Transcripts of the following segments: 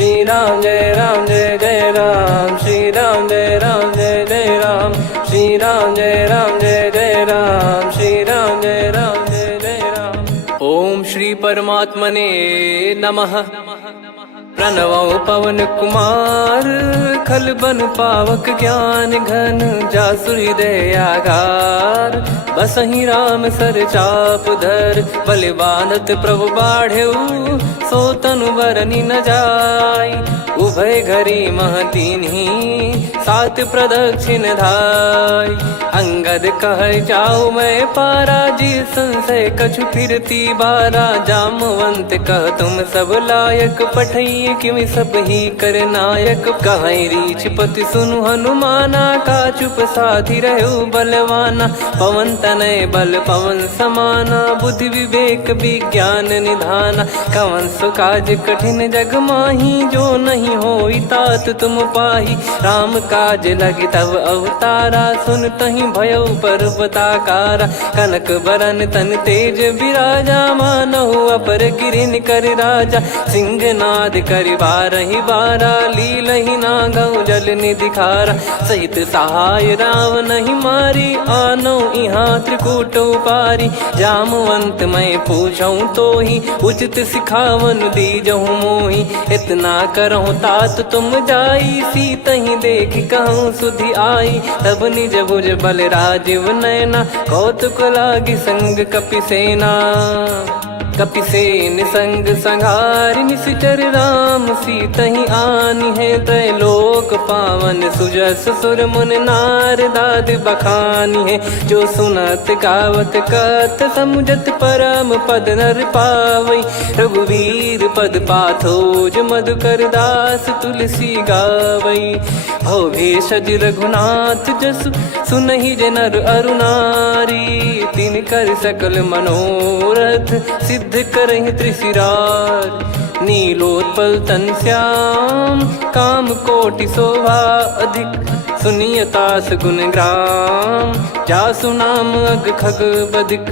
श्री राम जय जय राम, श्री राम जय जय राम, श्री राम जय जय राम, श्री राम जय जय राम। ओम श्री परमात्मने नमः। प्रणवो पवन कुमार, खल बन पावक ज्ञान घन, जासु हृदय आगार। बसहि राम सर चाप धर, बल बांधत प्रभु बाढ़ेऊ, सो तनु बरनि न जाय। उभय घरी मह दीन्ही, सात प्रदक्षिण धाय। अंगद कह जाऊ मैं पारा, जी संशय कछु फिरती बारा। जामवंत कह तुम सब लायक, पठई किमि सब ही कर नायक। कहीं रीछ पति सुनु हनुमाना, का चुप साधि रहु बलवाना। पवन तनय बल पवन समाना, बुद्धि विवेक विज्ञान निधाना। कवन सो काज कठिन जग माही, जो नहीं होई तात तुम पाही। राम काज लगी तब अवतारा, सुन तहि भयउ पर्वताकारा। कनक बरन तन तेज बिराजा, मानहु अपर गिरिन कर राजा। सिंहनाद करि बारहि बारा, लीलहि नागौ जल निधि खारा। सहित सहाय रावण ही मारी, आनो इहाँ त्रिकूट उपारी। जामवंत मैं पूछऊँ तो ही, उचित सिखावन दीजहु मोहि। इतना करहु तात तुम जाई, सीतहि देख कहूँ सुधि आई। तब निज भुज बल राजीव नैना, कौतुक लागी संग कपिसेना। कपिसेन संग संहारि, निशिचर राम सीतहि आनि है। त्रैलोक पावन सुजस सुर मुन नार, दाद बखानी है। जो सुनत गावत कथ, समुझत परम पद नर पावई। रघुवीर पद पाथोज, मधुकर दास तुलसी गावई। भव भेषज रघुनाथ जसु, सुनहि जे नर अरु नारी। तिन कर सकल मनोरथ, सिद्ध करहि त्रिशिरार। नीलोत्पल तन श्याम, काम कोटि शोभा अधिक। सुनियतास गुण ग्राम, जासु नाम अग खग बदिक।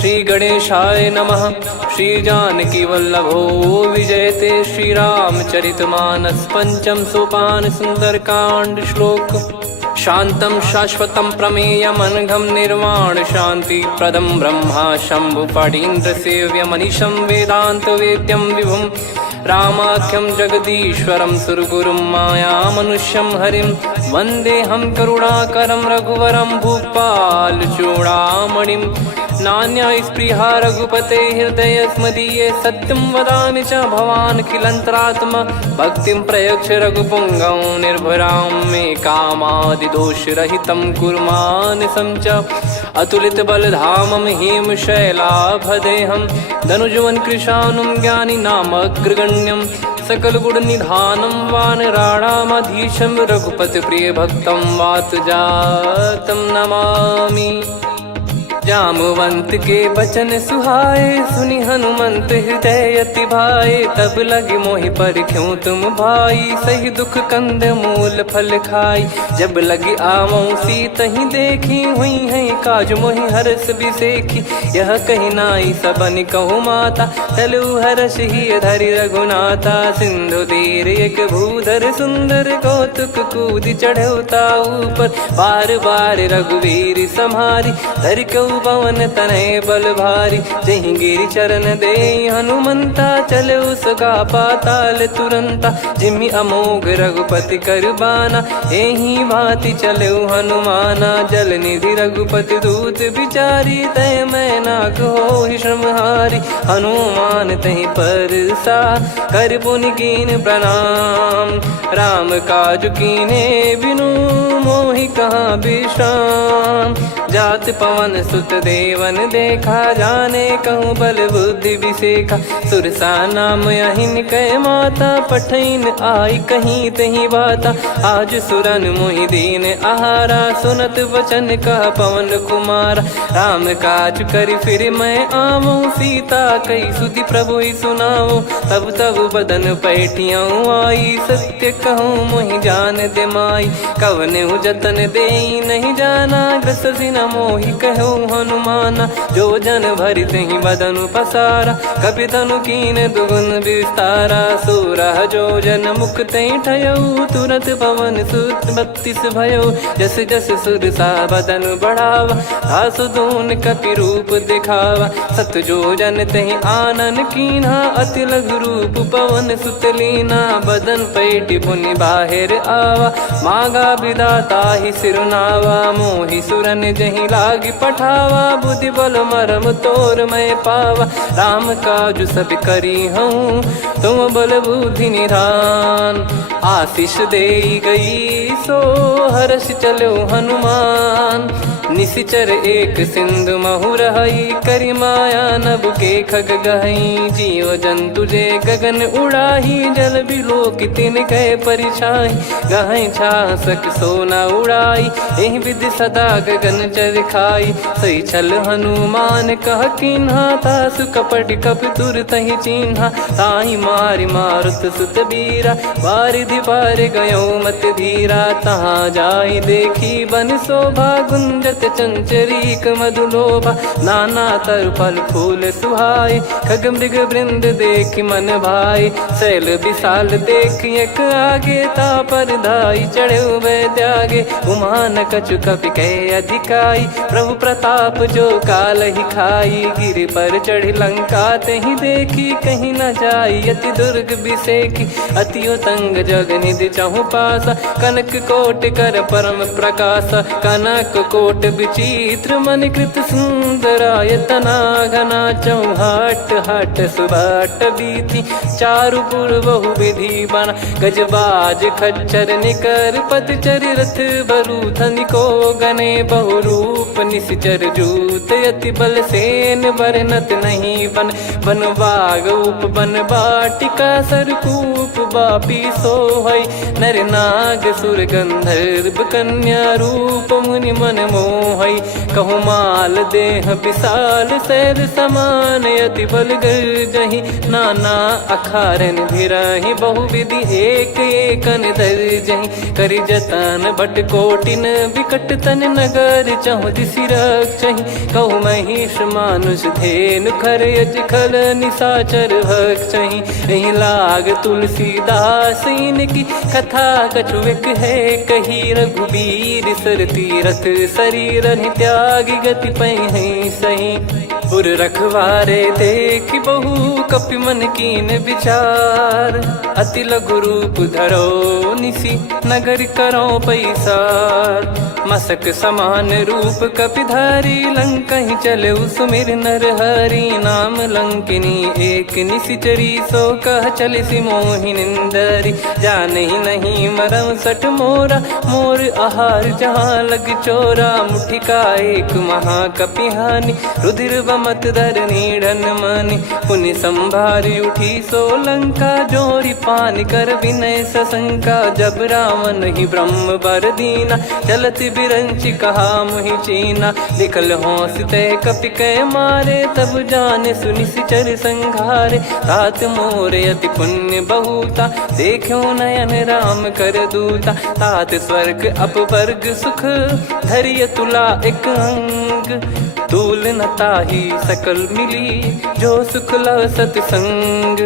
श्री गणेशाय नमः। श्री जानकी वल्लभो विजयते, श्री रामचरित मानस। पंचम सोपान सुंदरकांड श्लोक। शांतं शाश्वतं प्रमेयमनघं, निर्वाण शांति प्रदं ब्रह्मा शंभु फणीन्द्र सेव्य। मनीषं वेदांत वेद्यं विभुं, रामाख्यं जगदीश्वरं सुरगुरुं। माया मनुष्यं हरिं, वन्देऽहं करुणाकरं रघुवरं। भूपाल चूड़ामणिं, नान्या स्पृहा रघुपते हृदय स्मदीये। सत्यं वदामि च भवान् खिलन्तरात्मा, भक्तिं प्रयच्छ रघुपुङ्गं। निर्भरां मे कामादिदोषरहितं, कुर्मानसं च अतुलित बलधामं। हेमशैलाभदेहं, धनुजवन कृशानुं, ज्ञानी नामग्रगण्यं। सकल गुण निधानं, वानराणामधीशं। रघुपति प्रिय भक्तं, वात जातं नमामि। जामवंत के बचन सुहाए, सुनि हनुमंत हृदय अति भाए। तब लगे मोहि परख्यूं तुम भाई, सही दुख कंद मूल फल खाई। जब लगे आवऊं सीतहि देखी, हुई है काज मोहि हरस बिसेखी। यह कही नाई सबन कहु माता, चलु हरष ही धरि रघुनाथा। सिंधु तीर एक भूधर सुंदर, कौतुक कूदि चढ़ौता ऊपर। बार बार रघुवीर सम्हारी, धरि कऊ पवन तनय बल भारी। जहि गिरि चरण दे हनुमंता, चले उसका पाताल तुरंता। जिमि अमोघ रघुपति कर बाना, एहि भांति चले हनुमाना। जल निधि रघुपति दूत बिचारी, तय मैं नाक होहि श्रमहारी। हनुमान तहि परसा, कर पुनि कीन प्रणाम। राम काज कीने बिनु, मोहि कहाँ विश्राम। जात पवन सुत देवन देखा, जाने कहूँ बल बुद्धि विसेखा। सुरसा नाम अहिन कै माता, पठैन आई कहीं तहीं बाता। आज सुरन मोहि दीन आहारा, सुनत वचन कह पवन कुमारा। राम काज करि फिर मैं आवऊं, सीता कई सुधि प्रभु ही सुनाऊं। तब तब बदन पैठियाँ आई, सत्य कहूँ मोहि जान दे माई। कवने जतन दे नहीं जाना, ग्रसि न मोहि कहो हनुमाना। जो जन भरि तहि बदनु पसारा, कपि तनु कीन दुगुन विस्तारा। सोरह जो जन मुख तहि ठयऊ, तुरत पवन सुत 32 भयऊ। जस जस सुर सा बदन बढ़ावा, आसु दून कपि रूप दिखावा। सत जो जन तहि आनन कीन्हा, अति लघु रूप पवन सुत लीना। बदन पैटि पुनि बाहिर आवा, मागा विधाता ही सिरुनावा। मोहि सुरन जहि लागी पठावा, बुद्धि बल मरम तोर मैं पावा। राम काजु सब करी हूँ, तुम बल बुद्धि निधान। आशीष देई गई सो हर्ष चलो हनुमान। निशिचर एक सिंधु महु रहई, करि माया नभ के खग गहई। जीव जंतु जे गगन उड़ाही, जल बिलो तिन कह परिछाई। गहई छासक सोना उड़ाई, एहि विधि सदा गगन चर खाई। सही छल हनुमान कह कीन्हा, तासु कपट कपि तुर तहि चिन्हा। ताहि मारि मारुत सुत बीरा, वारिधि पार गयो मत धीरा। तहाँ जाई देखी बन शोभा, गुंजत चंचरीक मधुलोभा। नाना तर फल फूल सुहाई, खग मृग वृंद देखि मन भाई। शैल विशाल देखि एक आगे, तापर धाई चढ़े वै त्यागे। उमा न कछु कपि कह अधिकाई, प्रभु प्रताप जो काल ही खाई। गिरि पर चढ़ी लंका तहि देखी, कहीं न जाई अति दुर्ग बिसेकी। अति उतंग जग निधि चहु पासा, कनक कोट कर परम प्रकाशा। कनक कोट विचित्र मन कृत सुंदरायतना। घना चौहाट हाट सुबाट बीती, चारुपुर बहु विधि बना। गजबाज खच्चर निकर पतचर, रथ बरु धनिको गने। बहु रूप निश्चर जूत, अति बल सेन बरनत नहीं बन। बन बाग उप बन बाटिका, सरकूप बापी सोहई। नर नाग सुर गंधर्व कन्या, रूप मुनि मन मोहई। कहु माल देह विशाल, शैल समान अति बल गर्जहि। नाना अखारन भिरहि, बहु विधि एक एकन दर्जहि। करि जतन बट कोटिन, विकट तन नगर चहु दिसि रक्षहि। कहु महिष मानुष धेनु, खर यज खल निशाचर भक्षहि। एहि लाग तुलसीदास इनकी, कथा कछु एक है कही। रघुबीर सर तीरथ शरीर, त्यागी गति पै सही। उर रखवारे देखि बहु, कपि मन कीन विचार। अति लघु रूप धरो निसी, नगर करो पैसार। मसक समान रूप कपि धारी, लंकहि चले सुमिर नर हरि। नाम लंकिनी एक निशिचरी, सो कह चलिसि मोहि निंदरी। जानहि नहीं मरम सठ मोरा, मोर आहार जहाँ लग चोरा। मुठिका एक महाकपि हानि, रुधिर बमत धरनी ढन मानि। पुनि संभारी उठी सो लंका, जोरी पान कर विनय सशंका। जब रावण ही ब्रह्म बर दीना, चलति बिरंचि कहा मुहि चीना। लिखल होंस ते कपि कै मारे, तब जाने सुनि सिचर संघारे। तात मोर अति पुण्य बहुता, देखो नयन राम कर दूता। तात स्वर्ग अपवर्ग सुख, धरिय तुला एक अंग। तूल न ताहि सकल मिली, जो सुख लव सतसंग।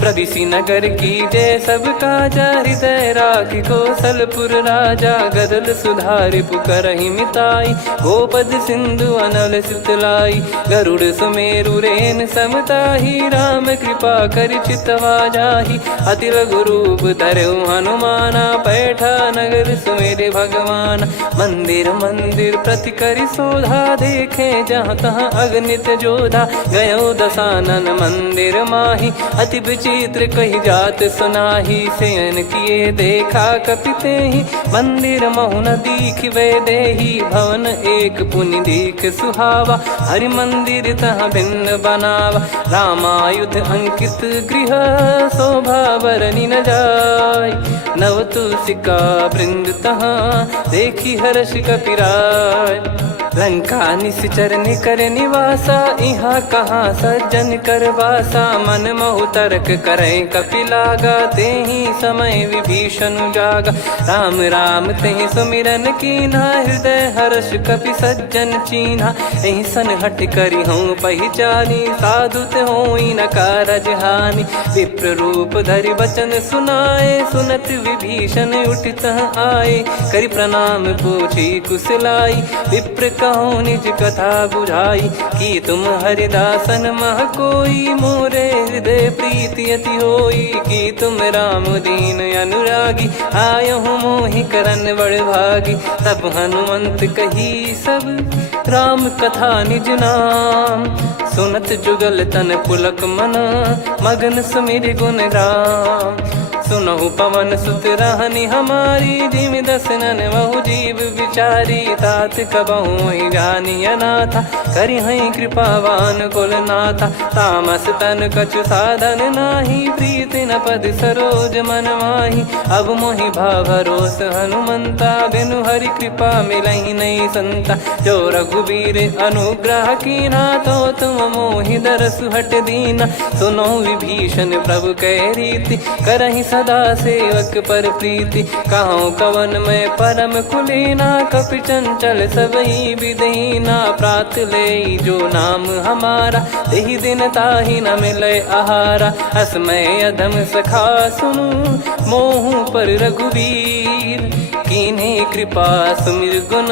प्रदिशि नगर की जय सब काजा, हृदय राखि कौशलपुर राजा। गदल सुधारि पुकारहि मिताई, गोपद सिंधु अनल सितलाई। गरुड़ सुमेरु रेन समताहि, राम कृपा करि चितवा जाहि। अति लघु रूप धरऊ हनुमाना, पैठा नगर सुमेरे भगवान। मंदिर मंदिर प्रति करि शोधा, देखे जहाँ तहाँ अगणित जोधा। गयो दशानन मंदिर माही, अति विचित्र कही जात सुनाही। शयन किए देखा कपि तेहि, मंदिर महु न दीख वे देही। भवन एक पुनि दीख सुहावा, हरि मंदिर तहाँ भिन्न बनावा। रामायुध अंकित गृह, शोभा बरनि न जाय। नव तुलसी का वृंद तहाँ, देखी हर्ष कपिराय। लंका निश्चर निकर निवासा, इहाँ कहाँ सज्जन कर वासा। मन महु तर्क करें कपिलागा, तेहि समय विभीषण जागा। राम राम तेहि सुमिरन कीन्हा, हृदय हर्ष कपि सज्जन चीन्हा। एहि सन हट करी हूँ पहिचानी, साधु ते होई न कारज हानि। विप्र रूप धरि बचन सुनाए, सुनत विभीषण उठित आए। करि प्रणाम पूछी कुशलाई, विप्र कहो निज कथा बुझाई। कि तुम हरिदासन मह कोई, मोरे हृदय प्रीति अति होई। कि तुम राम दीन अनुरागी, आयहु मोहि करन बड़ भागी। तब हनुमंत कही सब राम कथा निज नाम, सुनत जुगल तन पुलक मना, मगन सुमिर गुण राम। सुनहु पवन सुत रहनी हमारी, जिमि दसनन महु जीव विचारी। तात कबहु ही जानी अनाथा, करि हई कृपावान कुल नाथा। तामस तन कछु साधन नाही, प्रीति न पद सरोज मन माही। अब मोहि भाव भरोस हनुमंता, बिनु हरि कृपा मिलहि नहीं संता। जो रघुबीर अनुग्रह कीना, तो तुम मोहि दरसु हट दीना। सुनो विभीषण प्रभु कह रीति, करहि सदा सेवक पर प्रीति। कहूँ कवन में परम कुलीना, कपि चंचल सबई विदहीना। प्रात ले जो नाम हमारा, तेहि दिन ताहि न मिले आहारा। असमय अधम सखा सुनु, मोहु पर रघुवीर। कीन्हे कृपा सुमिर गुण,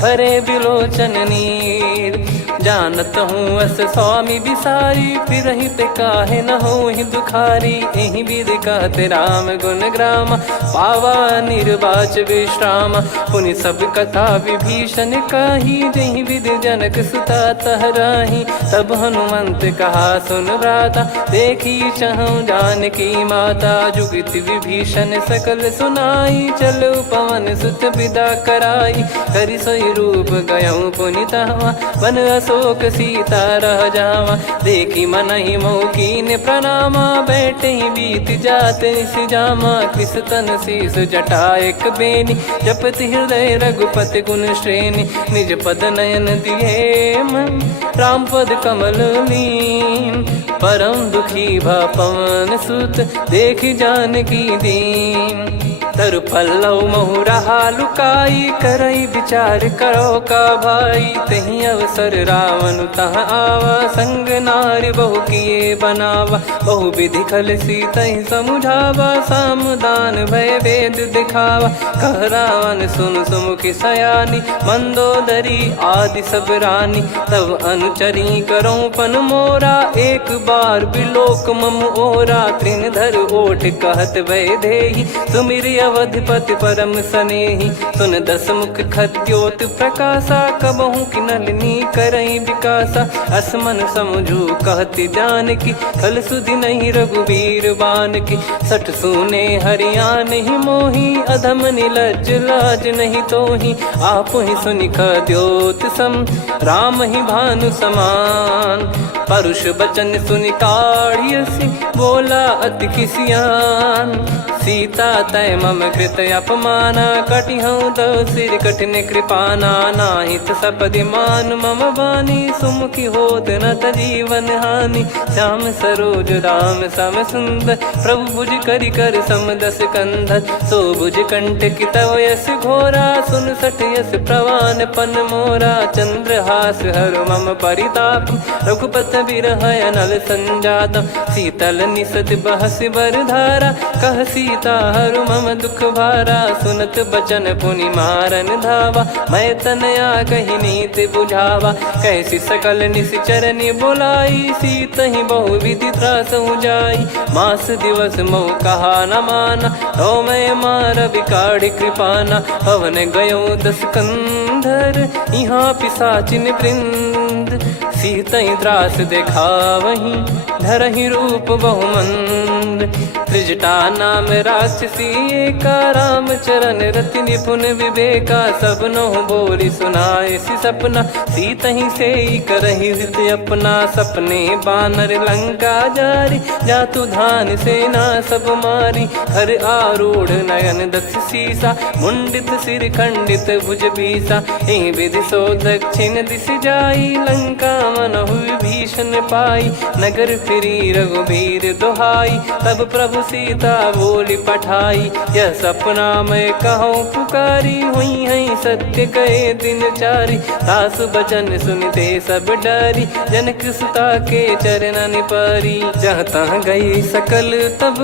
भरे बिलोचन नीर। जानत हूँ अस स्वामी बिसारी, फिरहित काहे न होहि दुखारी। एहि विधि कहते राम गुण ग्राम, पावा निर्वाच विश्राम। पुनि सब कथा विभीषण काही, जहि विधि जनक सुता तहराही। तब हनुमंत कहा सुन भ्राता, देखी चहु जानकी माता। जुगित विभीषण सकल सुनाई, चलो पवन सुत विदा कराई। करि सोई रूप गयऊँ पुनितवा, बन अशोक सीता रह जावा। देखी मनहि मोह कीन्ह प्रणामा, बैठे ही बीत जात निस जामा। कृस तन शीस जटा एक बेनी, जपति हृदय रघुपति गुण श्रेणी। निज पद नयन दिए मन, राम पद कमल लीन। परम दुखी भा पवन सुत, देखि जानकी दीन। तरु पल्लव महु रहा लुकाई, करई विचार करो का भाई। तही अवसर रावण तहाँ आवा, संग नारी बहु किए बनावा। बहु विधि खल सीतहि समुझावा, सामदान भय वेद दिखावा। कह रावण सुन सुमुखि सयानी, मंदोदरी आदि सब रानी। तब अनुचरी करो पन मोरा, एक बार बिलोक मम ओरा। तृण धर ओठ कहत भय देहि, सुमिरि अवधिपति परम सनेहि। सुन दस मुख खद्योत प्रकाशा, कबहु कि नलिनी करई विकासा। असमन समझू कहति जानकी, खल सुधि नहीं रघुबीर बानकी। सठ सूने हरियाण ही मोही, अधम निलज्ज लाज नहीं तोही। आप ही सुनि खद्योत सम, राम ही भानु समान। परुष बचन सुनि काढ़ियसि, बोला अति किसियान। सीता तय मम कृत अपमाना, कटिहऊँ तो सिर कठिन कृपाना। नाहित सपदि मान मम बानी, सुमुखी होत न जीवन हानि। श्याम सरोज राम सम सुंदर, प्रभु भुज करि कर सम दस कंधर। सो भुज कंटक तव यस घोरा, सुन सठ यस प्रवान पन मोरा। चंद्रहास हर मम परिताप, रघुपत बिरह अनल संजात। शीतल निसत बहस बर धारा, कह सीता हरु मम दुख भारा। सुनत बचन पुनि मारन धावा, मैं तनया कही नीति बुझावा। कैसी सकल निश्चरनि बुलाई, सीतहि बहु विधि त्रासहु जाई। मास दिवस मोह कहा न माना, तो मैं मार बिकाढ़ कृपाना। हवन गयो दस कंधर, यहाँ पिशाचिन वृंद। सीतहि त्रास देखावहीं, धरहि रूप बहुमंद। त्रिजटा नाम राक्षसी एका, रामचरण रति निपुण विवेका। सब नोह बोली सुनाए सि सपना, सीतहि से करहि हित अपना। सपने बानर लंका जारी, जातु धान सेना सब मारी। हर आरूढ़ नयन दक्ष सीसा, मुंडित सिर खंडित भुज बीसा। एहि विधि सो दक्षिण दिश जाई, लंका मनहु विभीषण पाई। नगर फिरी रघुबीर दुहाई, तब प्रभु सीता बोली पठाई। यह सपना मैं कहूँ पुकारी, हुई है सत्य कहे दिन चारी। सासु बचन सुनते सब डरी, जनक सुता के चरण परी। जहाँ तहाँ गई सकल तब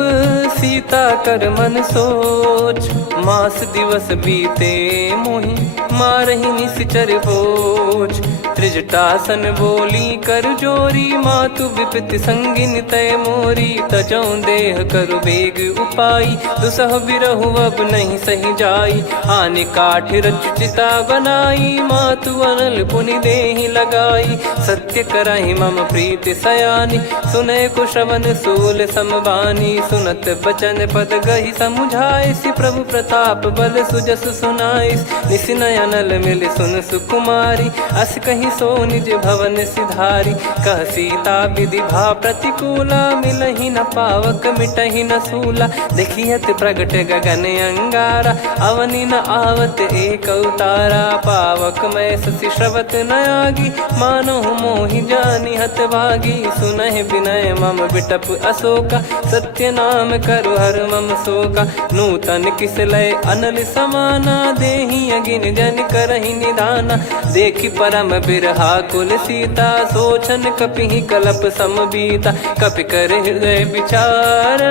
सीता कर मन सोच। मास दिवस बीते मोहि मारहि निश्चर भोज। त्रिजटासन बोली कर जोरी, मातु विपति संगिन तय मोरी। तजौ देह करु बेग उपाई, दुसह बिरहु अब नहीं सही जाई। आने काठ रचिता बनाई, मातु अनल पुनि देहि लगाई। सत्य कराहि मम प्रीति सयानी, सुनय को श्रवण सूल समबानी। सुनत बचन पद गहि समुझाए, सि प्रभु प्रताप बल सुजस सुनाइस। निस नयनल मिल सुन सुकुमारी, अस कहि सो निज भवन सिधारी। कह सीता विधि भा प्रतिकूला, मिलहि न पावक मिटहि न सूला। देखियत प्रगट गगन अंगारा, अवनि न आवत एक अवतारा। पावक मैं ससि श्रवत न आगी, मानो मोहि जानि हत भागी। सुनहि विनय मम बिटप अशोका, सत्य नाम करु हर मम शोका। नूतन किस लय अनल समाना, देहि अगिन जन करहि निधाना। देखि परम बिरहा कुल सीता, सोचन कपिहि कलप समबीता। कपि कर हृदय विचार,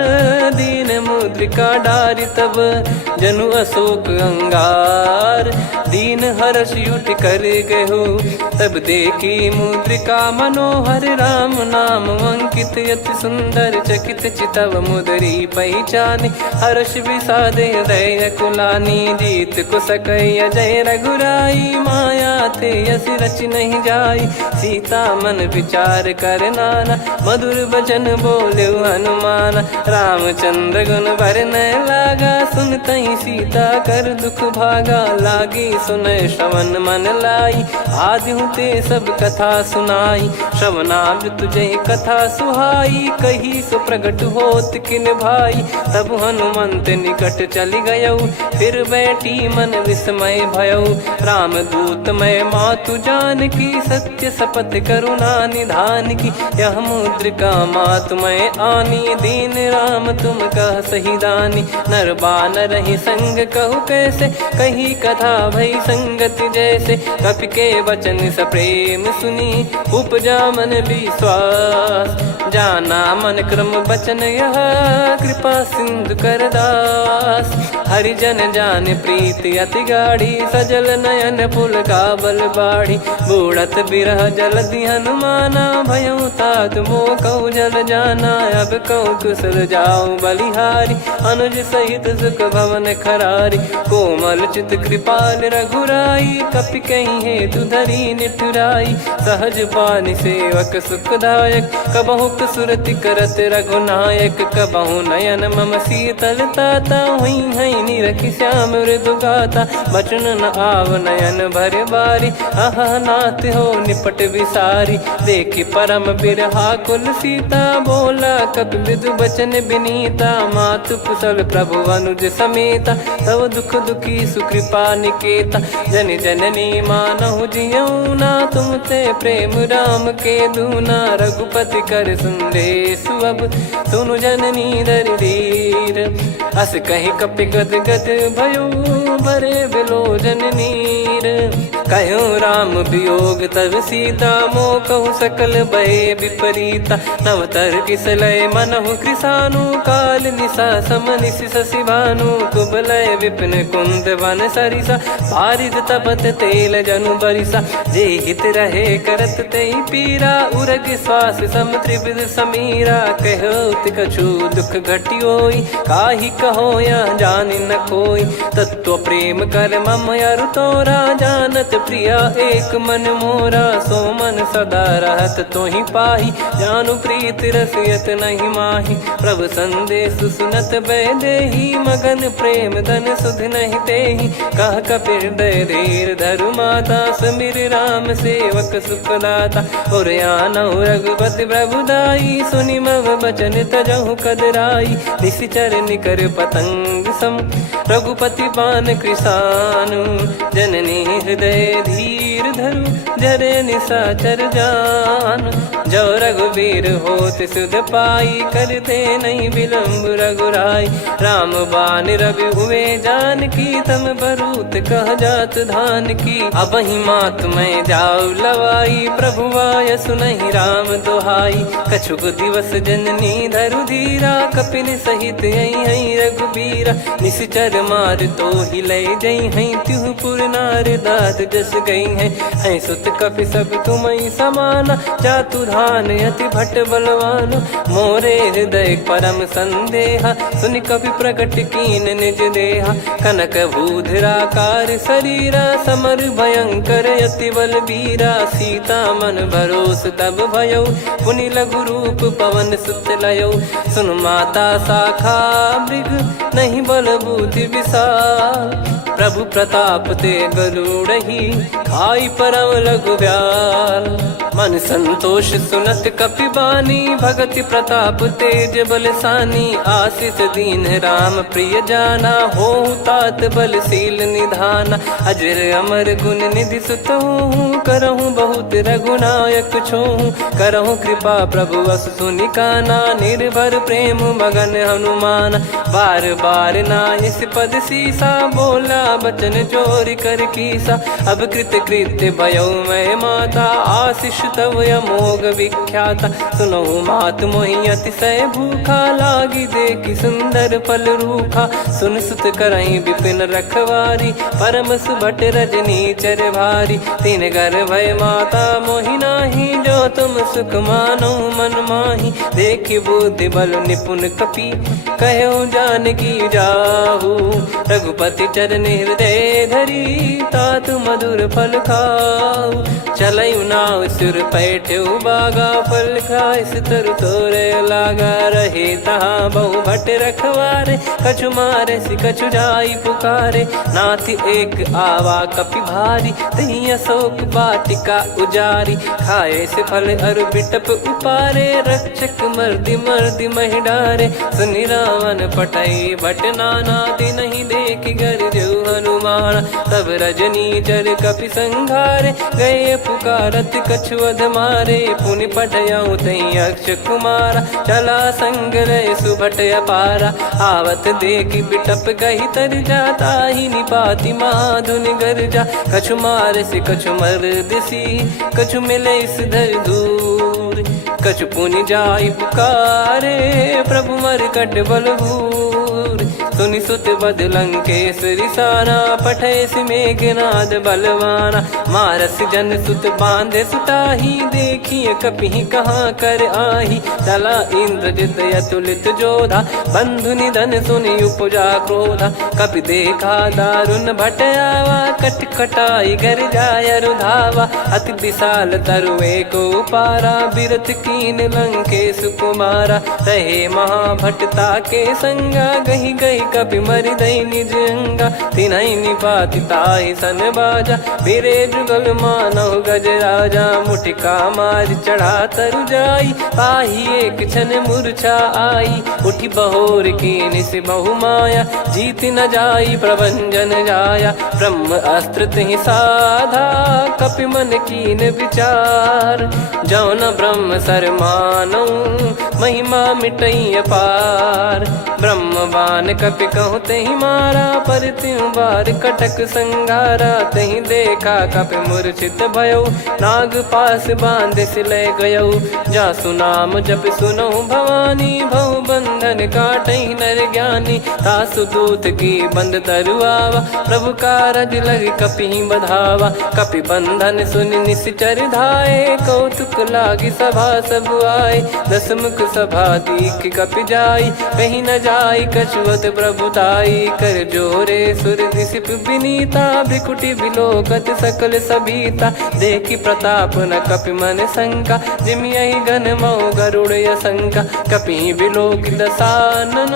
दीन मुद्रिका डारि। तब जनु अशोक अंगार, दीन हर्ष युट कर गहु। तब देखी मुद्रिका मनोहर, राम नाम अंकित अति सुंदर। चकित चितव मुदरी पहचानी, हर्ष विषाद हृदय कुलानी। जीत को सकय अजय रघुराई, माया ते यस रच नहीं जाई। सीता मन विचार कर नाना, मधुर वचन बोले हनुमान। रामचंद्र गुण बरनय लागा, सुनतहि सीता कर दुख भागा। लागी सुनय श्रवण मन लाई, आदिहु ते सब कथा सुनाई। श्रवणाब तुझे कथा सुहाई, कही सो प्रगट होत किन भाई। तब हनुमंत निकट चली गयऊ, फिर बैठी मन विस्मय भयऊ। राम दूत मैं मातु जान की, सत्य शपथ करुणा निधान की। यह मुद्रिका मातु मैं आनी, दीन राम तुम कह सही दानी। नर बानर ही संग कहु कैसे, कही कथा भई संगति जैसे। कपि के वचन सप्रेम सुनी, उपजा मन विश्वास। जाना मन क्रम बचन यह, कृपा सिंधु कर दास। हरिजन जान प्रीति अति गाढ़ी, सजल नयन पुल का बल बाढ़ी। बूढ़त बिरह जलधि हनुमाना, भयउ तात मोह कहु जल जाना। अब कहु कुशल जाऊ बलिहारी, अनुज सहित सुख भवन खरारी। कोमल चित कृपाल रघुराई, कपि कहीं हेतु धरी निठुराई। सहज पानि सेवक सुखदायक, कबहु सुरति करत रघुनायक। कबहु नयन मम शीतल ताता, हुई है निरखि श्याम मृदु गाता। बचन न आव नयन भर बारी, अह नाथ हो निपट विसारी। देखि परम बिरहा कुल सीता, बोला कपि मृदु बचन विनीता। मातु कुशल प्रभु अनुज समेता, तव दुख दुखी सुकृपा निकेता। जन जननी मानहु जियऊ ना, तुम ते प्रेम राम के दूना। रघुपति कर सुंदेशु अब, सुनु जननी दर धीर। अस कहि कपि गद गद भयो, भरे बिलोचन नीर। कहूँ राम वियोग तब सीता, मोह कहूँ सकल भय विपरीता। नवतर किसलय मनहु कृसानु, काल निशा समनिश शशि भानु। कुबलय विपिन कुंद वन सरिसा, पारिद तपत तेल जनु बरिसा। जे हित रहे करत तेहि पीरा, उरग श्वास सम त्रिविध समीरा। कहत कछु दुख घटियोई, काहि कहो या जानि न कोई। तत्व प्रेम कर मम अरु तोरा, जानत प्रिया एक मन मोरा, सो मन सदा रहत तो ही पाही। जानु प्रीत रसियत नहीं माही, प्रभु संदेश सुनत बैदेही। मगन प्रेम धन सुध नहीं तेही, कह कपिर दय धीर धरु माता। समीर राम सेवक सुखदाता, और आनौ रघुपति प्रभुदाई। सुनि मम बचन तजहु कदराई, निशिचर निकर पतंग सम। रघुपति पान कृसानु, जननी हृदय धीर धरु। जरे निशाचर जान, जो रघुवीर होत सुध पाई। करते नहीं विलम्ब रघुराई, राम बान रवि हुए जानकी। तम बरूत कह जात धान की, अब ही मात मैं जाऊ लवाई। प्रभु आय सुनहि राम दुहाई, कछुक दिवस जननी धरु धीरा। कपिन सहित यही रघुबीरा, निश्चर मार तो ही ले जई हैं। त्युह पुर नार दात जस गई हैं, सुत कपि सब तुमई समाना। जातु धान अति भट बलवान, मोरे हृदय परम संदेहा। सुनि कपि प्रकट कीन निज देहा, कनक भूधराकार शरीरा। समर भयंकर अति बल बीरा, सीता मन भरोस तब भयो। पुनि लघु रूप पवन सुत लयो, सुन माता शाखा मृग नहीं बल बुद्धि विशाल। प्रभु प्रताप ते गरुड़ही, खाई परम लघु ब्याल। मन संतोष सुनत कपि बानी, भगति प्रताप तेज बलसानी। आशीष दीन राम प्रिय जाना, होहु तात बलशील निधाना। अजर अमर गुण निधि सुतहु, करहु बहुत रघुनायक छोहु। करहु कृपा प्रभु अस सुनि काना, निर्भर प्रेम मगन हनुमान। बार बार नायस पद सीसा, बोला बचन चोरी कर कीसा। अब कृत कृत्य भयो मैं माता, आशीष तव अमोघ विख्याता। सुनहु मात मोहि अतिशय भूखा, लागी देखी सुंदर फल रूखा। सुन सुत करहीं विपिन रखवारी, परम सुभट रजनी चर भारी। तीन घर भय माता मोहि नाही, जो तुम सुख मानो मन माही। देखि बुद्धि बल निपुण कपि, कहो जानकी जाहू। रघुपति चरण हृदय धरी, तात मधुर फल खाऊ। चलऊ नाव सुर पैठ्यु बागा, फल खाइस तरु तोरे लागा। रहे तहाँ बहु भट रखवारे, कछु मारे सि कछु जाई पुकारे। नाथ एक आवा कपि भारी, तही अशोक वाटिका उजारी। खाए से फल अर बिटप उपारे, रक्षक मर्दि मर्दि महि डारे। सुनि रावण पटई भट नाना, तिनहि देख गर जो हनुमान। तब रजनी चर कपि संघारे, गए पुकारत कछु अध मारे। पुनि पटयऊ तई अक्ष कुमारा, चला संग रहे सुभट अपारा। आवत देखि बिटप कही तर जाता, ही निपाति माधुनि गर्जा। कछु मार से कछु मर दिसी, कछु मिले इस धर दूर। कछु पुनि जाई पुकारे, प्रभु मर कट बलभूर। सुनि सुत बद लंकेश्वरी साना, पठय सि मेघनाद बलवाना। मारस जन सुत बांधे सुताही, देखिए कपि कहाँ कर आही। चला इंद्रजित अतुलित जोधा, बंधु निधन सुनि उपजा क्रोधा। कपि देखा दारुण भट आवा, कट कटाई घर जाय रुधावा। अति विशाल तरुए को पारा, बिरथ कीन लंकेश कुमारा। रहे महाभटता के संगा, गही गही कपि मरि दई निज अंगा। तिन्हि निपाति ताहि सन बाजा, बिरे जुगल मानव गज राजा। मुटिका मार चढ़ा तरु जाई, पाही एक क्षण मूर्छा आई। उठी बहोर कीन से बहु माया, जीत न जाई प्रभंजन जाया। ब्रह्म अस्त्र तिहि साधा, कपि मन कीन विचार। जौ न ब्रह्म सर मानौ, महिमा मिटई अपार। ब्रह्म बान कपि कहु तहि मारा, पर त्यों बार कटक संगारा। तहि देखा कपि मूर्छित भयो, नाग पास बांध सिले गयो। जासु नाम जप सुनहु भवानी, भव बंधन काटहि नर ज्ञानी। तासु दूत की बंद तरुआवा, प्रभु कारज लग कपि बधावा। कपि बंधन सुनि निश्चर धाये, कौतुक लागी सभा सब आए। दस मुख सभा दीख कपि जाई, कहीं न जाई कछुअत प्रभुताई कर जोरे सुर दिसिप विनीता भ्रिकुटी बिलोकत सकल सबीता देखी प्रताप न कपि मन शंका जिमि यही गण मऊ गरुड़ असंका कपि बिलोक दसानन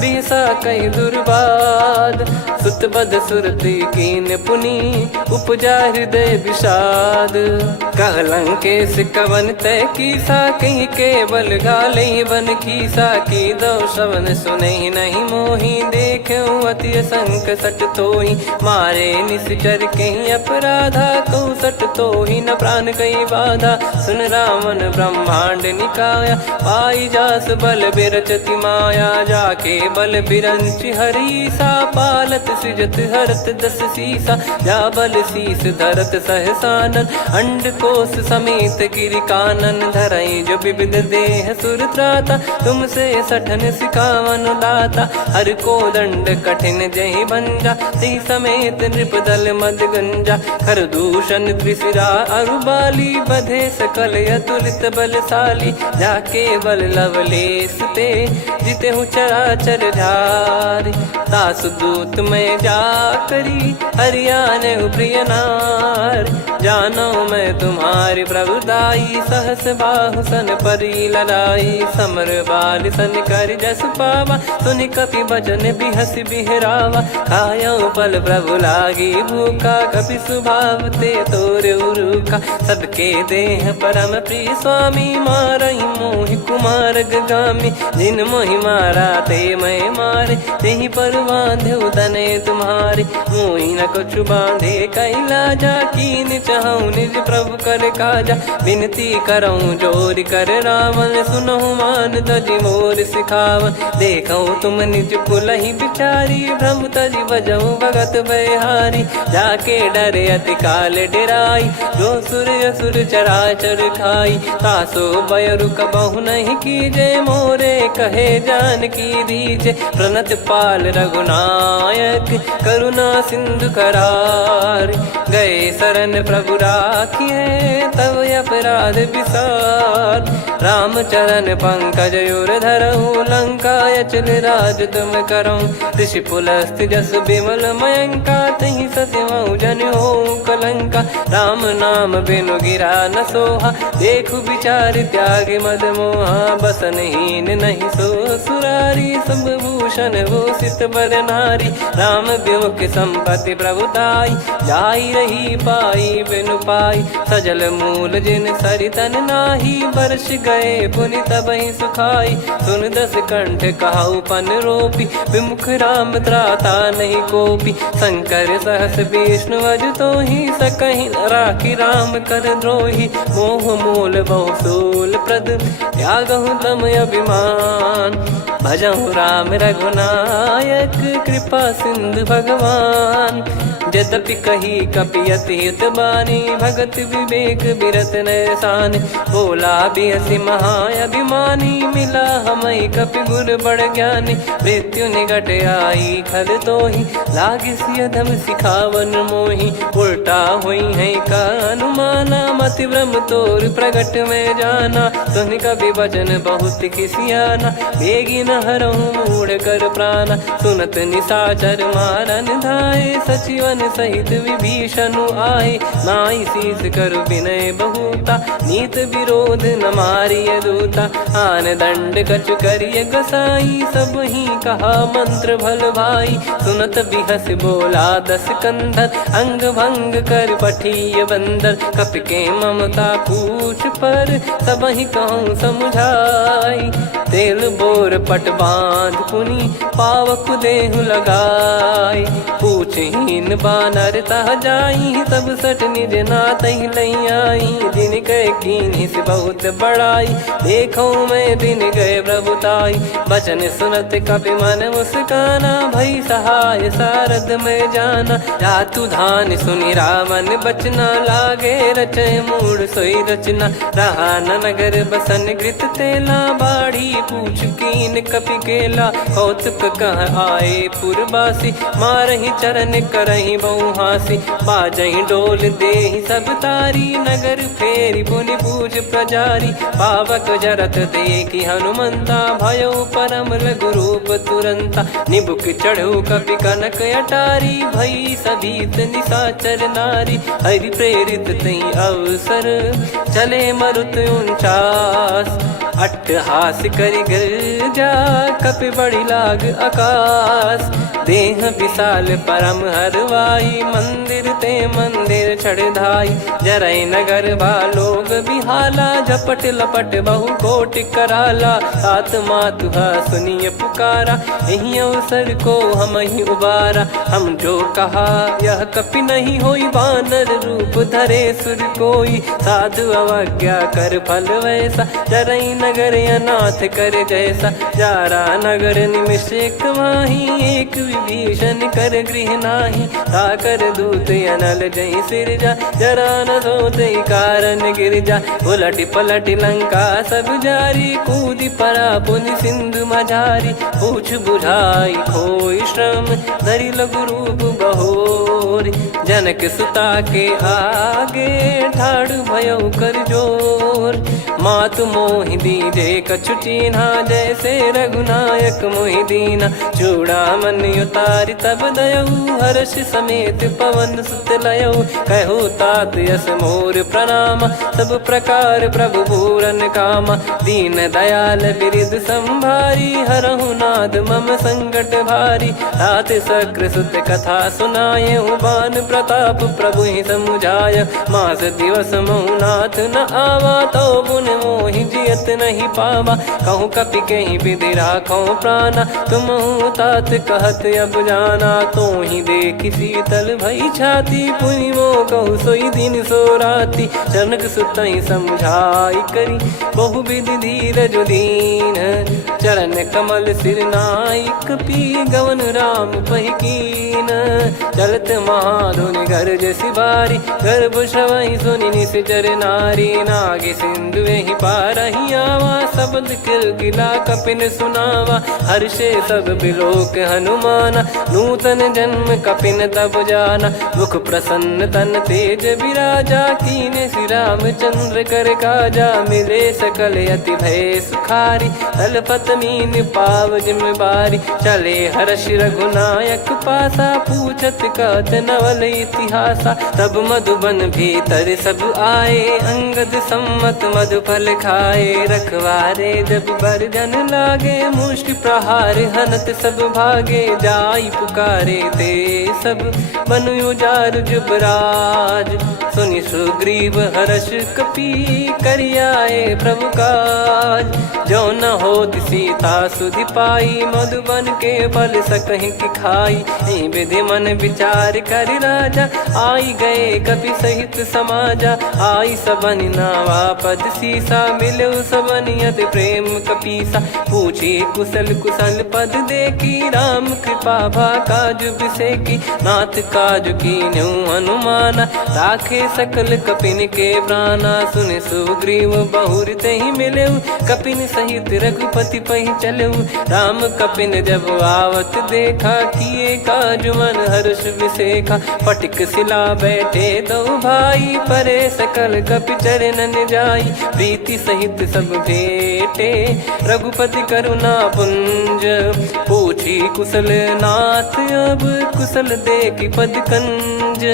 बिहसा कहीं दुर्बाद सुत बद सुरति कीन पुनी उपजा हृदय विषाद कहलंकेश कवन तय कीसा कहीं केवल गाले बन कीसा की दो श्रवण सुने नहीं मोही देखे अति संक सट तोही मारे निश्चर कहीं अपराधा कहूँ सट तोही न प्राण कहीं बाधा सुन रावण ब्रह्मांड निकाया पाई जास बल बिरचति माया जाके बल बिरंच हरीसा पालत सृजत हरत दस सीसा जा बल शीस धरत सहसानन अंड कोश समेत गिरि कानन धरई जो विविध देह सुर त्राता तुमसे सठन सिखावन दाता हर को दंड कठिन जहि बंजा ती समेत नृपदल मद गंजा खर दूषण त्रिशिरा अरुबाली बधे सकल अतुलित बलशाली जाके बल लवलेस ते जिते हूँ चराचर झारी दास दूत में जा करी हरियाने प्रिय नार जानो मैं तुम्हारी प्रभुदाई सहस बाहु सन परी लड़ाई समर बाल सन कर जस पावा सुनि कपि भजन बिहस बिहरावा खायो पल प्रभु लागी भूखा कपि स्वभाव ते तोर उरुका सबके देह परम प्रिय स्वामी मारई मोहि कुमार गामी जिन मोहि मारा ते मैं मारे तेहि पर बांधे उदने तुम्हारे मोहि न कुछ बांधे कैला जा कीन चाहूं निज प्रभु कर काजा विनती करऊं जोर कर रावण सुनहु मान तजि मोर सिखावन देखऊं तुम निज कुलहि बिचारी भ्रम तजि बजऊं भगत बहारी जाके डरे अति काल डेराई जो सुर असुर चराचर खाई तासो बयरु कबहु नहीं कीजे मोरे कहे जान की दीजे प्रणत पाल रघुनायक करुणा सिंधु करार गए शरण प्रभु राखिए तब अपराध विसार राम चरण पंकज योर धरहु लंका अचल राज तुम करऊं ऋषि पुलस्त जस विमल मयंका तहि ससिमऊ जन हो कलंका राम नाम बिनु गिरा न सोहा देखु विचार त्याग मद मोहा बसनहीन नहीं सो सुरारी सब भूषण वो सित बर नारी राम विमुख संपत्ति प्रभुताई जाई रही पाई बिनु पाई सजल मूल जिन सरितन नाही वर्ष गए पुनि तबहि सुखाई सुन दस कंठ कहाऊ पन रोपी विमुख राम त्राता नहीं कोपी शंकर सहस विष्णु अज तो ही सकहि राखी राम कर द्रोही मोह मूल बहुसूल प्रद त्यागहु तम अभिमान भजहु राम रघुनायक कृपा सिंधु भगवान यद्यपि कही कपियति हित बानी भगत विवेक बिरत नैसान बोला बिहसी महाअभिमानी मिला हमई कपि गुर बड़ ज्ञानी मृत्यु निकट आई खल तो ही लागिस यधम सिखावन मोही उल्टा हुई है का अनुमाना मति ब्रह्म तोर प्रगट में जाना सुन कभी वचन बहुत किसियाना बेगी न हरहु मूढ़ कर प्राणा सुनत निशाचर मारन धाये सचिवन सहित विभीषणु आए नाई शीस कर विनय बहुता नीत विरोध न मारिय दूता आन दंड कछु करिय गसाई सब ही कहा मंत्र भल भाई सुनत बिहस बोला दस कंधर अंग भंग कर पठिय बंदर कपि के ममता पूछ पर सब ही कहूँ समझाई तेल बोर पट बांध पुनि पावक देहु लगाई पूछहीन बानर तह जाई तब सट निज नाथ लई आई दिन गए कीन्ही से बहुत बड़ाई देखो मैं दिन गए प्रभुताई बचन सुनत कपि मन मुस्काना भई सहाय सारद में जाना जातु धान सुनि रावण बचना लागे रचय मूड सोई रचना रहा न नगर बसन कृत तेला बाड़ी पूछ कीन कपि केला, कौतुक कह आए पुरबासी, मारहि चरण करहि बहु हासी, बाजहि डोल देहि सब तारी, नगर फेरी पुनि पूज प्रजारी, पावक जरत देखि हनुमंता, भयो परम लघु रूप तुरंता, निबुक चढ़ऊ कपि कनक अटारी, भई सभीत निशाचर नारी, हरि प्रेरित तई अवसर, चले मरुत 49, अट्टहास करि गर्जा, कपि बड़ी लाग आकाश, देह विशाल परम हरवाई, मंदिर ते मंदिर चढ़धाई, जरई नगर बालोग बिहाला, झपट लपट बहु कोटि कराला, सात मातुहा सुनिय पुकारा, यही अवसर को हम ही उबारा, हम जो कहा यह कपि नहीं होई, वानर रूप धरे सुर कोई, साधु अवज्ञा कर फल वैसा, जरई नगर अनाथ कर जैसा, जारा नगर निमिष एक माही, एक विभीषण कर गृह नाही, ताकर दूत अनल जय सिरजा, जरा न सोते कारण गिरजा, उलट पलट लंका सब जारी, कूदी परा पुनि सिंधु मझारी, पूछ बुझाई खोई श्रम, धरि लघु रूप बहोरी, जनक सुता के आगे, ठाड़ भयो कर जोर, मातु मोहि दीजे कछु चीन्हा, जैसे रघुनायक मोहि दीना, चूड़ामन उतारि तब दयऊ, हर्ष समेत पवन सुत लयऊ, कहो तात यस मोर प्रणाम, सब प्रकार प्रभु पूरन कामा, दीन दयाल बिरिद संभारी, हरहु नाद मम संकट भारी, तात सक्र सुत कथा सुनाये, बान प्रताप प्रभु ही समुझाय, मास दिवस महु नाथ न आवा, तो पुन मोहि जियत नहीं पावा, कहूँ कपि कहीं विधि राखो प्राणा, तुम तात कहत अब जाना, तो ही देखी शीतल भई छाती, पुनि मो कहु सोई दिन सो राती, जनक सुतहि समझाई करी, बहु विधि धीरज दीन, चरण कमल सिर नाई, कपि गवन राम पहि कीन, चलत महाधुनि गर्ज सिबारी, गर्भ श्रवहि सुनि निश्चर नारी, नागे सिंधु ही पारहि आवा, शब्द किलकिला कपिन सुनावा, हर्षे सब बिलोक हनुमाना, नूतन जन्म कपिन तब जाना, मुख प्रसन्न तन तेज विराजा, कीने श्री रामचंद्र कर काजा, मिले सकल अति भय सुखारी, तलपत मीन पाव जिम बारी, चले हर्ष रघुनायक पासा, पूछत कहत नवल इतिहासा, तब मधुबन भीतर सब आए, अंगद सम्मत मधुफल खाए, रखवारे जब बरजन लागे, मुष्टि प्रहार हनत सब भागे, जाई पुकारे ते सब बन उजार जुबराज, सुनि सुग्रीव हर्ष कपि करियाए प्रभु काज, जो न होत सीता सुधि पाई, मधुबन के फल सकहि कि खाई, विधि मन विचार कर राजा, आई गए कपि सहित समाजा, आई सबन नावा पद सीसा, मिलो सबनियत प्रेम कपीसा, पूछी कुशल कुशल पद देखी, राम कृपा भा काज बिसेकी, नाथ काज कीन्हु हनुमाना, राखे सकल कपिन के प्राणा, सुन सुग्रीव बहुर तहि मिलेऊ, कपिन सहित रघुपति पहि चलेऊ, राम कपिन जब आवत देखा, किए काज मन हर्ष विसेखा, फटिक सिला बैठे दो भाई, परे सकल कपि चरणन जाई, प्रीति सहित सब भेटे, रघुपति करुणा पुंज, पूछी कुशल नाथ अब कुशल देखि पद कंज,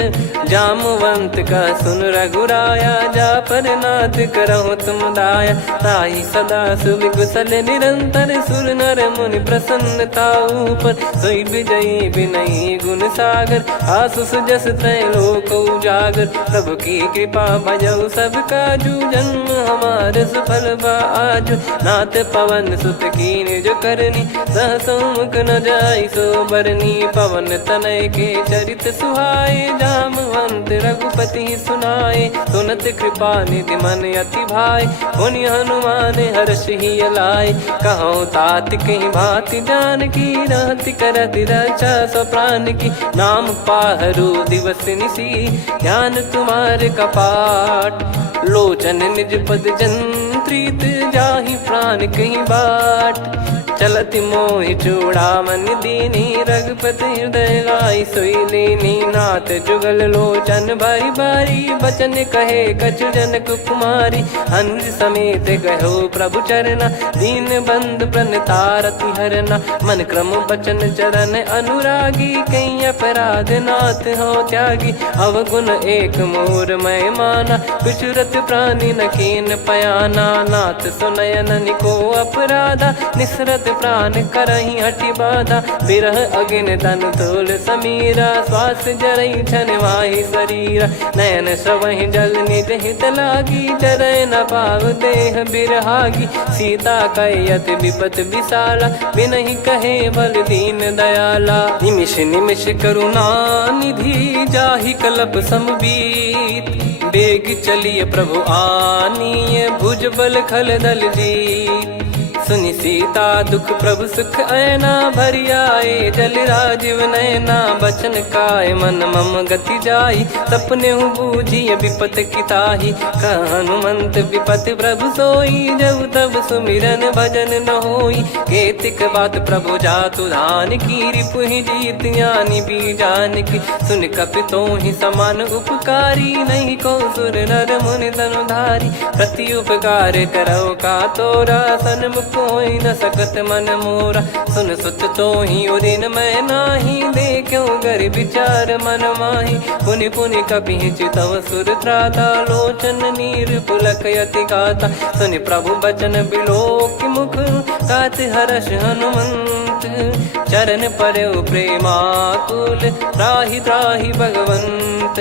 जामवंत का सुन रघुराया, जा पर नाथ करहु तुम दाया, ताहि सदा सुभि कुशल निरंतर, सुर नर मुनि प्रसन्नता ऊपर, सोई विजयी विनयी गुण सागर, आसु सुजस त्रैलोक उजागर, प्रभु की कृपा भजऊ सब काजू, जन्म हमार सफल बा आजु, नाथ पवन सुत कीन जो करनी, सहसो मुख न जाई सो बरनी, पवन तनय के चरित सुहाए, जामवंत रघुपति सुनाए, सुनत कृपा निधि मन अति भाई, पुनि हनुमान हर्ष ही लाए, कहो तात कहीं भांति जान की, रहति करति रक्षा सो प्राण की, नाम पाहरू दिवस निसी, ज्ञान तुम्हारे कपाट, लोचन निज पद जन प्रीत जाहि प्राण कहीं बाट। चलत मोहि चूड़ामन दीनी रघुपति हृदय लाई सोई लीनी। नाथ जुगल लोचन बारी बारी बचन कहे कछु जनक कुमारी। अनुज समेत गयो प्रभु चरना दीन बंधु प्रणतारति हरना। मन क्रम बचन चरण अनुरागी कहीं अपराध नाथ हो त्यागी। अवगुण एक मोर मैं माना विचुरत प्राणी न कीन पयाना। नाथ सुनयन निको अपराधा निसरत प्राण करही हटि बाधा। बिरह अगिन तन तोल समीरा श्वास जरई छन माही शरीरा। नयन श्रवहि जल निज हित लागी जरय न पाव देह बिरहागी। सीता कयत विपत विशाला बिनहि कहे बल दीन दयाला। निमिष निमिष करुणा निधि जाहि कलप समबीत। बेग चलिए प्रभु आनीय भुज बल खल दल जीत। सुनि सीता दुख प्रभु सुख ऐना भरि आए जल राजीव नैना। बचन काय मन मम गति जाई सपने हूँ बूझिए विपत किताही। हनुमंत विपत प्रभु सोई जब तब सुमिरन भजन न होई। केतिक बात प्रभु जातु धान की रिपुहि जीत ज्ञानी बीजान की। सुन कपि तोहि समान उपकारी नहीं को सुर नर मुनि तनुधारी। प्रति उपकार करो का तोरा सन्मुख कोई न सकत मन मोरा। सुन सुत तो ही उदिन मैं नाही देखो गर विचार मन माही। पुनि पुनि कपि चितव सुर त्राता लोचन नीर पुलक यति गाता। सुनि प्रभु बचन बिलोक मुख गात हर्ष हनुमंत। चरण परयो प्रेमाकुल त्राहि त्राहि भगवंत।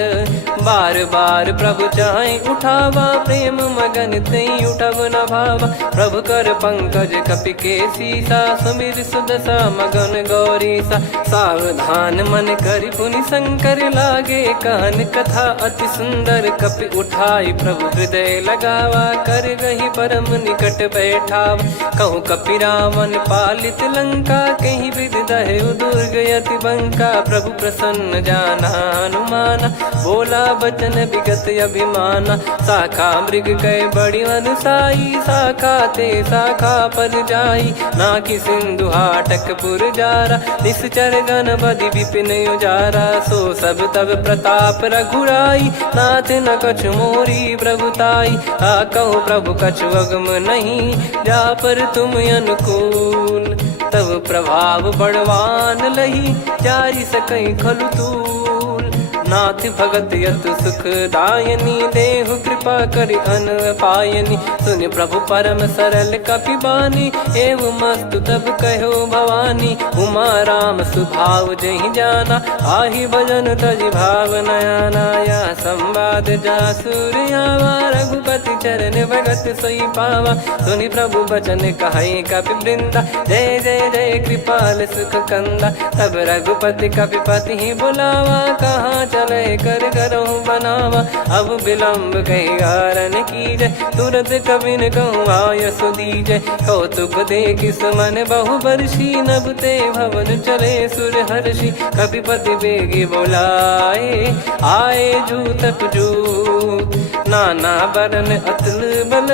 बार बार प्रभु चाहि उठावा प्रेम मगन तई उठब न भावा। प्रभु कर पंकज कपि के सीसा सुमिर सुदशा मगन गौरीसा। सावधान मन करि पुनि शंकर लागे कान कथा अति सुंदर। कपि उठाई प्रभु हृदय लगावा कर गही परम निकट बैठावा। कहूँ कपि रावण पालित लंका कहीं विद दहु दुर्ग यति बंका। प्रभु प्रसन्न जाना हनुमाना बोला बचन विगत अभिमाना। शाखा मृग गए बड़ी अनुसाई शाखा ते शाखा पर जाई। ना कि सिंधु हाटक पुर जारा निश्चर गण बदि विपिन उजारा। सो सब तब प्रताप रघुराई नाथ न कछु मोरी प्रभुताई। कहो प्रभु कछु अगम नहीं जा पर तुम अनुकूल। तब प्रभाव बड़वान लही जारी सकई खलु तूल। नाथ भगत यत सुख दायनी देहु कृपा करि अन पायनी। सुनि प्रभु परम सरल कपि बानी एवं मस्तु तब कहो भवानी। उमा राम सुभाव जहि जाना आहि भजन तजि भाव नयाना। या संवाद जासुर आवा रघुपति चरण भगत सोई पावा। सुनि प्रभु बचन कहै कपि वृंदा जय जय जय कृपाल सुख कंदा। तब रघुपति कपि पति ही बुलावा कहाँ चले कर करहु बनावा। अब विलम्ब कहीं कारण की जय तुरंत कवि न कहूँ आयस दीजय। कौतुक देख सुमन बहु बरसी नभते भवन चले सुर हर्षि। कपिपति बेगी बोलाए आए जूतप जूत। नाना बरन अतुल बल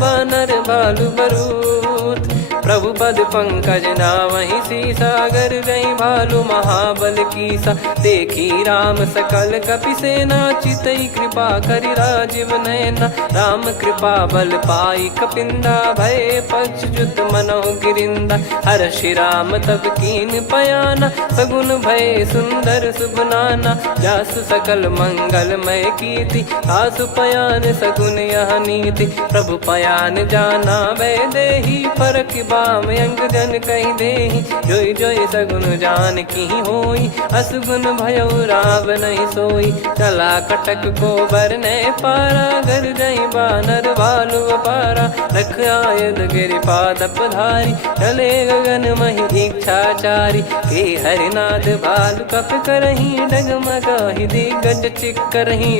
बानर बालु बरूत। प्रभु पद पंकज नामहि सीसागर गई भालु महाबल कीसा। देखी राम सकल कपि सेना चितई कृपा करि राजीव नयना। राम कृपा बल पाई कपिंदा भय पक्ष जुत मनोह गिरिंदा। हर्षि राम तब कीन पयाना सगुन भय सुंदर सुबनाना। जासु सकल मंगलमय कीर्ति आसु पयान सगुन यह नीति। प्रभु पयान जाना वै देहि फरक बाम अंग जन कहि देहि। जोई जोई सगुन जान की होई असगुन भयो राव नहीं सोई। चला कटक को बरने पारा घर जई बानर भालु अपारा। रख आयल गिरि पाद पधारी चले गगन महि इच्छाचारी। के हरिनाथ भालु कप करही डगमगाहि दिग्गज चिक्करही।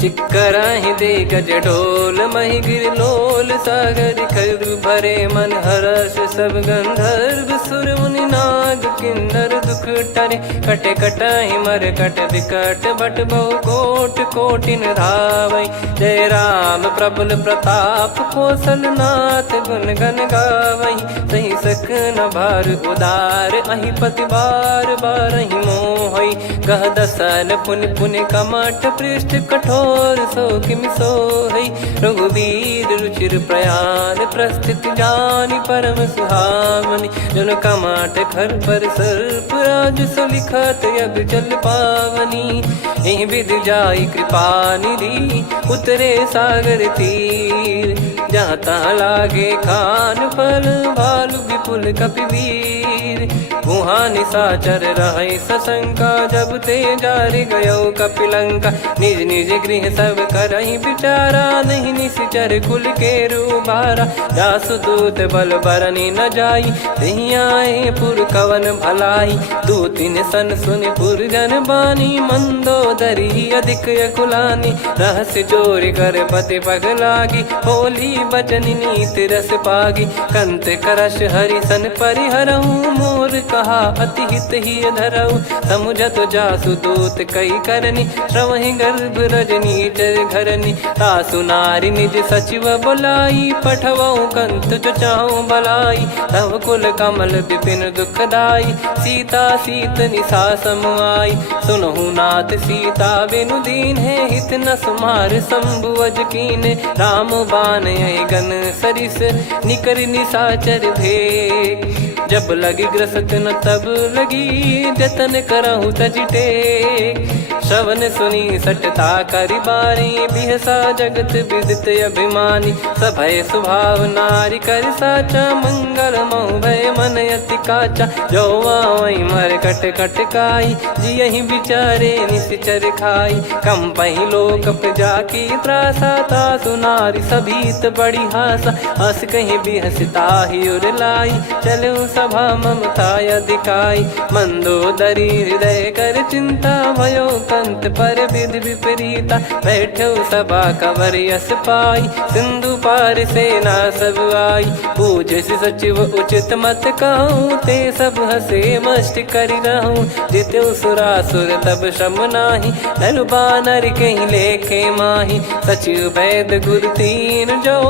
चिक्कराहि दे गज डोल महि गिर लोल सागर खरु भरे मन हर्ष सब गंधर्व सुर मुनि नाग किन्नर दुख टरे। कटे कटाहि मर कट विकट बट बहु कोट कोटिन धावई। जय राम प्रबल प्रताप कौशलनाथ गुण गण गावई। सही सक न भार उदार अहि पति बार बार ही मोहई। गह दसन पुन पुन कमठ पृष्ठ कठोर सो किम सोहई। रघुवीर रुचिर प्रयाण प्रस्थित जानि परम सुहावनी। जन कमठ खर पर सर्प राज सलिखत अब चल पावनी। एहि विध जाई कृपा निधि उतरे सागर तीर। जहाँ तहाँ लागे खान फल भालु विपुल कपिवीर। वहाँ निशाचर रहे सशंका जब ते जारि गयो कपिलंका। निज निज गृह सब करहि विचारा नहीं निश्चर कुल के रूबारा। जासु दूत बल बरनी न जाई तहि आए पुर कवन भलाई। दूतिन सन सुन पुर जन बानी मंदोदरी अधिक अकुलानी। रहस्य चोरी कर पति पग लागी होली बचन नीत रस पागी। कंत करश हरि सन परिहरऊ मोर कहा अति हित ही धरऊ। समुझत जासु दूत कई करनी श्रवहि गर्भ रजनी चर घरनी। तासु नारी निज सचिव बुलाई पठवऊ कंत जो चाहू बलाई। तव कुल कमल विपिन दुखदाई सीता सीत निशा समुआई। सुनहु नाथ सीता बिनु दीन है हित न सुमार शंभु अज कीन। राम बान यही गन सरिस निकर निशाचर भेग। जब लगी ग्रसत न तब लगी जतन करहु तज टेक। श्रवण सुनी सटता करि बारी बिहसा जगत विदित अभिमानी। सभय स्वभाव नारी कर साचा मंगल मऊ भय मन अति काचा। जो आवई मर कट कट काई जियहि विचारे निश्चर खाई। कम पही लोक जाकी त्रासा तासु नारी सभीत बड़ी हासा। हस कहीं बिहसता ही उर लाई चलऊ सभा ममता अधिकाई। मंदोदरी हृदय कर चिंता भयो कंत पर विध विपरीता। बैठो सभा कवर यस पाई सिंधु पार सेना सब आई। पूज सचिव उचित मत कहूँ ते सब हसे मस्त करि रहूँ। जित्यु सुरासुर तब श्रम नाही धनु बानर कहीं लेखे माही। सचिव वैद गुरु तीन जो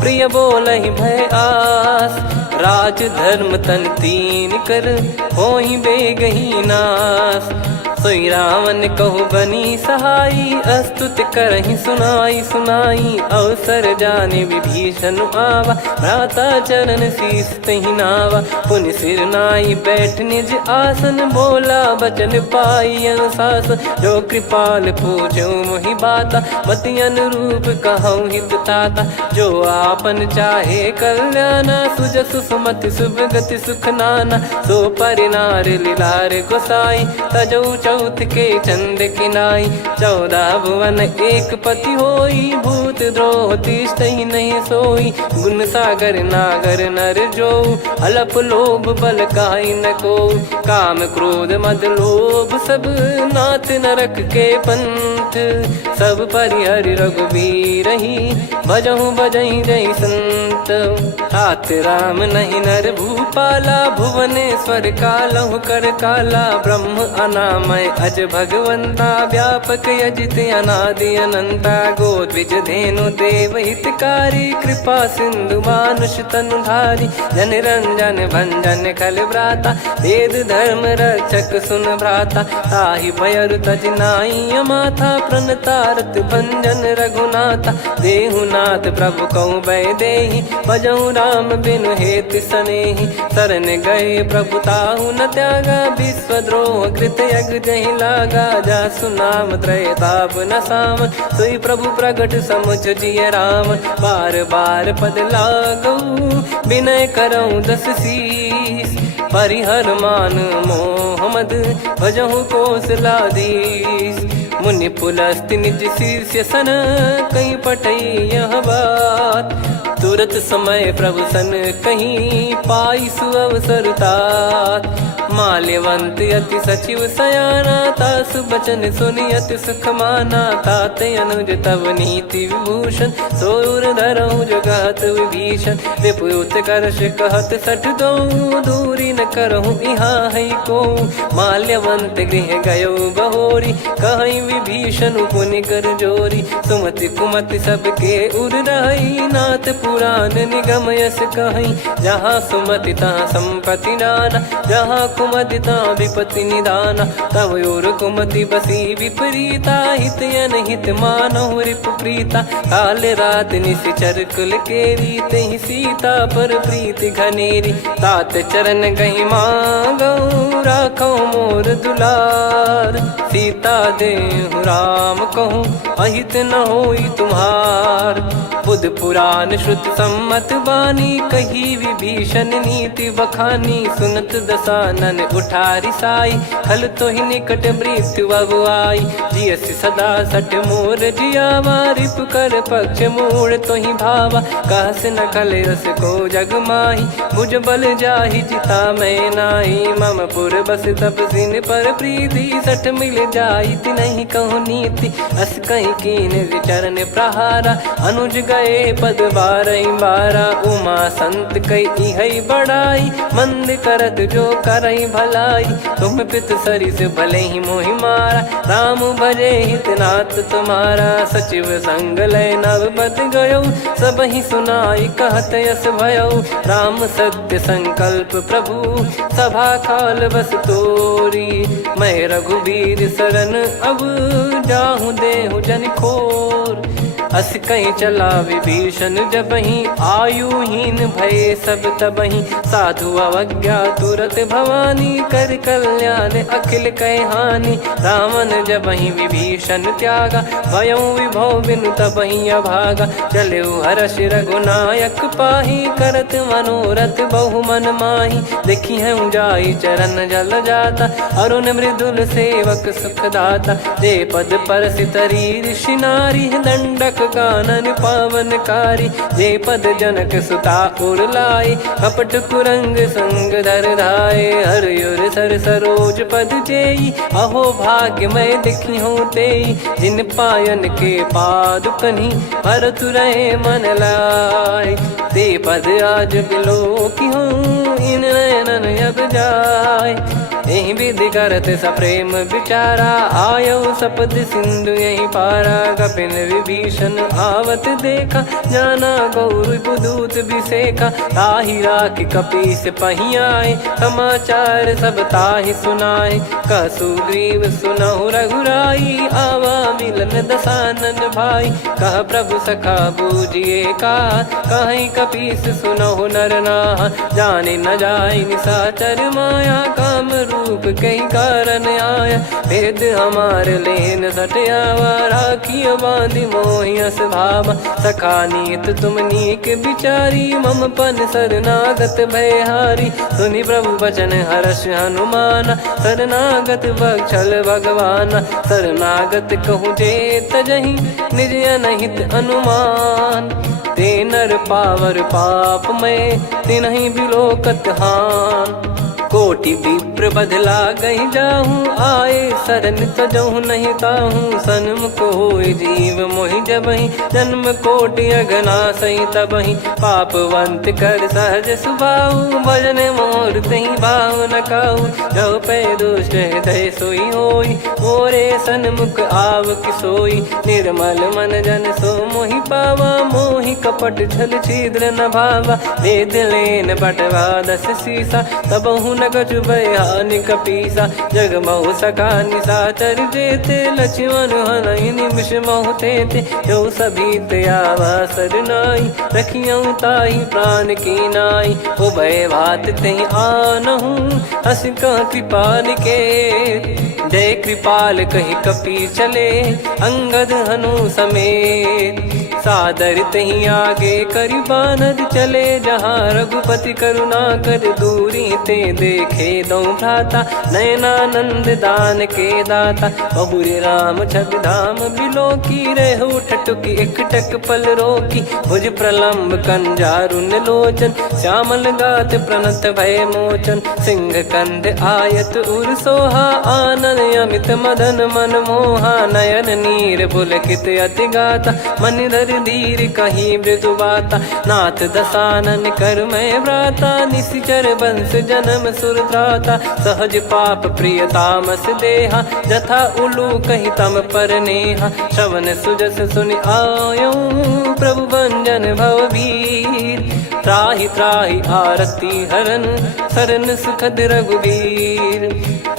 प्रिय बोलहि भय आस। राज धर्म तन तीन कर होहि बेगही नास। सोई रावण कहु बनी सहाई अस्तुत करहि सुनाई सुनाई। अवसर जाने विभीषण आवा भ्राता चरण शीस तहि नावा। पुनि सिर नाई बैठ निज आसन बोला बचन पाई अनुशासन। जो कृपाल पूछो मोहि बाता मति अनुरूप कहूँ हित ताता। जो आपन चाहे कल्याणा सुजसु सुमति शुभ गति सुख नाना। सो परिनार लीलार गोसाई तजौ चौथ के चंद किनाई। 14 भुवन एक पति होई भूत द्रोह तिष्ठहि नहीं सोई। गुण सागर नागर नर जो अलप लोभ बल काई न को। काम क्रोध मद लोभ सब नाथ नरक के पंथ। सब परिहरि रघुबीर ही भजहु बजहि जय संत। हाथ राम नहीं नर भूपाला भुवनेश्वर कालहु कर काला। ब्रह्म अनामय अज भगवंता व्यापक यजित अनादि अनंता। गोद्विज धेनु देव हितकारी कृपा सिंधु मानुष तनुधारी। जन रंजन भंजन खल भ्राता वेद धर्म रक्षक सुन भ्राता। ताहि भयर तज नाई माथा प्रणतारत भंजन रघुनाथा। देहुनाथ प्रभु कहु बै देहि भजहु राम बिनु हेत सनेहि। शरण गए प्रभु ताहु न त्यागा विश्वद्रोह कृत यज्ञ जहि लागा। जासु नाम त्रयताप न सामन सोई प्रभु प्रगट समुझ जिय रामन। बार बार पद लागऊ विनय करऊँ 10 शीस। परिहर मान मोहम्मद भजहु कौशलाधीश। मुनि पुलस्त्य निज शीर्ष सन कहीं पटई यह बात। तुरत समय प्रभु सन कहीं पाई सुअवसर तात। माल्यवंत अति सचिव सयाना, तासु बचन सुनि अति सुख माना। ताते अनुज तव नीति विभूषण, सोर धरहु जगत विभीषण। रिपुयुत करश कहत सठ दो, दूरी न करहु इहाँ है को। माल्यवंत गृह गयो बहोरी, कहीं विभीषण पुनि कर जोरी। सुमति कुमति सबके उर रही, नाथ पुराण निगम यस कहीं। जहाँ सुमति तहाँ संपत्ति नाना, जहाँ कुमति तहाँ विपत्ति निदाना। तब और कुमति बसी विपरीता, हित अनहित मानहु रिपु प्रीता। काल रात निशिचर कुल केरी, तहि सीता पर प्रीति घनेरी। तात चरण गही मांगऊ, राखो मोर दुलार। सीता देहु राम कहूँ, अहित न होई तुम्हार। बुध पुराण श्रुत सम्मत बानी, कही विभीषण नीति बखानी। सुनत दसानन उठारी साई, खल तो ही निकट मृत्यु अब आई। जियस सदा सठ मोर जियावा, रिप कर पक्ष मूड़ तो ही भावा। कहस न खल रस को जग माही, भुज बल जाहि जिता मैं नाई। मम पुर बस तब सिन पर प्रीति, सठ मिल जाई नहीं कहूँ नीति। अस कहीं कीन विचरण प्रहारा, अनुज गए पद बारई बारा। उमा संत कई है बड़ाई, मंद करत जो करई भलाई। तुम पित सरिस भले ही मोहि मारा, राम भजे हितनाथ तुम्हारा। सचिव संग लय नव बद गयो, सब ही सुनाई कहत यस भयो। राम सत्य संकल्प प्रभु, सभा काल बस तोरी। मैं रघुबीर शरण अब, जाहु देहु जन खोर। अस कहीं चला विभीषण जबहि, आयुहीन भय सब तबहि। साधु अवज्ञा तुरत भवानी, कर कल्याण अखिल कह हानि। रावण जबहि विभीषण त्यागा, भयउ विभव बिनु तबहि अभागा। चलऊ हर्ष रघुनायक पाही, करत मनोरथ बहु मन माही। देखी हूँ जाई चरण जल जाता, अरुण मृदुल सेवक सुखदाता। जे पद पर सितरी ऋषि नारी, दंडक कानन पावनकारी। जे पद जनक सुता उर लाए, कपट कुरंग संग धर धाये। हरियुर सर सरोज पद जेई, अहो भाग्य मैं दिखी हूँ तेई। जिन पायन के पादुकनि, भरत रहे मन लाय। ते पद आज बिलो की हूँ, इन नयनन अब जाय। यही विधि करत सप्रेम विचारा, आयो सपद सिंधु यही पारा। कपिन विभीषण आवत देखा, जाना गौर बुदूत बिसेखा। ताहि राख कपीस पही आए, समाचार सब ताहि सुनाए। कह सुग्रीव सुनहु रघुराई, आवा मिलन दसानन भाई। कह प्रभु सखा बूझिए का, कहीं कपीस सुनहु नर नाहा। जाने न जाय निशाचर माया, काम रूप कई कारण आया। भेद हमार लेन सटयावा, राखिय बांधि मोहियस भावा। सखा नीत तुम नीक बिचारी, मम पन शरणागत भयहारी। सुनि प्रभु वचन हर्ष हनुमाना, शरणागत बक्षल भगवाना। शरणागत कहूँ जे तजहि, निज अनहित अनुमान। ते नर पावर पाप में, तिन्हि बिलोकत हान। कोटि विप्र बदला गई जाहूँ, आए शरण तजहु नहीं ताहूँ। सन्मुख होय जीव मोहि जबहि, जन्म कोटि अघना सही तबहि। पापवंत कर सहज सुभाऊ, भजन मोर तहि भाव न काऊ। जो पै दुष्ट हृदय सोई होई, मोरे सन्मुख आव किसोई। निर्मल मन जन सो मोहि पावा, मोहि कपट छल छिद्र न भावा। वेद लेन बटवा दस सीसा, तबहु न कछु भयानि कपीसा। जग महु सखा निशाचर जेते, लक्ष्मण हनहि निमिष महु तेते। जो सभी त्यावा सरनाई, रखियऊ ताहि प्राण की नाई। उभय भात तहि आनहु, हस कह कृपाल के। जय कृपाल कहि कपी चले, अंगद हनु समेत। सादर तहीं आगे करी बानर चले जहाँ रघुपति करुणा कर दूरी ते देखे दो भ्राता नयनानंद दान के दाता बहुरी राम छवि धाम बिलो की रेहू ठटुकी एकटक पल रोकी भुज प्रलम्ब कंजारुन लोचन श्यामल गात प्रणत भय मोचन सिंह कंद आयत उर सोहा आनन अमित मदन मन मोहा नयन नीर पुलकित अति गाता मन धर धीर कहीं मृदु बाता नाथ दसानन कर मैं व्राता निशिचर बंस जन्म सुरत्राता सहज पाप प्रिय तामस देहा जथा उलू कही तम पर नेहा श्रवण सुजस सुनि आयो प्रभु भंजन भववीर त्राहि त्राहि आरती हरन सरन सुखद रघुवीर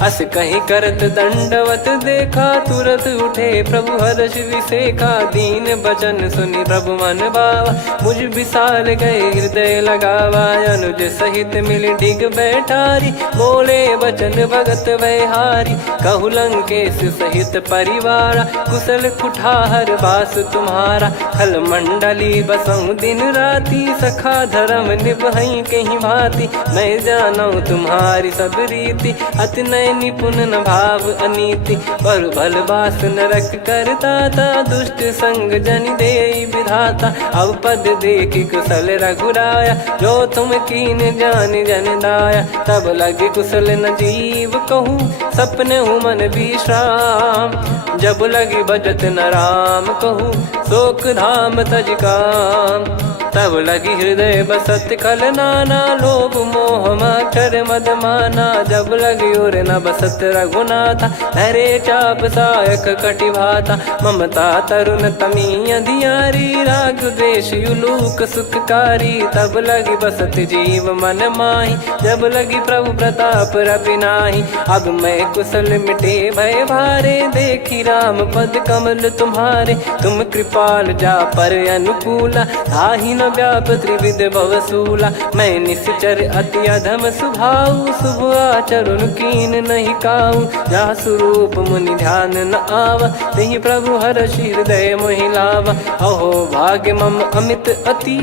अस कहीं करत दंडवत देखा तुरत उठे प्रभु हर्ष विसेखा दीन बचन सुनि प्रभु मन भावा मुझ विसार गए हृदय लगावा अनुज सहित मिल डिग बैठारी बोले बचन भगत वैहारी कहु लंकेश सहित परिवारा कुशल कुठार बास तुम्हारा खल मंडली बसऊं दिन राती सखा धर्म निभई कहीं भांति मैं जानू तुम्हारी सब रीति अति नय निपुण न भाव अनीति पर भल बास नरक करता था दुष्ट संग जन दे विधाता अब पद देखी कुशल रघुराया जो तुम कीन जान जन दाया तब लगे कुशल न जीव कहूँ सपने हूँ मन विश्राम जब लगी बजत न राम कहूँ शोक धाम तज काम तब लगी हृदय बसत कल नाना लोभ मोह मकर मद माना जब लगी और न बसत रघुनाथा हरे चाप सायक कटि भाता ममता तरुण तमी अधियारी राग द्वेष युलूक सुखकारी तब लगी बसत जीव मन माही जब लगी प्रभु प्रताप रवि नाही अब मैं कुशल मिटे भय भारे देखी राम पद कमल तुम्हारे तुम कृपाल जा पर अनुकूला ताहि न व्याप त्रिविध भवसूला मैं निश्चर अति अधम सुभाऊ शुभ आचरण कीन नहीं काऊ जा स्वरूप मुनि ध्यान न आवा नहीं प्रभु हर्ष हृदय मोहि लावा अहो भाग्य मम अमित अति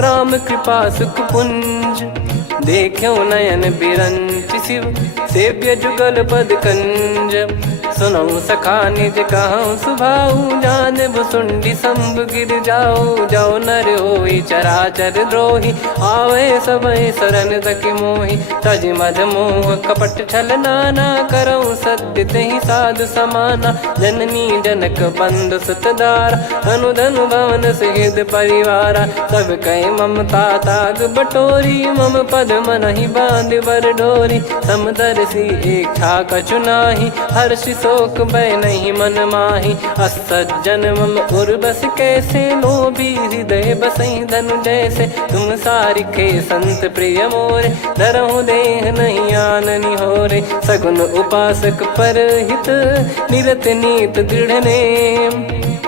राम कृपा सुख पुंज देखो नयन बिरंच शिव सेव्य जुगल पद कंज सुनऊ सखा निज कहूँ सुभाऊ जान भुसुंडी संभ गिर जाओ जाओ नर होई चराचर द्रोही आवे सबय शरण तक मोहि तज मद मोह कपट छल नाना करऊँ सत्य तहि साधु समाना जननी जनक बंधु सुतदारा धनु धनु भवन सहित परिवारा सब कहे ममता ताग बटोरी मम पद मन ही बांध बर डोरी समदर्शी इच्छा कछु नाही हर्ष शोक भय नहीं मन माही असज्जन मम उर्वस कैसे लोभी हृदय बसई धनु जैसे तुम सारिखे संत प्रिय मोरे धरहु देह नहीं आननि होरे सगुन उपासक पर हित निरत नीत दृढ़ नेम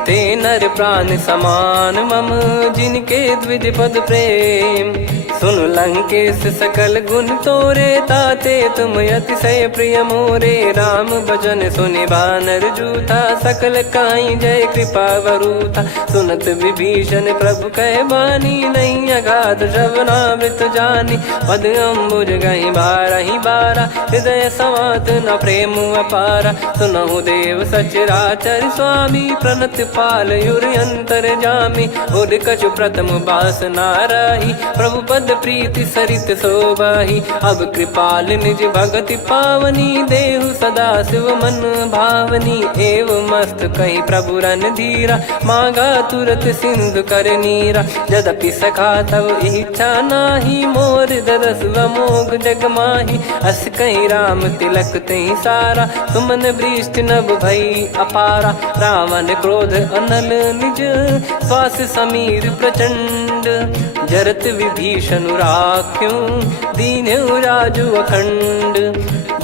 ते नर प्राण समान मम जिनके द्विज पद प्रेम सुन लंकेश सकल गुण तोरे ताते तुम अतिशय प्रिय मोरे राम भजन सुनि बानर जूथा सकल काई जय कृपा वरूथा सुनत विभीषण प्रभु कह बानी नहीं अगाध श्रवणामृत जानी पद अम्बुज गहि बारहि बारा हृदय समात न प्रेम अपारा सुनहु देव सचराचर स्वामी प्रणत पाल युर अंतर जामी उद कछु प्रथम बास नाराही प्रभु पद प्रीति सरित शोभाही अब कृपाल निज भगति पावनी देहु सदा शिव मन भावनी एव मस्त कही प्रभु रन धीरा मांगा तुरत सिंधु कर नीरा यद्यपि सखा तब इच्छा नाही मोर दरस मोग जग माही अस कही राम तिलक तही सारा सुमन वृष्टि नभ भई अपारा रावण क्रोध अनल निज श्वास समीर प्रचंड जरत विभीषण राख्यों दीन्यु राजु अखंड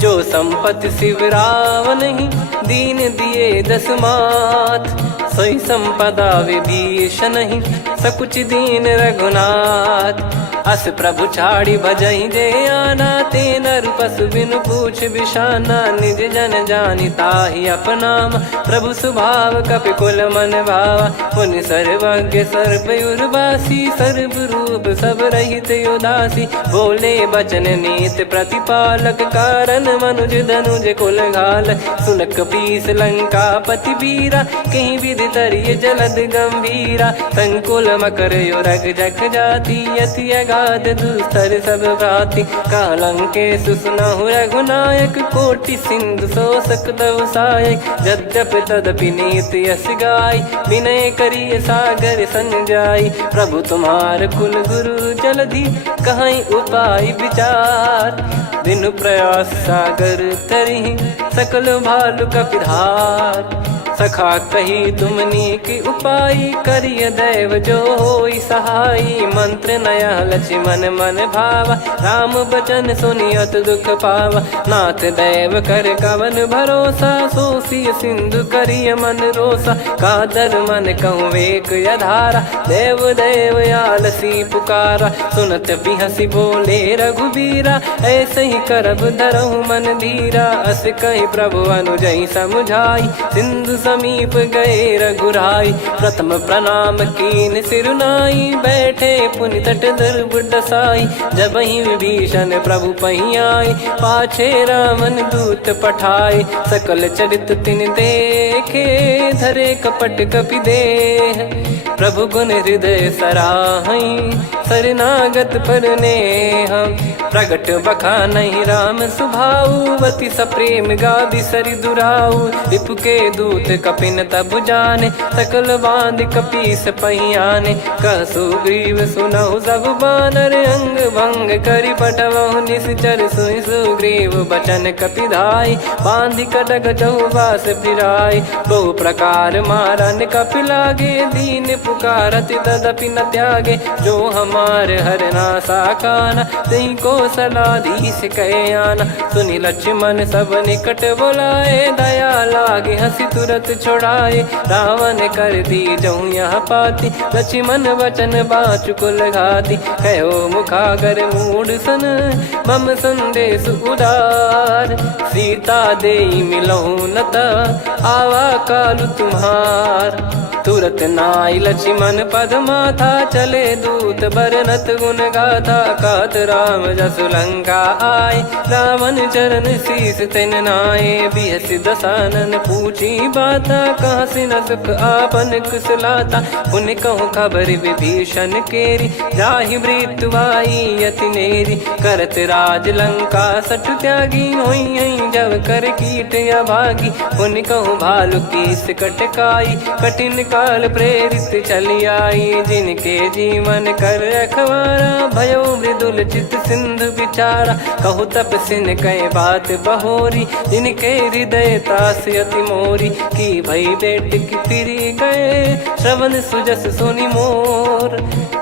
जो संपत्ति शिव रावण ही दीन दिए दस मात सोई संपदा विभीषण ही सकुच दीन रघुनाथ अस प्रभु छाड़ी भजई जे आना, ते नर पशु बिनु पूछ बिशाना, निज जन जानी ताहि अपनाम, प्रभु स्वभाव कपि कुल मन भावा, मुनि सर्वज्ञ सर्वयुर्वासी, सर्व रूप सब रहित उदासी, बोले बचन नीत प्रतिपालक, कारण मनुज धनुज कुल घाल, सुन कपीस लंका पति बीरा, कहीं विधि तरिय जलद गंभीरा, संकुल मकर युरग जख जाति, यति अगाध दुस्तर सब भ्राति, कालंके सुसुनहु रघुनायक, कोटि सिंधु शोषक तव सहायक, यद्यपि तदपि नीति यस गाय, विनय करिय सागर सन जाई, प्रभु तुम्हार कुल गुरु जलधि, कहीं उपाय विचार, बिनु प्रयास सागर तरि, सकल भालु कपिधार, सखा कही तुमनी की उपाय, करिय दैव जो होई सहाई, मंत्र नया लक्ष्मण मन भावा, राम बचन सुनियत दुख पावा, नाथ दैव कर कवन भरोसा, सोसिय सिंधु करिय मन रोसा, कादर मन कहूँ एक यधारा, देव देव आलसी पुकारा, सुनत बिहसी बोले रघुबीरा, ऐसे ही करब धरहु मन धीरा, अस कही प्रभु अनुजई समुझाई, सिंधु समीप गए रघुराई, प्रथम प्रणाम कीन सिरुनाई, बैठे पुनि तट दर्ब डसाई, जब ही विभीषण प्रभु पही आए, पाछे रावण दूत पठाए, सकल चरित तिन देखे, धरे कपट कपि देह, प्रभु गुण हृदय सराहई, शरणागत पर नेह, प्रगट बखानहि राम सुभाऊ, बति सप्रेम गादि सरि दुराऊ, रिपु के दूत कपिन तब जाने, सकल बांध कपीस पहियाने, कह सुग्रीव सुनहु सब बानर, अंग भंग करि पटवहु निश्चर, सुनि सुग्रीव बचन कपिधाई, बांधि कटक चौबास फिराई, बहु प्रकार मारन कपि लागे, दीन पुकारत तदपि न त्यागे, जो हमार हरना साकाना, तही को सलाधीश कहे आना, सुनि लक्ष्मण सब निकट बुलाए, दया लागे हंसी तुरत छोड़ाए, रावण कर दी जऊँ यह पाती, लक्ष्मण वचन बाचु कुल घाती, कहो मुखागर मूड सन, मम संदेश उदार, सीता देई मिलहु नता, आवा कालु तुम्हार, तुरत नाई लक्ष्मण पद माथा, चले दूत बरनत गुण गाथा, कहत राम जसु लंका आए, रावण चरण शीस तिन नाये, बिहस दसानन पूछी बाता, कहाँ से न सुख आपन कुशलाता, पुन कहूँ खबर विभीषण केरी, जाहि मृत्यु आई यति नेरी, करत राज लंका सठ त्यागी, होई जब कर कीट अभागी, पुन कहूँ भालु कीस कटकाई, कठिन काल प्रेरित चली आई, जिनके जीवन कर रखवारा, भयो मृदुल चित सिंधु विचारा, कहु तपसिन कई बात बहोरी, जिनके हृदय तास अति मोरी, की भई बेट की फिरी गए, श्रवण सुजस सुनि मोर,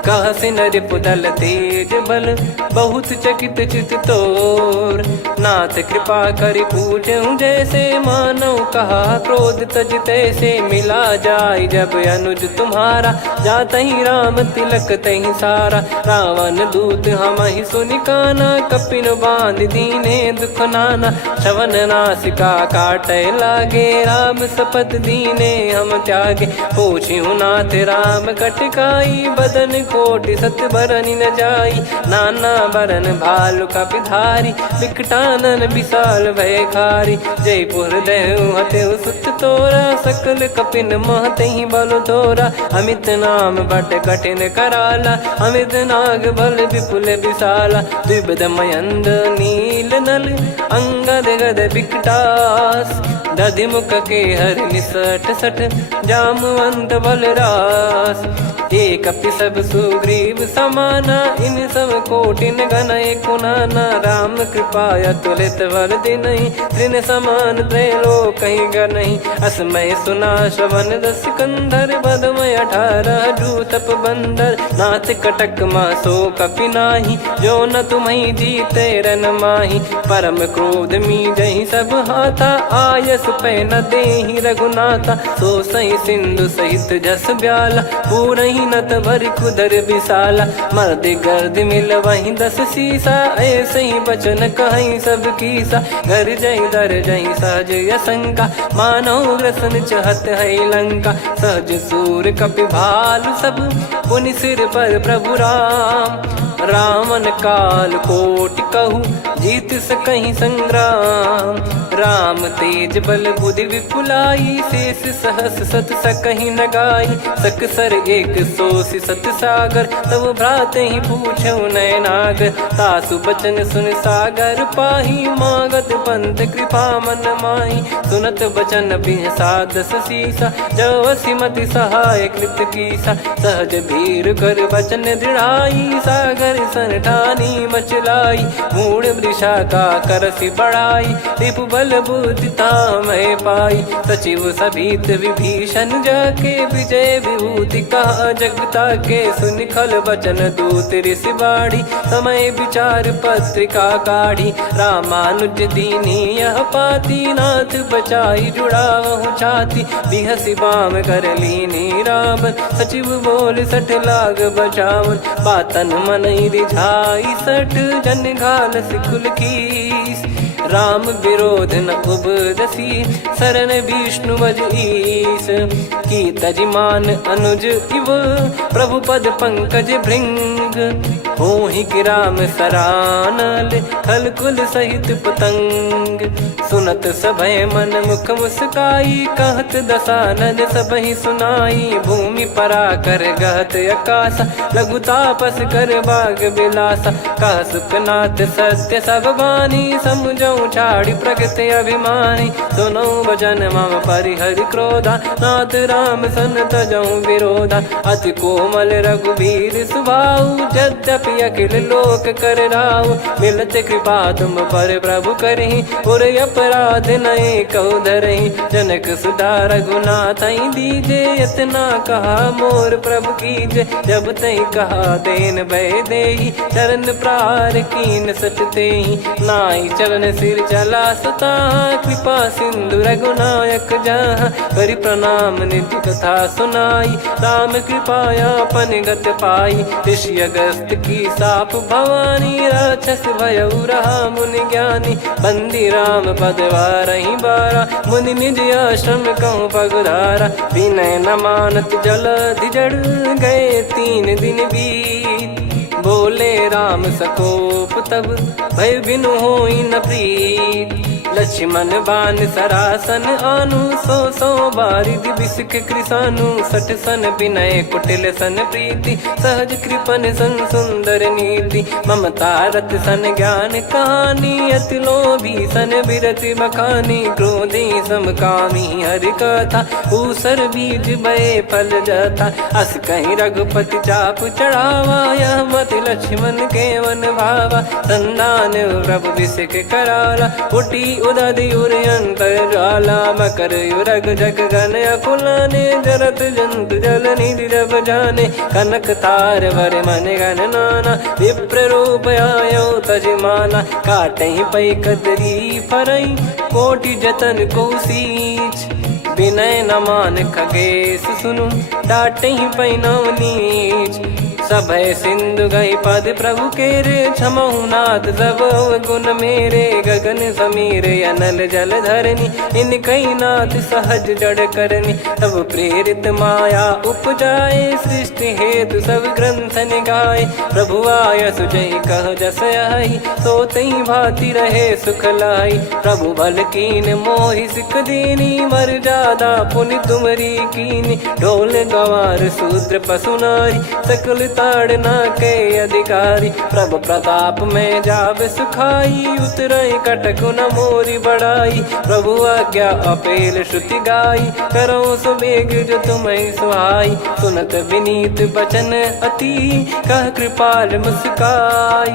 कह सिन रिपुदल तेज बल, बहुत चकित चित तोर, नाथ कृपा करि पूजऊं जैसे, मानव कहा क्रोध तज तैसे, मिला जाय जब अनुज तुम्हारा, जात ही राम तिलक तही सारा, रावण दूत हम ही सुनि काना, कपिन बांध दीने दुख नाना, श्रवण नासिका काटे लागे, राम सपत दीने हम त्यागे, पूछिहु नाथ राम कटकाई, बदन कोटि सत बरनि न जाई, नाना बरन भालु कपिधारी, विकटानन विशाल भयखारी, जयपुर देहु हतेउ सुत तोरा, सकल कपिन महतहि बल तोरा, अमित नाम बट कठिन कराला, अमित नाग बल विपुल विशाला, द्विविध मयंद नील नल, अंगद गद विकटास, दधिमुख के हर निसठ सठ, जामवंत बलरास, एक अपि सब सुग्रीव समाना, इन सब कोटिन गण कुनाना, राम कृपा अतुलित बल दिनहि, तृण समान त्रैलोक कहीं गनहि, असमय सुना श्रवण दस कंधर, बदमय 18 जूतप बंदर, नाथ कटक मासो कपि नाही, जो न तुम्हि जीते रन माही, परम क्रोध मी जहि सब हाथा, आयस पै न देहि रघुनाथा, सो सही सिंधु सहित जस ब्याला, पूरहि कीनत भरी कुदर विशाला, मर्द गर्द मिल वहीं 10 शीशा, ऐसे ही बचन कहीं सब कीसा, घर जई दर जई सहज असंका, मानव ग्रसन चहत है लंका, सहज सूर कपि भालु सब, पुनि सिर पर प्रभु राम, रामन काल कोटि कहूँ जीत सकहीं संग्राम, राम तेज बल बुद्धि विपुलाई, शेष सहस सत सकहीं न गाई, सकसर एक सोसी सत सागर, तब भ्राते ही पूछो नयनागर, तासु बचन सुन सागर पाही, मागत पंथ कृपा मन माही, सुनत बचन बिहसा 10 शीसा, जो सिमति सहाय कृत कीसा, सहज धीर कर बचन दृढ़ाई, सागर सन ठानी मचलाई, मूड वृषा का करसी बढ़ाई, रिपु बल बुद्धि तामय पाई, सचिव सभीत विभीषण जाके, विजय विभूति कहा जगता के, सुन खल बचन दूत ऋषि बाड़ी, समय विचार पत्रिका काढ़ी, रामानुज दीनी यह पाती, नाथ बचाई जुड़ावहु छाती, बिहसी बाम कर लीनी राम, सचिव बोल 60 लाग बचावन, बातन मन रिझाई 60 जन घाल सिकुल कीस, राम विरोध न उपदसी, शरण विष्णु मज ईस, की तजिमान अनुज इव, प्रभु पद पंकज भृंग, होहि कि राम सरानल, खल कुल सहित पतंग, सुनत सभय मन मुख मुस्काई, कहत दसानन सबहि सुनाई, भूमि परा कर गहत आकाशा, लघु तापस कर बाग बिलासा, कह सुखनाथ सत्य सब बानी, समझो छाड़ी प्रगति अभिमानी, सुनो भजन मम परिहरि क्रोधा, नाथ राम सन तजऊ विरोधा, अति कोमल रघुवीर सुभाऊ, यद्यपि अखिल लोक कर राऊ, मिलत कृपा तुम पर प्रभु करहि, पुर अपराध नये कहु धरहि, जनक सुधा रघुनाथ दीजे, इतना कहा मोर प्रभु कीजे, जब तई कहा देन भय देहि, चरण प्रार कीन सटतेहि, नाई चरण सिर चला सता, कृपा सिंधु रघुनायक जहाँ, करि प्रणाम निधि कथा सुनाई, राम कृपाया पन गत पाई, ऋषि अगस्त की साप भवानी, राक्षस भयउ रहा मुनि ज्ञानी, बंदी राम पद वारहि बारा, मुनि निज आश्रम कहूँ पगधारा, विनय न मानत जलधि जड़, गए 3 दिन बीत, बोले राम सकोप तब, भय बिनु होई न प्रीत, लक्ष्मण बान सरासन आनु, 100 बारिधि बिसक कृसानु, 60 सन विनय कुटिल सन प्रीति, सहज कृपन सन सुंदर नीति, ममता रत सन ज्ञान कहानी, अति लोभी सन बिरति बखानी, क्रोधी समकामी हरि कथा, ऊसर बीज भय फल जता, अस कहीं रघुपति चाप चढ़ावा, यह मत लक्ष्मण के वन भावा, संदान प्रभु बिसक कराला, उठी उदधि उर अंतर ज्वाला, मकर युरग जग गन अकुलाने, जरत जंतु जल निधि जब जाने, कनक तार वर मन गण नाना, विप्र रूप आयो तजमाना, काटे पै कदरी फरई, कोटि जतन को सींच, विनय न मान खगेश सुनु, डाटे ही पैनव नीच, सभय सिंधु गई पद प्रभु केरे, क्षमहु नाथ सब गुण मेरे, गगन समीर अनल जल धरनी, इन कई नाथ सहज जड़ करनी, तब प्रेरित माया उपजाए, सृष्टि हेतु सब ग्रंथ निगाए, प्रभु आय सुजय कह जस आई, सोतई भांति रहे सुख लाई, प्रभु बल कीन मोहि सिख दीनी, मर जादा पुनि तुमरी कीनी, ढोल गवार शूद्र पशु नारी, सकल ताड़ना के अधिकारी, प्रभु प्रताप में जाब सुखाई, उतरई कटक न मोरी बढ़ाई, प्रभु आज्ञा अपेल श्रुति गाई, करो सुबेग जो तुम्हें सुहाई, सुनत विनीत बचन अति, कह कृपाल मुस्काई,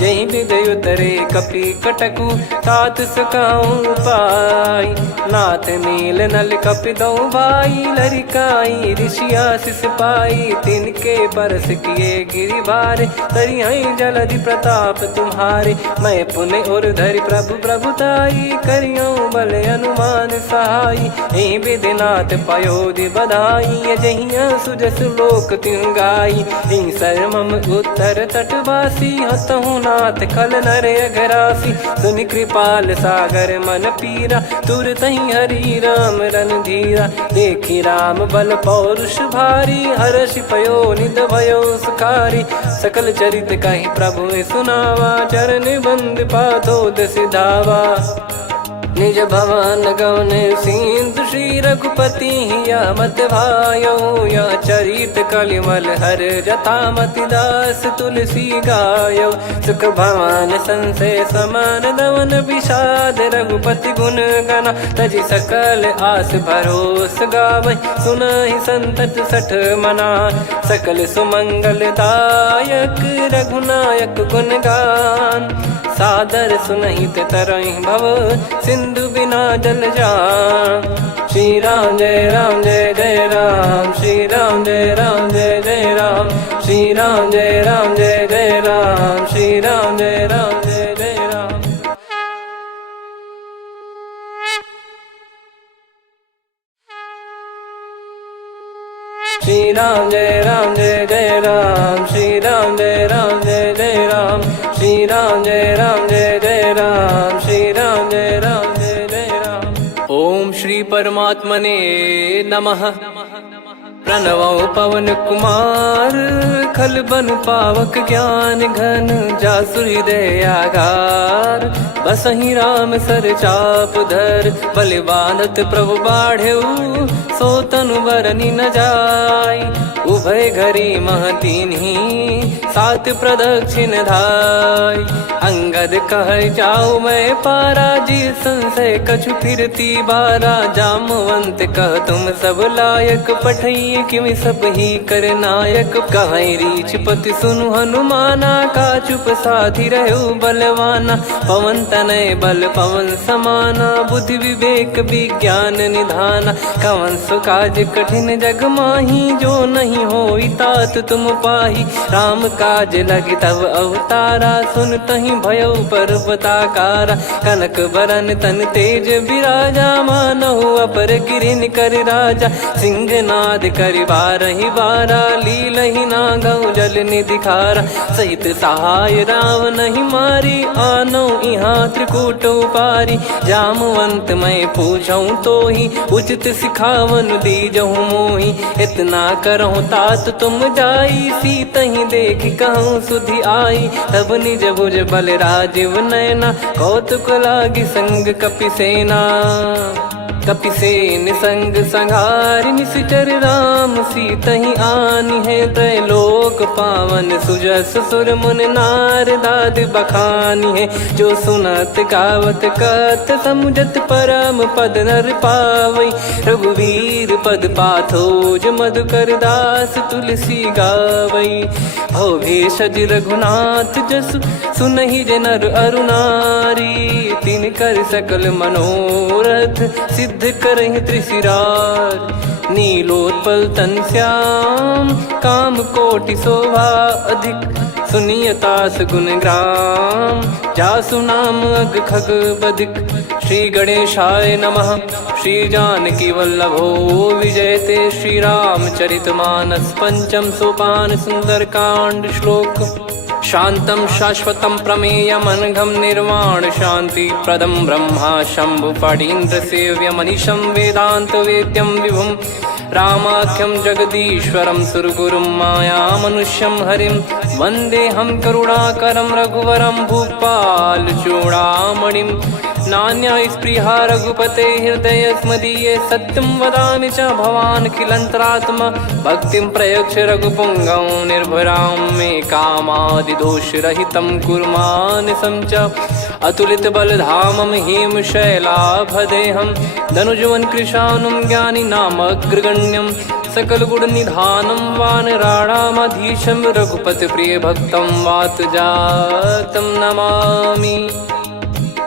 जही विदय उतरे कपि कटकु, तात सकाऊं पाई, नाथ नील नल कपि दो भाई, लरिकाई ऋषि आशीष पाई, तिनके परस किए गिरिबारे, तरियाई जलधि प्रताप तुम्हारे। मैं पुण्य और धरि प्रभु प्रभुताई, करियो बल अनुमान सहाई। ए विधिनाथ पयोधि बधाई, जहिया सुजस लोक तिहु गाई। ए सरमम उत्तर तटवासी, हतहु नाथ खल नर अघरासी। सुनि कृपाल सागर मन पीरा, तुरत ही हरि राम रन धीरा। देखी राम बल पौरुष भारी, हर्षि पयो निध भयो सुखारी। सकल चरित कहि प्रभु सुनावा, चरण बंद पादोद सिधावा। निज भवन गवन सिंधु श्री रघुपति, या मत भायो या चरित कलिमल हर जतामति दास तुलसी गायो। सुख भवन संशय समान दवन विषाद, रघुपति गुण गना तजि सकल आस भरोस गावै। सुनहि संतत सठ मना, सकल सुमंगल दायक रघुनायक गुण गान। सादर सुनहित तरहि भव, सिंधु बिना जल जान। श्री राम जय राम जय जय राम, श्री राम जय राम जय जय राम। श्री राम जय राम जय जय राम, श्री राम जय राम जय जय राम। श्री राम जय राम जय जय राम, श्री राम जय राम जय जय राम। श्री राम जय राम जय जय राम, श्री राम जय राम जय जय राम। ओम श्री परमात्मने नमः। प्रणवो पवन कुमार, खल बन पावक ज्ञान घन। जासु हृदय आगार, बसहि राम सर चाप धर। बलि बांधत प्रभु बाढ़ऊ, सो तनु बरनि न जाय। उभय घरी मह तीन्ही, सात प्रदक्षिण धाय। अंगद कह जाऊ मैं पारा, जी संशय कछु फिरती बारा। जामवंत कह तुम सब लायक, पठई किमि सब ही कर नायक। कहीं रीछ पति सुनु हनुमाना, का चुप साधि रहु बलवाना। पवन तनय बल पवन समाना, बुद्धि विवेक विज्ञान निधाना। कवन सो काज कठिन जग माही, जो नहीं होई तात तुम पाही। राम काज लगी तब अवतारा, सुन तहि भयो पर्वताकारा। कनक बरन तन तेज विराजा, मानहु अपर गिरिन कर राजा। सिंहनाद करि बारहि बारा, लीलहि नागौ जल निधि खारा। सहित सहाय रावण नहीं मारी, आनो इहाँ त्रिकूट उपारी। जामवंत मैं पूछऊँ तोहि, उचित सिखावन दीजहु मोहि। इतना करहु तात तुम जाई, सीतहि देख कहूँ सुधि आई। तब निज भुज बल राजीव नयना, कौतुक लागी संग कपिसेना। कपिसेन संग संघारि, निशिचर राम सीतहि आनि है। त्रैलोक पावन सुजस सुर मुन नार, दाद बखानी है। जो सुनत गावत कथ, समुझत परम पद नर पावै। रघुवीर पद पाथोज, मधुकर दास तुलसी गावै। भव भेषज रघुनाथ जसु, सुनहि जे नर अरु नारी। तिन कर सकल मनोरथ, सिद्ध करहि त्रिशिरार। नीलोत्पल तन श्याम, काम कोटि शोभा अधिक। सुनियतास गुण ग्राम, जासु नाम अग खग बदिक। श्री गणेशाय नमः। श्री जानकी वल्लभो विजयते, श्री रामचरितमानस। पंचम सोपान सुंदरकांड श्लोक। शांतं शाश्वतं प्रमेयमनघं निर्वाण शांति प्रदं ब्रह्मा शंभु फणीन्द्र सेव्यमनिशं वेदांत वेद्यं विभुं। रामाख्यं जगदीश्वरं सुरगुरुं मायामनुष्यं हरिं। वन्देऽहं करुणाकरं रघुवरं भूपाल चूडामणिं। नान्या स्पृहा रघुपते हृदय स्मदीये, सत्यं वदामि च भवान् खिलन्तरात्मा। भक्तिं प्रयच्छ रघुपुङ्गं निर्भरां मे कामादिदोषरहितं कुर्मानिसं च। अतुलित बलधामं हेमशैलाभदेहं, धनुजवन कृशानुं ज्ञानी नामग्रगण्यं। सकल गुण निधानं वानराणामधीशं, रघुपति प्रिय भक्तं वात जातं नमामि।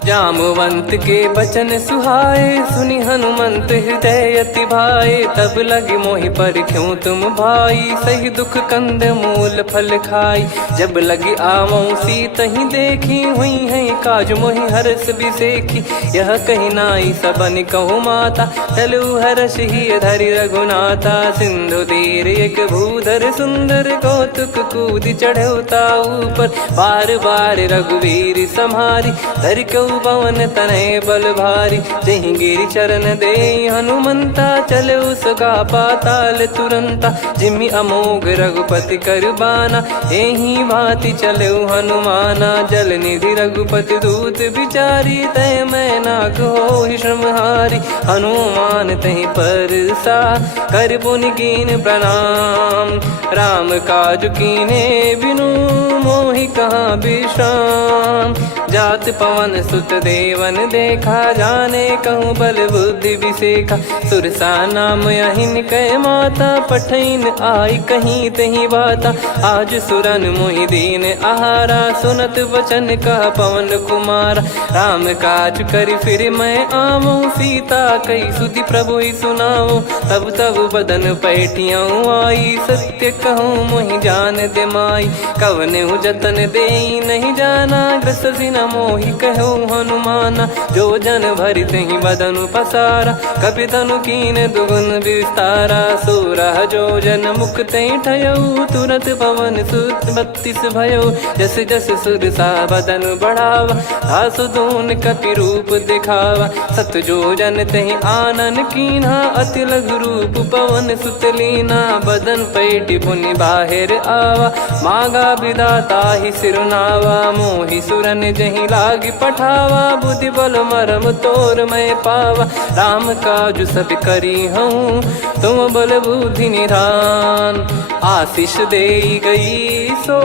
जामवंत के बचन सुहाए, सुनि हनुमंत हृदय अति भाए। तब लगे मोहि पर क्यों तुम भाई, सही दुख कंद मूल फल खाई। जब लगे आवऊं सीतहि देखी, हुई है काज मोहि हरस बिसेखी। यह कही नाई सबन कहु माता, चलु हरष ही धरि रघुनाथा। सिंधु तीर एक भूधर सुंदर, कौतुक कूद चढ़ौता ऊपर। बार बार रघुवीर सम्हारी, धरि कऊ पवन तनय बल भारी। जहि गिरि चरण दे हनुमंता, चले उसका पाताल तुरंता। जिमि अमोघ रघुपति कर बाना, एहि भांति चले हनुमाना। जल निधि रघुपति दूत बिचारी, तय मैं नाक होहि श्रमहारी। हनुमान तहि परसा, कर पुनि कीन प्रणाम। राम काज कीने बिनु, मोहि कहाँ विश्राम। जात पवन सुत देवन देखा, जाने कहूँ बल बुद्धि विसेखा। सुरसा नाम अहिन कै माता, पठैन आई कहीं तहीं बाता। आज सुरन मोहि दीन आहारा, सुनत वचन कह पवन कुमारा। राम काज करि फिर मैं आवऊं, सीता कई सुधि प्रभु ही सुनाऊं। तब तब बदन पैठियाँ आई, सत्य कहूँ मोहि जान दे माई। कवने जतन दे नहीं जाना, ग्रसि न मोहि कहूँ हनुमाना। जो जन भरि तहि बदन पसारा, कपि तनु कीन दुगुन विस्तारा। सोरह जो जन मुख तहि ठयऊ, तुरत पवन सुत 32 भयऊ। जस जस सुरसा बदन बढ़ावा, आसु दून कपि रूप दिखावा। सत जो जन तहि आनन कीन्हा, अति लघु रूप पवन सुत लीना। बदन पैटि पुनि बाहिर आवा, मांगा विधाता ही सिरुनावा। मोहि सुरन जहि लागी पठावा, बुद्धि बल मरम तोर मैं पावा। राम काज सब करी हूँ, तुम बल बुद्धि निधान। आशीष दे गई सो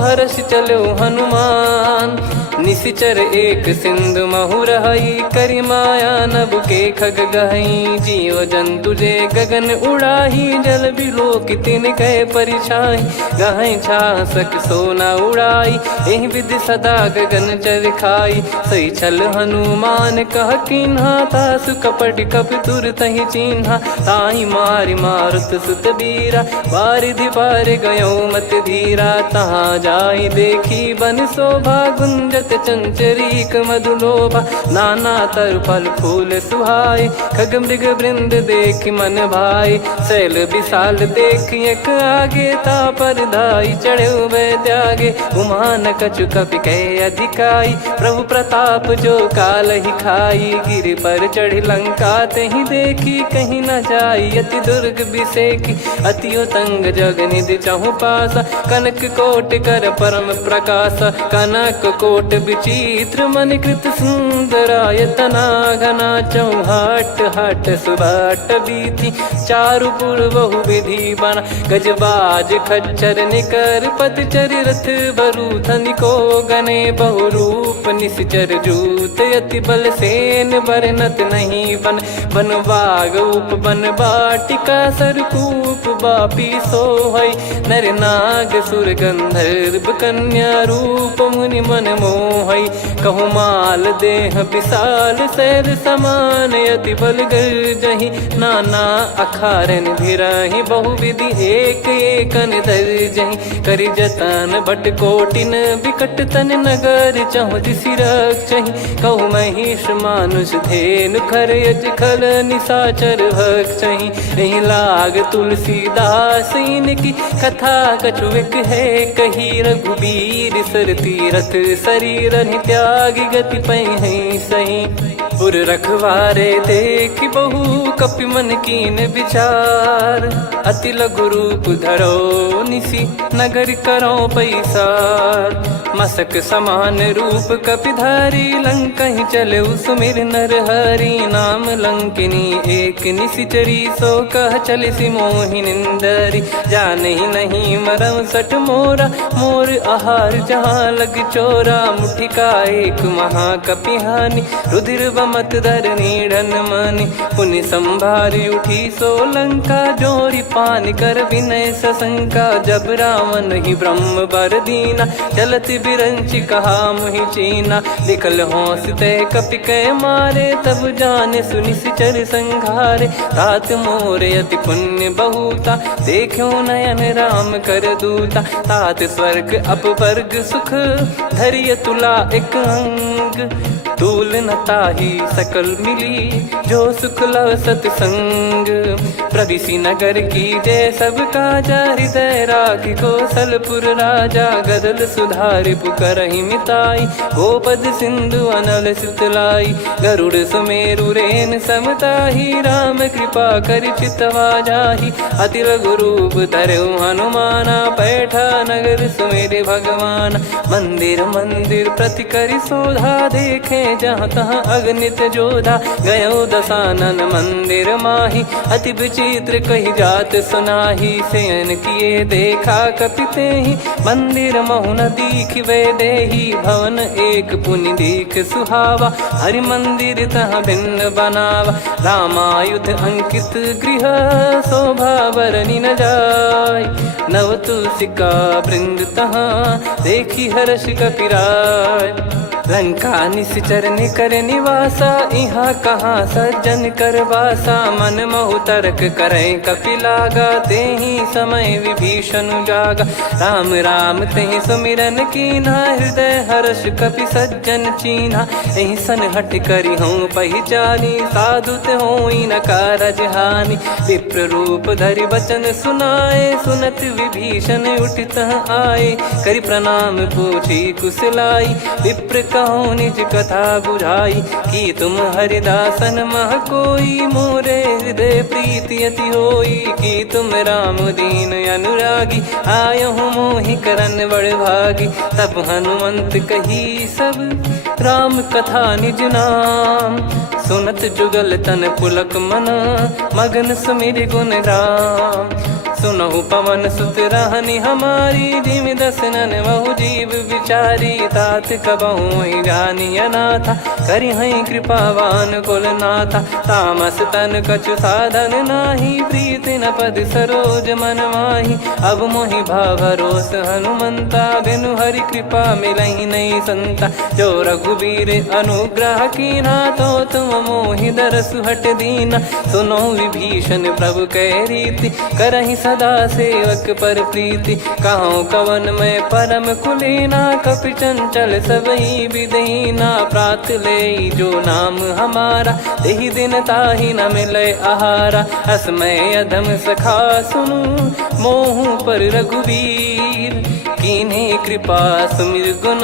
हर्ष चलो हनुमान। निशिचर एक सिंधु महु रहई, करि माया नभ के खग गहई। जीव जंतु जे गगन उड़ाही, जल बिलो की तिन कह परिछाई। गहई छासक सोना उड़ाई, एहि विधि सदा गगन चर खाई। सही छल हनुमान कह कीन्हा, तासु कपट कपि तुर तहि चिन्हा। ताहि मारि मारुत सुत बीरा, बारिधि पार गयो मत धीरा। तहाँ जाई देखी बन शोभा, गुंजत चंचरीक मधुलोभा। नाना तर फल फूल सुहाए, खग मृग वृंद देख मन भाई। शैल विशाल देख एक आगे, तापर धाई चढ़े वै त्यागे। उमान कछु कपि कह अधिकाई, प्रभु प्रताप जो काल ही खाई। गिरि पर चढ़ी लंका तहि देखी, कहीं न जाई अति दुर्ग बिसेखी। अति उतंग जग निधि चहु पासा, कनक कोट कर परम प्रकाश। कनक कोट विचित्र मन कृत सुंदरायतना। घना चौहाट हाट सुबाट बीथी, चारु पुर बहु विधि बना। गजबाज खच्चर निकर पतचर, रथ बरु धनिको गने। बहु रूप निश्चर जूत, अति बल सेन बरनत नहीं बन। बन बाग उप बन बाटिका, सरकूप बापी सोहई। नर नाग सुर गंधर्व कन्या, रूप मुनि मन मोहई। कहु माल देह विशाल, शैल समान अति बल गर्जहि। नाना अखारन भिरहि, बहु विधि एक एकन धरजहि। करि जतन भट कोटिन, विकट तन नगर चहु दिसि रक्षहि। कहु महिष मानुष धेनु, खर यज खल निशाचर भक्षहि। एहि लाग तुलसीदास इनकी, कथा कछु एक है कही। रघुबीर सर तीरथ शरीर त्यागी, गति पै सही। पुर रखवारे देखि बहु, कपि मन कीन विचार। अति लघु रूप धरो निसी, नगर करो पैसार। मसक समान रूप कपिधारी, लंकहि चले सुमिर नर हरि। नाम लंकिनी एक निशिचरी, सो कह चलिसि मोहि निंदरी। जानहि नहीं मरम सठ मोरा, मोर आहार जहाँ लग चोरा। मुठिका एक महाकपिहानि, रुधिर मत धरनी ढन मानी। पुनि संभारी उठी सोलंका, जोरी पान कर विनय सशंका। जब रावण ही ब्रह्म बर दीना, चलत बिरंच कहा मुहि चीना। निकल होंस तय कपि कै मारे, तब जाने सुनि सिचर संघारे। तात मोरे अति पुण्य बहुता, देखो नयन राम कर दूता। तात स्वर्ग अपवर्ग सुख, धैर्य तुला एक अंग। तूल न ताहि सकल मिली, जो सुख लव सतसंग। प्रविशि नगर की जय सब काजा, हृदय राखि कौशलपुर राजा। गदल सुधारि पुकारहि मिताई, गोपद सिंधु अनल सितलाई। गरुड़ सुमेरु रेन समताहि, राम कृपा कर चितवा जाहि। अति लघु रूप धरऊ हनुमाना, पैठा नगर सुमेरे भगवान। मंदिर मंदिर प्रति करि शोधा, देखे जहाँ तहाँ अगणित जोधा। गयो दशानन मंदिर माही, अति विचित्र कही जात सुनाही। शयन किए देखा कपिते ही, मंदिर महु न दीख वे देही। भवन एक पुनि दीख सुहावा, हरि मंदिर तहाँ भिन्न बनावा। रामायुध अंकित गृह, शोभा बरनि न जाय। नव तुलसी का वृंद तहाँ, देखी हर्ष कपिराय। लंका निश्चर निकर निवासा, यहाँ कहाँ सज्जन कर वासा। मन महु तर्क करें कपि लागा, तेहि समय विभीषण जागा। राम राम तेहि सुमिरन कीन्हा, हृदय हर्ष कपि सज्जन चीन्हा। एहि सन हट करि हूँ पहिचानी, साधु ते होई न कारज हानि। विप्र रूप धरि वचन सुनाए, सुनत विभीषण उठित आए। करि प्रणाम पूछी कुशलाई, विप्र कहो निज कथा बुझाई। कि तुम हरिदासन मह कोई, मोरे हृदय प्रीति अति होई। कि तुम राम दीन अनुरागी, आयहु मोहि करन बड़ भागी। तब हनुमंत कही सब, राम कथा निज नाम। सुनत जुगल तन पुलक मना, मगन सुमिर गुण राम। सुनहु पवन सुत रहनि हमारी, जिमि दसनन महु जीव विचारी। तात कबहु जानी अनाथा, करिहहि कृपावान कुल नाथा। तामस तन कछु साधन नाही, प्रीति न पद सरोज मन माही। अब मोहि भावरोस हनुमंता, बिनु हरि कृपा मिलहि नहीं संता। जो रघुबीर अनुग्रह कीन्हा, तो तुम मोहि दरसु हट दीना। सुनो विभीषण प्रभु कै रीति, करहि सदा सेवक पर प्रीति। कहूँ कवन में परम कुलीना, कपि चंचल सबई विदहीना। प्रात ले जो नाम हमारा, तेहि दिन ताहि न मिले आहारा। असमय अधम सखा सुनु, मोहु पर रघुवीर। कीन्हे कृपा सुमिर गुण,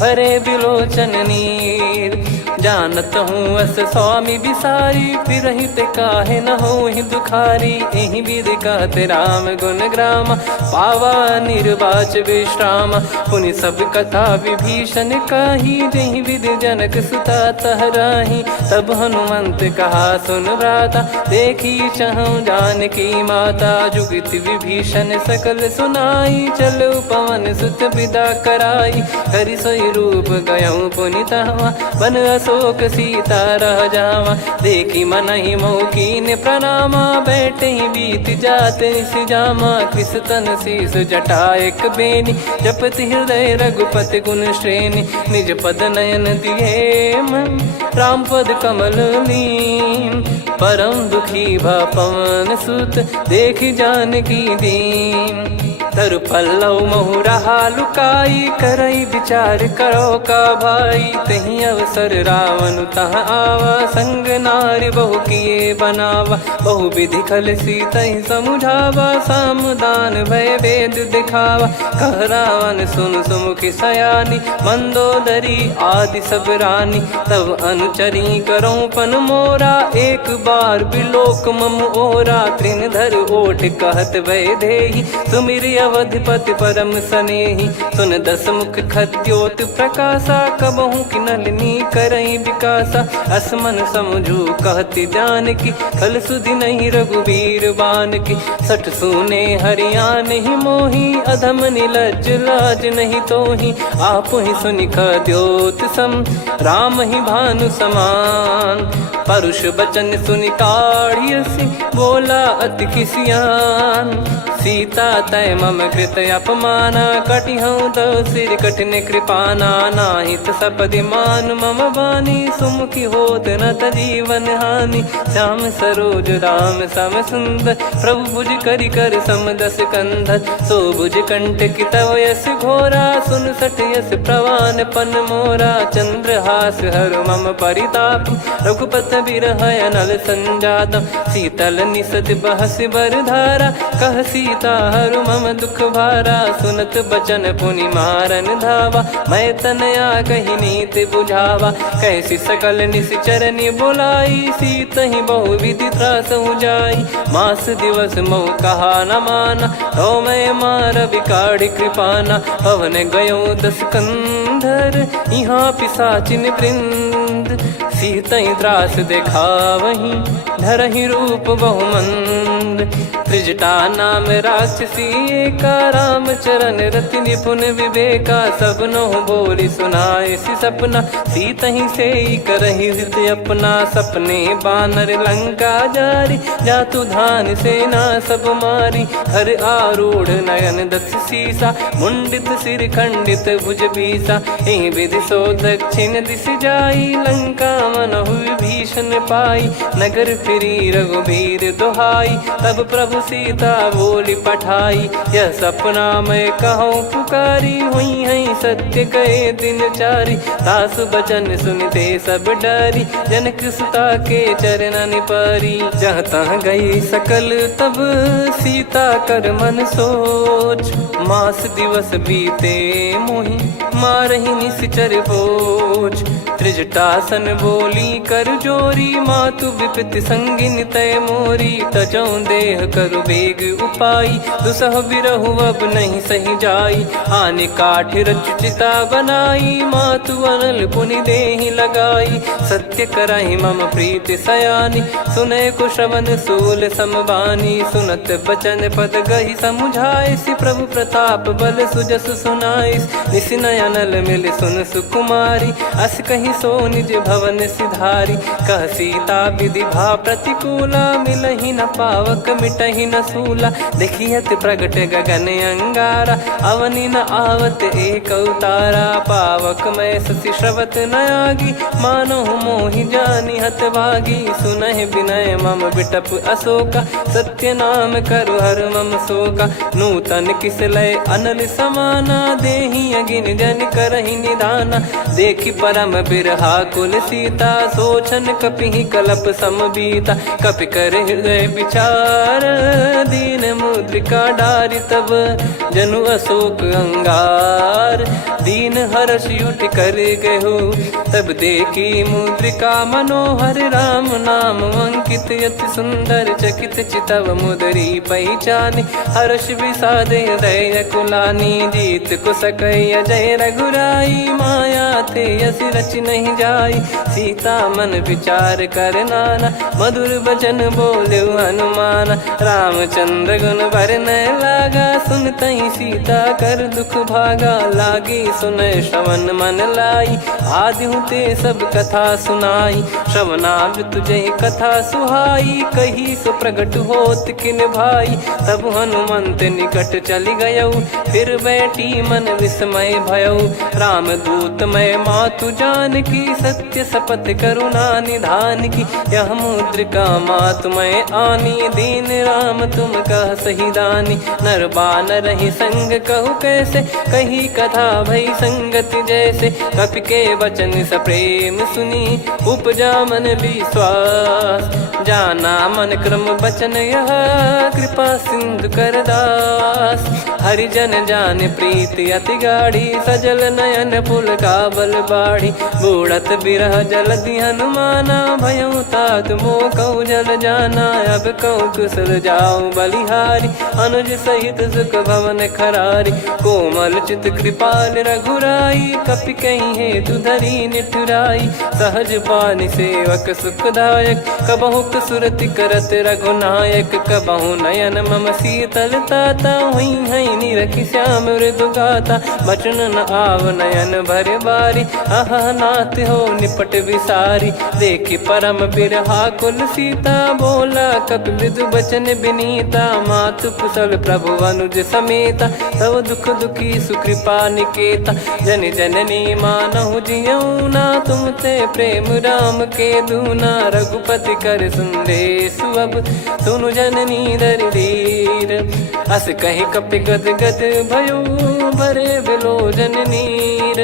भरे बिलोचन नीर। जानत हूँ अस स्वामी बिसारी, फिरहित काहे न होहि दुखारी। एहि विधि कहते राम गुण ग्राम, पावा निर्वाच विश्राम। पुनि सब कथा विभीषण काही, जहि विधि जनक सुता तहराही। तब हनुमंत कहा सुन भ्राता, देखी चहु जानकी माता। जुगित विभीषण सकल सुनाई, चलो पवन सुत विदा कराई। हरि सोई रूप गयऊँ पुनि तहवा, बन अशोक सीता रह जावा। देखी मनहि मौकीन प्रणामा, बैठे ही बीत जात निस जामा। कृस तन शीस जटा एक बेनी, जपति हृदय रघुपति गुण श्रेणी। निज पद नयन दिए मन, राम पद कमल लीन। परम दुखी भा पवन सुत, देखि जानकी दीन। तरु पल्लव महु रहा लुकाई, करई विचार करो का भाई। तहि अवसर रावण तहाँ आवा, संग नारी बहु किए बनावा। बहु विधि खल सीतहि समुझावा, सामदान भय वेद दिखावा। कह रावण सुन सुमुखि सयानी, मंदोदरी आदि सब रानी। तब अनुचरी करो पन मोरा, एक बार बिलोक मम ओरा। तृण धर ओट कहत भय देहि, सुमिर अवधिपति परम सनेही। सुन दस मुख खद्योत प्रकाशा, कबहू की नलिनी करई विकासा। असमन समझू कहती जान की, कल सुधि नहीं रघुबीर बान की। सठ सुने हरियाण ही मोही, अधम निलज लाज नहीं तोही। आप ही सुनि खद्योत सम, राम ही भानु समान। परुष बचन सुनि काढ़ियसि, बोला अति किसियान। सीता तय मम कृत अपमाना, कटिहऊँ तो सिर कठिन कृपाना। नाहित सपदि मान मम बानी, सुमुखी होत न जीवन हानि। श्याम सरोज राम सम सुंदर, प्रभु भुज करि कर सम दस कंधर। सो भुज कंटक तव यस घोरा, सुन सठ यस प्रवान पन मोरा। चंद्रहास हर मम परिताप, रघुपत बिरह अनल संजातम। शीतल निसत बहस बर धारा, कह सीता हरु मम दुख भारा। सुनत बचन पुनि मारन धावा, मैं तनया कही नीति बुझावा। कैसी सकल निश्चर बुलाई, सीत ही बहु विधि त्रास जाई। मास दिवस मऊ कहा न माना, तो मैं मार बिकाढ़ कृपाना। पवन गयो दस कंधर, यहाँ पिशाचिन वृंद। सीतहि त्रास देखावहीं, धरहि रूप बहुमंद। त्रिजटा नाम राक्षसी एका, राम चरण रति निपुण विवेका। सबनो बोली सुनाए सि सपना, सीतहि सेई करहि हृदय अपना। सपने बानर लंका जारी, जातु धान सेना सब मारी। हर आरूढ़ नयन दस सीसा, मुंडित सिर खंडित भुज बीसा। एहि विधि सो दक्षिण दिश जाई, लंका मनहु भीषण पाई। नगर फिरी रघुबीर दुहाई, तब प्रभु सीता बोली पठाई। यह सपना मैं कहूँ पुकारी, हुई है सत्य कहे दिन चारी। सासु बचन सुनते सब डरी, जनक सुता के चरण परी। जहाँ तहाँ गई सकल तब, सीता कर मन सोच। मास दिवस बीते मोहि, मारहि निश्चर बोझ। त्रिजटासन बोली कर जोरी, मातु विपति संगिन तय मोरी। तजौ देह करु बेग उपाई, दुसह बिरहु अब नहीं सही जाई। आने काठ रचिता बनाई, मातु अनल पुनि देहि लगाई। सत्य कराई मम प्रीति सयानी, सुनय को श्रवण सूल समबानी। सुनत बचन पद गहि समुझाए, सि प्रभु प्रताप बल सुजस सुनाइस। निसिनय अनल मिल सुन सुकुमारी, अस कहीं सो निज भवन सिधारी। कह सीता विधि भा प्रतिकूला, मिलहि न पावक मिटहि न सूला। देखियत प्रगट गगन अंगारा, अवनि न आवत एक अवतारा। पावक मैं शशि श्रवत न आगी, मानो मोहि जानि हत भागी। सुनहि विनय मम बिटप अशोका, सत्य नाम करु हर मम शोका। नूतन किस लय अनल समाना, देहि अगिन जन करहि निदाना। देखि परम बिरहा कुल सीता, सोचन कपिहि कलप समबीता। कपि कर हृदय विचार, दीन मुद्रिका डारि तब। जनु अशोक अंगार, दीन हर्ष उठ कर गहु। तब देखी मुद्रिका मनोहर, राम नाम अंकित अति सुंदर। चकित चितव मुदरी पहचानी, हर्ष विषाद हृदय कुलानी। जीत को सकय अजय रघुराई, माया थे यस रच नहीं जाई। सीता मन विचार कर नाना, मधुर बचन बोले हनुमान। रामचंद्र गुण बरनय लागा, सुनतहि सीता कर दुख भागा। लागी सुनय श्रवण मन लाई, आदि ते सब कथा सुनाई। श्रवणाब तुझे कथा सुहाई, कही सो प्रगट होत किन भाई। तब हनुमंत निकट चली गयौ, फिर बैठी मन विस्मय भयौ। राम दूत मैं मातु जान की, सत्य शपथ करुणा निधान की। यह मुद्रिका मातु मैं आनी, दीन राम तुम कह सही दानी। नर बानर ही संग कहु कैसे, कही कथा भई भई संगति जैसे, कपि के वचन सप्रेम सुनी उपजा मन विश्वास। जाना मन क्रम बचन यह कृपा सिंधु कर दास। हरिजन जान प्रीति अति गाढ़ी, सजल नयन पुल काबल बाढ़ी। बूढ़त बिरह जलधि हनुमाना, भयउ तात मोह कहु जल जाना। अब कहु कुशल जाऊं बलिहारी, अनुज सहित सुख भवन खरारी। कोमल चित कृपाल रघुराई, कपि कहीं हेतु धरी निठुराई। सहज पानि सेवक सुखदायक, कबहु सुरति करत रघुनायक। कबहु नयन मम शीतलता, हुई है निरखि श्याम मृदु गाता। बचन न आव नयन भर बारी, अह नाथ हो निपट विसारी। देखि परम बिरहा कुल सीता, बोला कपि मृदु बचन बिनीता। मातु कुशल प्रभु अनुज समेता, तव दुख दुखी सुकृपा निकेता। जन जननी मानहु जियऊ ना, तुम ते प्रेम राम के दूना। रघुपति कर संदेश अब सुनु जननी दर धीर। अस कहीं कपि गद गद भयो, भरे बिलोचन नीर।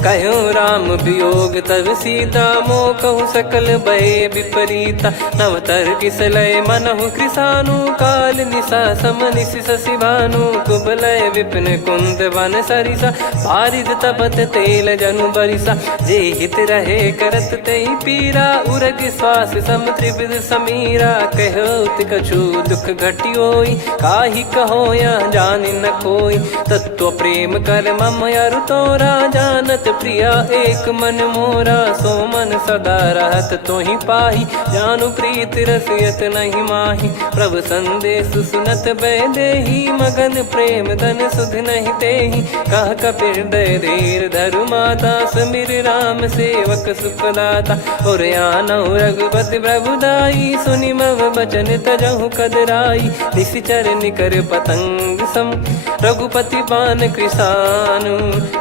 कहूँ राम वियोग तब सीता, मोह कहूँ सकल भय विपरीता। नवतर किसलय मनहु कृसानु, काल निशा समनिश शशि भानु। कुबलय विपिन कुंद वन सरिसा, पारिद तपत तेल जनु बरिसा। जे हित रहे करत तेहि पीरा, उरग श्वास सम त्रिविध समीरा। कहो कछु दुख घटियोई, काहि कहो या जानि न कोई। तत्व प्रेम कर मम अरु तोरा, जानत प्रिया एक मन मोरा। सो मन सदा रहत तोहि पाही, जानु प्रीत रसियत नहीं माही। प्रभु संदेश सुनत बैदेही, मगन प्रेम धन सुध नहीं तेहि। कह कपि हृदय धीर धरु माता, समिर राम सेवक सुखदाता। और आनौ रघुपति प्रभुदाई, सुनि मम बचन तजहु कदराई। निशिचर निकर पतंग सम, रघुपति पान कृसानु।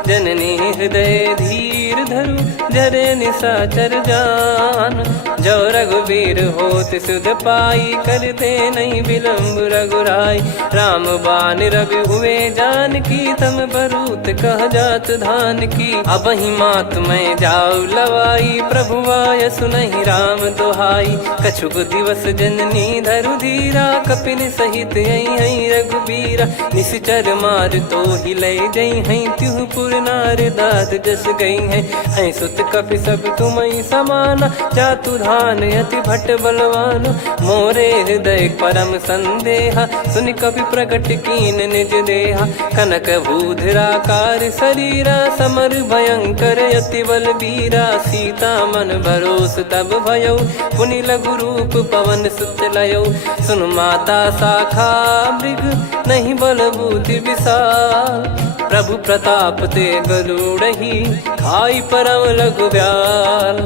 जननी हृदय धीर धरु, जरे निशाचर जान। जो रघुवीर होत सुध पाई, कर दे नहीं विलम्ब रघुराई। राम बान रवि हुए जानकी, तम बरूत कह जात धान की। अब ही मात मैं जाऊ लवाई, प्रभु आय सुनहि राम दोहाई। कछुक दिवस जननी धरु धीरा, कपिन सहित यही रघुबीरा। निश्चर मार तो ही ले जई हैं, त्युह पुर नार दाद जस गई हैं। सुत कपि सब तुमई समाना, जातु धान अति भट बलवान। मोरे हृदय परम संदेहा, सुनि कपि प्रकट कीन निज देहा। कनक भूधराकार शरीरा, समर भयंकर अति बल बीरा। सीता मन भरोस तब भयउ, पुनि लघु रूप पवन सुत लयउ। सुन माता शाखा मृग, नहीं बल बुद्धि विशाल। प्रभु प्रताप ते गरुड़हि, खाई परम लघु ब्याल।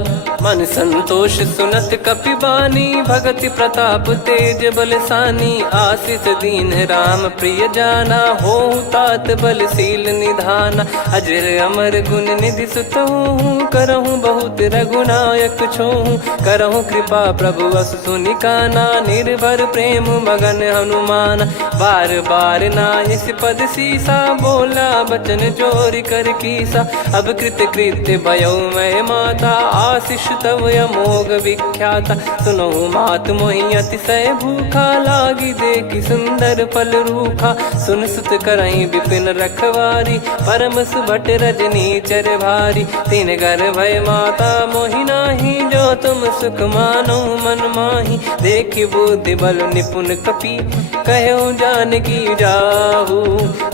मन संतोष सुनत कपि बानी, भगति प्रताप तेज बलसानी। आशीष दीन राम प्रिय जाना, होहु तात बलशील निधाना। अजर अमर गुण निधि सुतहु, करहु बहुत रघुनायक छोहु। करहु कृपा प्रभु अस सुनि काना, निर्भर प्रेम मगन हनुमान। बार बार नायस पद सीसा, बोला बचन चोरी कर कीसा। अब कृत कृत्य भयो मैं माता, आशीष तव अमोघ विख्याता। सुनो मात मोहि अतिशय भूखा, लागी देखि सुंदर फल रूखा। सुन सुत करई विपिन रखवारी, परम सुभट रजनी चर भारी। तीन घर भय माता मोहि नाही, जो तुम सुख मानो मन माही। देखि बुद्धि बल निपुण कपि, कहो जानकी जाहू।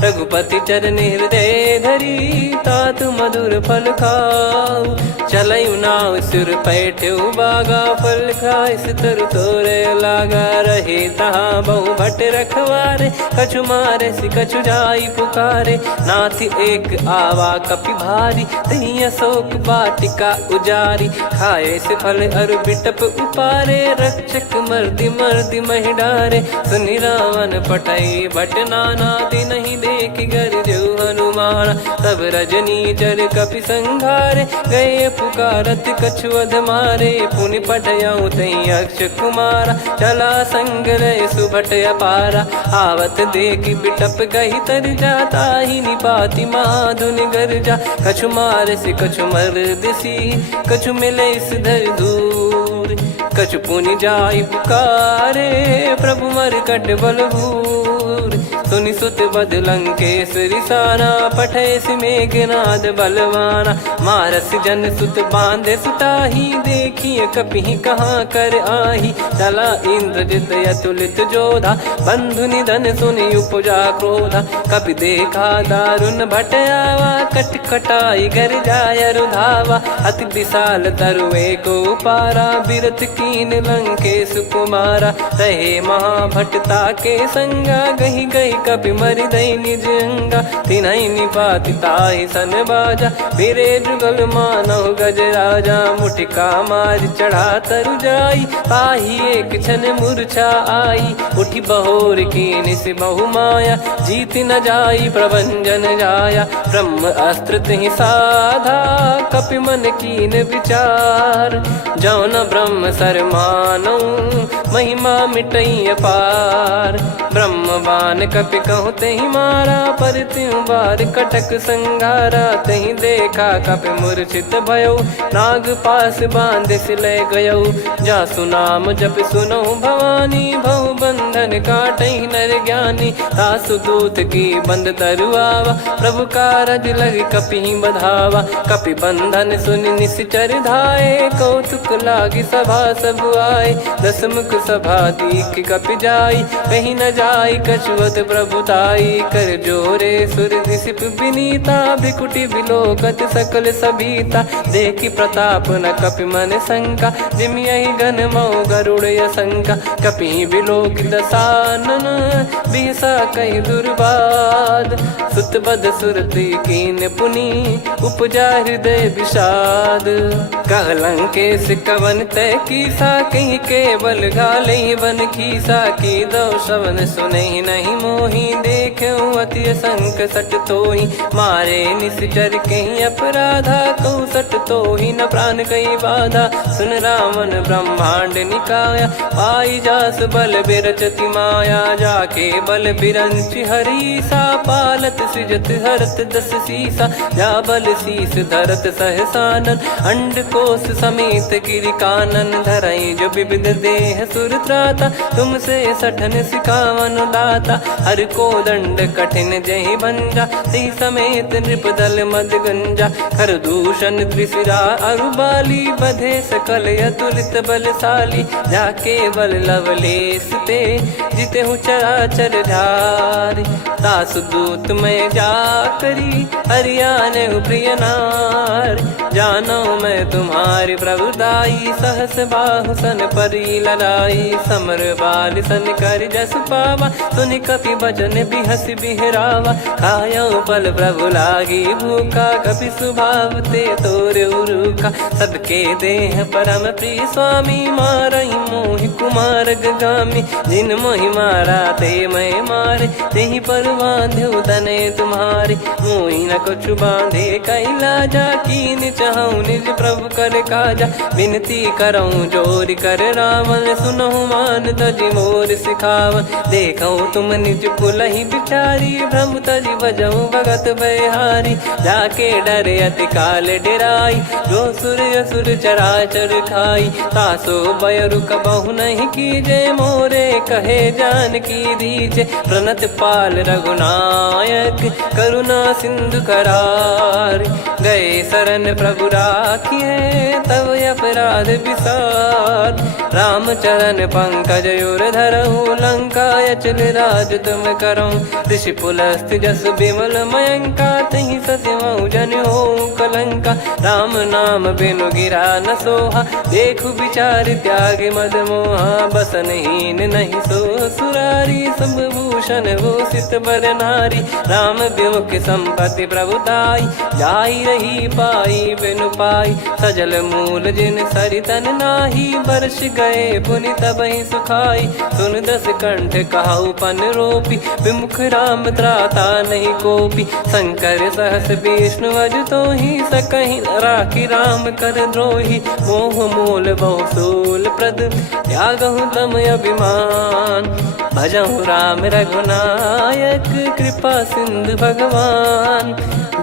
रघुपति चरण हृदय धरी, तात मधुर फल खाऊ। चलऊ नाव सिर पैठ्यु बागा, फल खाय सितर तोरे लागा। रहे तहाँ बहु भट रखवारे, कछु मारे सि कछु जाई पुकारे। नाथ एक आवा कपि भारी, तही अशोक वाटिका उजारी। खाए से फल अरु बिटप उपारे, रक्षक मर्दि मर्दि महि डारे। सुनि रावण पटई भट नाना, दिन ही देख गर जो हनुमान। तब रजनी चर कपि संघारे, गए पुकारत कछुअध मारे। पुनि पटयऊ तई अक्ष कुमारा, चला संग रहे सुभट अपारा। आवत देखि बिटप गही तर जाता, ही निपाति महाधुनि गर्जा। कछु मार से कछु मर्दिसी, कछु मिले इस धर दूर। कछु पुनि जाई पुकारे, प्रभु मरकट बलभूर। सुनि सुत बद लंकेश्वरी साना, पठय मेघनाद बलवाना। मारस जन सुत बांधे सुताही, देखिए कपि कहाँ कर आही। चला इंद्रजित अतुलित जोधा, बंधु निधन सुनि उपजा क्रोधा। कपि देखा दारुण भट आवा, कट कटाई घर जाय रुधावा। अति विशाल तरुए को पारा, बिरथ कीन लंकेश कुमारा। रहे महाभटता के संगा, गही गही कपि मरि दई निज अंगा। तिन्हि निपाति ताहि सन बाजा, फिरे जुगल मानव गज राजा। मुटिका मार चढ़ा तरु जाई, ताहि एक क्षण मूर्छा आई। उठी बहोर कीन से बहु माया, जीत न जाई प्रभंजन जाया। ब्रह्म अस्त्र तिहि साधा, कपि मन कीन विचार। जौ न ब्रह्म सर मानौ, महिमा मिटई अपार। ब्रह्म बान कपि कहूँ तहि मारा, पर त्यों बार कटक संगारा। तहि देखा कपि मूर्छित भयऊ, नाग पास बांध सिले गयऊ। जासु नाम जप सुनऊ भवानी, भव बंधन काटई नर ज्ञानी। तासु दूत की बंद तरुआवा, प्रभु कारज लग कपि बधावा। कपि बंधन सुनि निश्चर धाये, कौतुक लागी सभा सब आए। दसमुख सभा दीख कपि जाई, कहीं न जाई कछुअत प्रभुताई। कर जोरे सुर दिसिप विनीता, भिकुटी बिलोकत सकल सबीता। देखी प्रताप न कपि मन शंका, जिमियहि गन मऊ गरुड़ असंका। कपि बिलोक दसानन, बिहसा कहि दुर्बाद। सुत बद सुरति कीन पुनि, उपजा हृदय विषाद। कह लंकेश कवन तय कीसा, कहीं केवल घाले बन खीसा। की दो श्रवण सुनहि नहीं मोही, देखऊँ अति संक सट तोहि। मारे निश्चर कहीं अपराधा, कहूँ सट तोहि न प्राण कहीं बाधा। सुन रावण ब्रह्मांड निकाया, पाई जास बल बिरचति माया। जाके बल बिरंचि हरीसा, पालत सृजत हरत दस सीसा। जा बल शीस धरत सहसानन, अंड कोश समेत गिरि कानन। धरई जो विविध देह सुर त्राता, तुमसे सठन सिखावन दाता। हर को दंड कठिन जहि भंजा, ती समेत नृपदल मद गंजा। खर दूषण त्रिशिरा अरुबाली, बधे सकल अतुलित बलशाली। जाके बल लवलेस ते, जिते हूँ चराचर धारी। तासु दूत मैं जा करी, हरियाने प्रिय नार। जानो मैं तुम्हारी प्रभुदाई, सहस बाहु सन परी ललाई। समर बाल सन कर जस पावा, सुनि कपि बचन बिहस बिहरावा। खायऊ पल प्रभु लागी भूखा, कपि स्वभाव ते तोरे उरुखा। सबके देह परम प्रिय स्वामी, मारई मोहि कुमार गामी। जिन मोहि मारा ते मैं मारे, तेहि पर बांधे तने तुम्हारे। मोहि न कुछ बांधे कैलाजा, कीन चाहूँ निज प्रभु कर काजा। विनती करऊँ जोर कर रावण, सुनहु मान तजि मोर सिखावन। देखऊँ तुम निज कुलहि बिचारी, भ्रम तजि बजऊँ भगत बहारी। जाके डरे अति काल डेराई, जो सुर असुर चराचर खाई। तासो बयरु कबहु नहीं कीजे, मोरे कहे जान की दीजे। प्रणत पाल रघुनायक, करुणा सिंधु करार। गए शरण प्रभु राखिए, तब अपराध विसार। रामचरण पंकज उर धरहु, लंका अचल राज तुम करऊँ। ऋषि पुलस्त जस विमल मयंका, तहि ससिमऊ जन हो कलंका। राम नाम बिनु गिरा न सोहा, देखु विचार त्याग मद मोहा। बसनहीन नहीं सो सुरारी, सब भूषण भूषित बर नारी। राम विमुख संपत्ति प्रभुताई, जाई रही पाई बिनु पाई। सजल मूल जिन सरितन नाही, बरस गए पुनि तबहि सुखाई। सुन दस कंठ कहाऊ पन रोपी, विमुख राम त्राता नहीं कोपी। शंकर सहस विष्णु अज तो ही, सकहि न राखी राम कर द्रोही। मोह मूल बहु सूल प्रद, त्यागहु तम अभिमान। भजहु राम रघुनायक, कृपा सिंधु भगवान।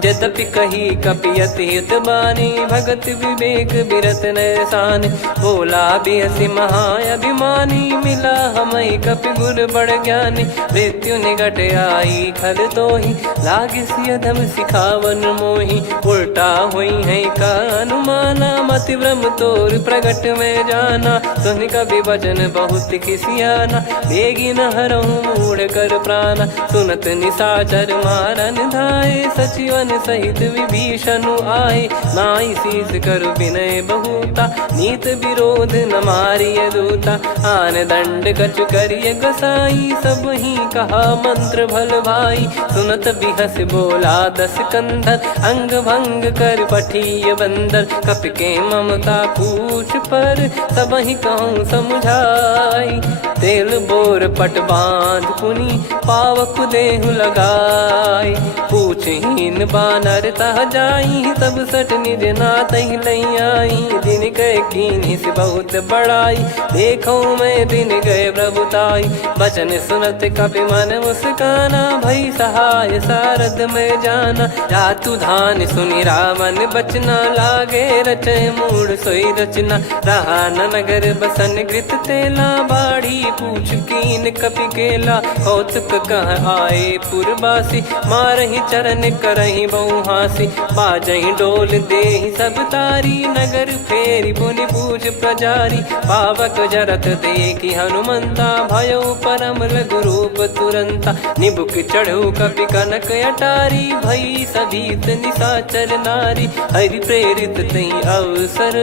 यद्यपि कही कपियत हित बानी, भगत विवेक बिरत नैसान। बोला बिहसि महाअभिमानी, मिला हमई कपि गुर बड़ ज्ञानी। मृत्यु निकट आई खल तोहि, लागिसि अधम सिखावन मोहि। उल्टा हुई है का अनुमाना, मति भ्रम तोर प्रगट में जाना। सुन कवि वचन बहुत खिसियाना, बेगी न हरहु मूढ़ कर प्राणा। सुनत निशाचर मारन धाये, सचिवन सहित विभीषणु आए। नाई शीस कर विनय बहुता, नीत विरोध न मारिय दूता। आन दंड कछु करिय गोसाई, सब ही कहा मंत्र भल भाई। सुनत बिहस बोला दस कंधर, अंग भंग कर पठिय बंदर। कपि के ममता पूछ पर, सब ही कहूँ समझाई। तेल बोर पट बांध पुनि, पावक देहु लगाई। पूछहीन बानर तह जाई, तब सट निज नातहि लई आई। दिन गए कीन्ही से बहुत बड़ाई, देखो मैं दिन गए प्रभुताई। बचन सुनत कपि मन मुस्काना, भई सहाय सारद में जाना। जातु धान सुनि रावण बचना, लागे रचय मूढ़ सोई रचना। रहा न नगर बसन कृत तेला, बाड़ी पूछ कीन कपि केला। कौतुक कह आए पुरबासी, मारहि चरण करहि बहु हासी। बाजहि डोल देहि सब तारी, नगर फेरी पुनि पूज प्रजारी। पावक जरत देखि हनुमंता, भयो परम लघु रूप तुरंता। निबुक चढ़ऊ कपि कनक अटारी, भई सभीत निशाचर नारी। हरि प्रेरित तई अवसर,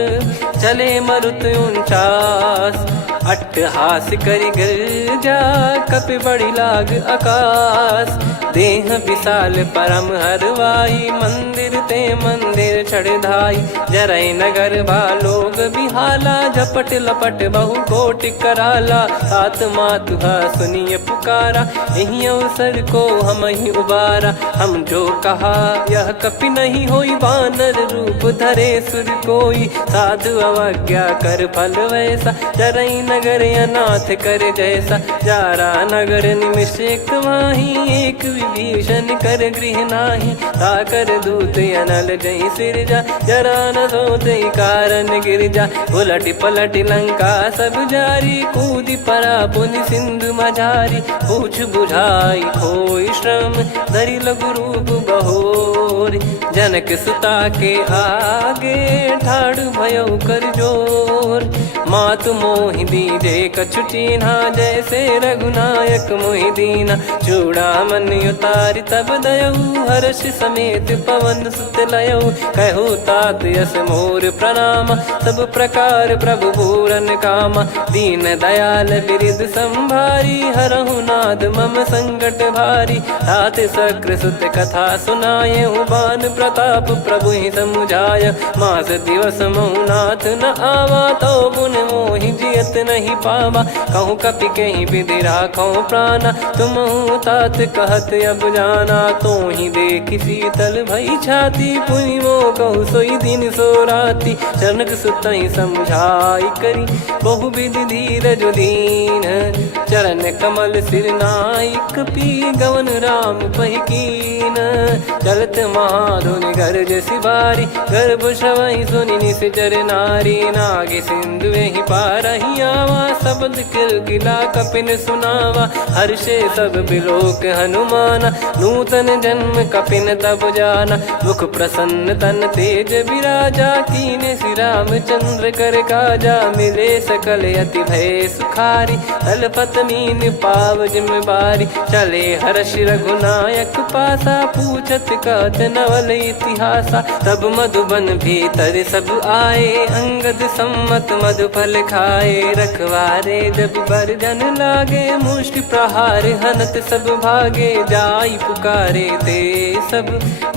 चले मरुत 49। अट्टहास करि गिरजा, कपि बड़ी लाग आकाश। देह विशाल परम हरवाई, मंदिर ते मंदिर चढ़धाई। जरई नगर भालोग बिहाला, झपट लपट बहु कोटि कराला। सात मातुहा सुनिय पुकारा, यही अवसर को हम ही उबारा। हम जो कहा यह कपि नहीं होई, वानर रूप धरे सुर कोई। साधु अवज्ञा कर फल वैसा, जरई नगर अनाथ कर जैसा। जारा नगर निमिष एक माही, एक विभीषण कर गृह नाही। ताकर दूत अनल जई सिरजा, जरा न सोते कारण गिरजा। उलट पलट लंका सब जारी, कूदि परा पुनि सिंधु मझारी। पूछ बुझाई खोई श्रम, धरि लघु रूप बहोरी। जनक सुता के आगे, ठाड़ भयो कर जोर। मातु मोहि दीजे कछु चीन्हा, जैसे रघुनायक मोहि दीना। चूड़ामन उतारि तब दयऊ, हर्ष समेत पवन सुत लयऊ। कहु तात यस मोर प्रणाम, सब प्रकार प्रभु पूरन कामा। दीन दयाल बिरिद संभारी, हरहु नाद मम संकट भारी। तात शक्र सुत कथा सुनाये, बान प्रताप प्रभु ही समुझाय। मास दिवस महु नाथ न आवा, तो पुन मोहि जियत नहीं पावा। कहूँ कपि कहीं विधि राखो प्राणा, तुम तात कहत अब जाना। तो ही देखि शीतल भई छाती, पुनि मो कहु सोई दिन सो राती। जनक सुतहि समझाई करी, बहु विधि धीरज दीन। चरण कमल सिर नाई, कपि गवन राम पहिकीन। चलत महाधुनि गरज सिबारी, गर्भ श्रवहि सुनि निश्चर नारी। नागे सिंधु ही पारहि आवा, शब्द किलकिला कपिन सुनावा। हर्षे सब बिलोक हनुमाना, नूतन जन्म कपिन तब जाना। मुख प्रसन्न तन तेज विराजा, कीने श्री रामचंद्र कर काजा। मिले सकल अति भय सुखारी, तलपत मीन पाव जिम्मेवारी। चले हर्ष रघुनायक पासा, पूछत कहत नवल इतिहासा। तब मधुबन भीतर सब आए, अंगद सम्मत मधुफल खाए। रखवारे जब बरजन लागे, मुष्टि प्रहार हनत सब भागे। जाई पुकारे ते सब,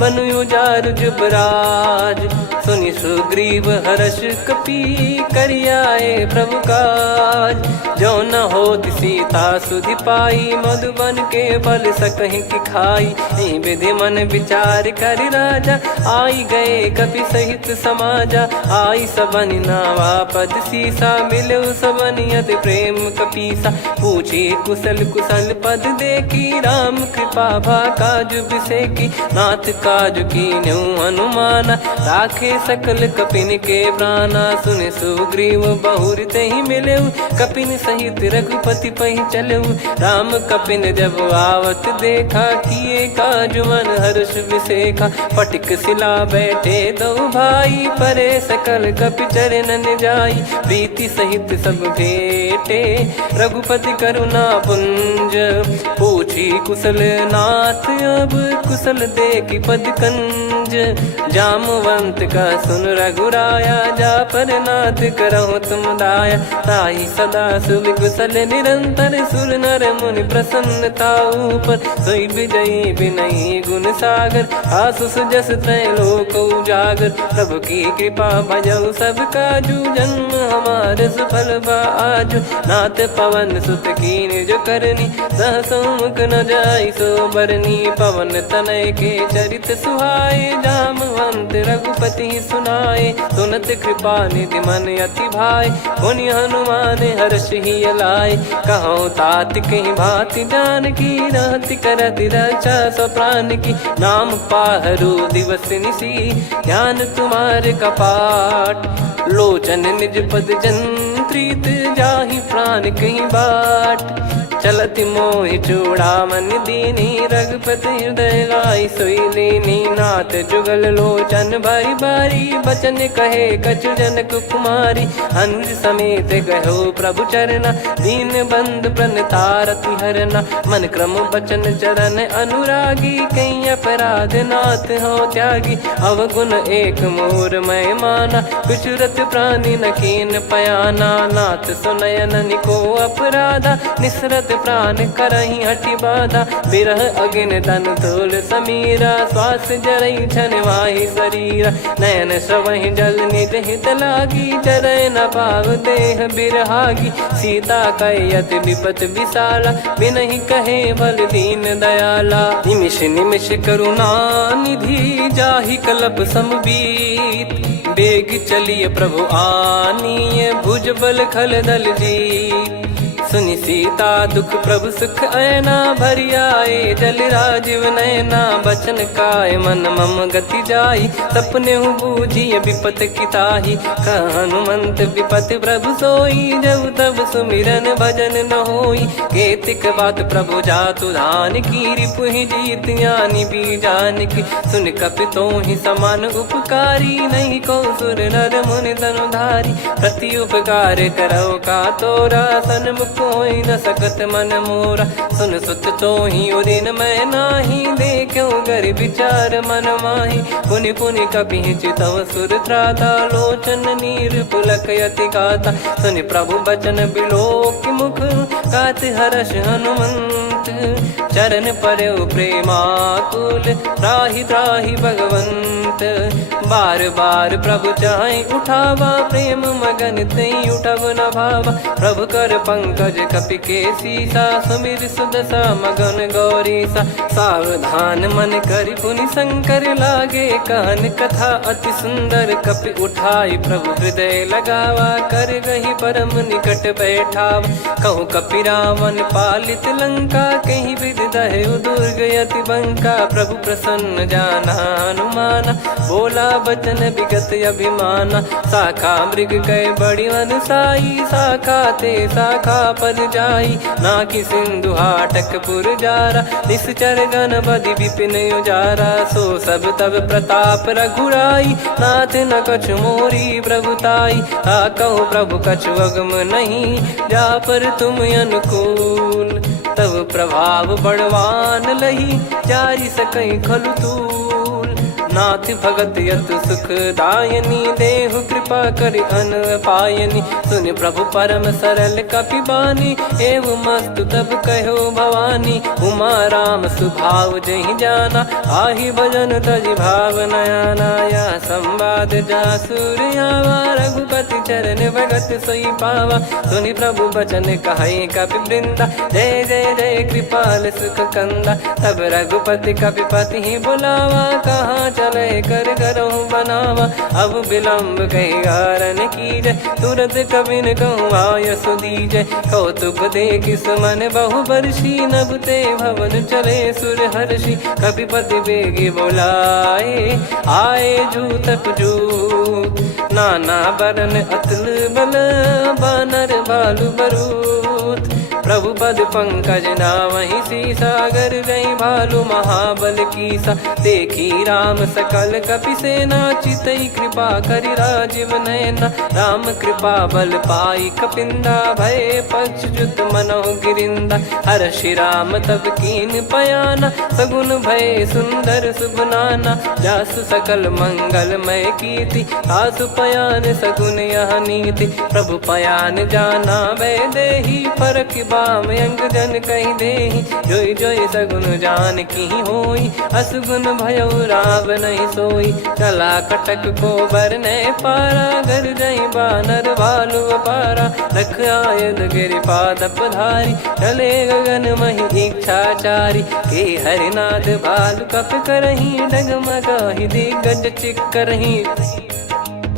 बनु उजार जुबराज। सुनि सुग्रीव हर्ष कपि करियाए प्रभु काज। जो न होत सीता सुधि पाई मधुबन के बल सकहि की खाई। यही विधि मन विचार कर राजा आई गए कपि सहित समाजा। आई सबनि नावा पद सीसा मिलो सबनि अति प्रेम कपीसा। पूछी कुशल कुशल पद देखी राम कृपा भा काजु बिसेकी। नाथ काजु कीन्हु हनुमाना राखे सकल कपिन के प्राणा। सुन सुग्रीव बहुर तेहि मिलेउ कपिन सहित रघुपति पहि चलेउ। राम कपिन जब आवत देखा किए काजु मन हर्ष विसेखा। फटिक सिला बैठे दो भाई परे सकल कपि चरणन जाई। प्रीति सहित सब भेटे रघुपति करुणा पुंज। पूछी कुशल नाथ अब कुशल देखि पद कंज। जामवंत का सुन रघुराया जा पर नाथ करहु तुम दाया। ताई सदा सुभि कुशल निरंतर सुर नर मुनि प्रसन्नता ऊपर। सोई विजयी विनयी गुण सागर आसुस जस त्रैलोक उजागर। प्रभु की कृपा भजऊ सब काजू जन्म हमारे सफल बा आजु। नाथ पवन सुत कीन जो करनी सहसो मुख न जाई सो बरनी। पवन तनय के चरित सुहाए जामवंत रघुपति सुनाए। सुनत कृपा निधि मन अति भाई पुनि हनुमान हर्ष ही लाए। कहो तात कहीं भांति जान की रहति करति रक्षा सो प्राण की। नाम पाहरु दिवस निसी ध्यान तुम्हारे कपाट। लोचन निज पद जंत्रित जाहि प्राण कहीं बाट। चलति मोहि चूड़ामणि दीनी रघुपति हृदय लाई सोई लीनी। नाथ जुगल लोचन बारी बारी बचन कहे कछु जनक कुमारी। अनुज समेत कहो प्रभु चरना दीन बंद प्रणतारति हरना। मन क्रम बचन चरण अनुरागी कहीं अपराध नाथ हो त्यागी। अवगुण एक मोर मैं माना विचुरत प्राणी न कीन पयाना। नाथ सुनयन निको अपराधा निसरत प्राण करही हटि बाधा। बिरह अगिन तन तोल समीरा श्वास जरई छन वाहि शरीरा। नयन श्रवहि जल निज हित लागी चरय न पाव देह बिरहागी। सीता कयत विपत विशाला बिनहि कहे बल दीन दयाला। निमिष निमिष करुणा निधि जाहि कलप समबीत। बेग चलिए प्रभु आनीय भुज बल खल दल जीत। सुनि सीता दुख प्रभु सुख ऐना भरि आए। जल राजीव नैना बचन काय मन मम गति जाई। सपने हूँ बूझिए विपत किताही हनुमंत विपत प्रभु सोई। जब तब सुमिरन भजन न होई। केतिक बात प्रभु जातु धान की रिपुहि जीत यानी बीजान की। सुन कपि तो ही समान उपकारी नहीं को सुर नर मुनि तनुधारी। प्रति उपकार करो का तोरा सन्मुख कोई न सकत मन मोरा। सुन सुत तो ही उदिन मैं नाही देखो गर विचार मन माही। पुनि पुनि कपि चितव सुर त्राता लोचन नीर पुलक यति गाता। सुनि प्रभु बचन बिलोक मुख गात हर्ष हनुमंत। चरण परउ प्रेमाकुल त्राहि त्राहि भगवंत। बार बार प्रभु चाहि उठावा प्रेम मगन तई उठब न भावा। प्रभु कर पंकज कपि के सीसा सुमिर सुदशा मगन गौरीसा। सावधान मन करि पुनि शंकर लागे कहन कथा अति सुंदर। कपि उठाई प्रभु हृदय लगावा कर गही परम निकट बैठावा। कहूँ कपि रावण पालित लंका कहीं विधि दहेउ दुर्ग यति बंका। प्रभु प्रसन्न जाना हनुमाना बोला बचन विगत अभिमाना। शाखा मृग कह बड़ी अनुसाई शाखा ते शाखा पर जाई। नाकि सिंधु हाटक पुर जारा निश्चर गण बधि विपिन उजारा। सो सब तब प्रताप रघुराई नाथ न कछु मोरी प्रभुताई। कहो प्रभु कछु अगम नहीं जा पर तुम अनुकूल। तब प्रभाव बड़वान लही जारी सकई खलु तूल। नाथ भगत यत सुखदायनी, देहु कृपा करि अन पायनी। सुन प्रभु परम सरल कपिबानी, एव मस्तु तब कहो भवानी। उमा राम सुभाव जहि जाना, आहि भजन तजि भाव नयाना। यह संवाद जासुर आवा, रघुपति चरण भगत सोई पावा। सुनि प्रभु बचन कहे कपि वृंदा, जय जय जय कृपाल सुख कंदा। तब रघुपति कपिपति ही बुलावा, कहाँ चले कर करहु बनावा। अब विलम्ब कही कारण कीजय, तुरत कबिन कहूँ आय सुदीजय। कौतुक देखि सुमन बहु बरसी, नभ ते भवन चले सुर हर्षि। कपिपति बेगी बोलाए, आए जूतक जूत। नाना बरन अतुल बल, बानर भालु बरूत। प्रभु पद पंकज नावहि सीसा, गर गई भालु महाबल कीसा। देखी राम सकल कपि सेना, चितई कृपा करि राजीव नयना। राम कृपा बल पाई कपिंदा, भय पक्षजुत मनोह गिरिंदा। हर्षि राम तब कीन पयाना, सगुन भय सुंदर सुगुनाना। जासु सकल मंगलमय कीर्ति, आसु पयान सगुन यह नीति। प्रभु पयान जाना वै देहि, परख बाम अंग जन कहि देहि। जोई जोई सगुन जान की होई, असगुन भयो राव नहीं सोई। चला कटक को बरने पारा, घर जई बानर भालु अपारा। रख आयद गिरि पाद पधारी, चले गगन महि इच्छाचारी। के हरिनाथ भालु कप करही, डगमगाहि दिग्गज चिक्करही।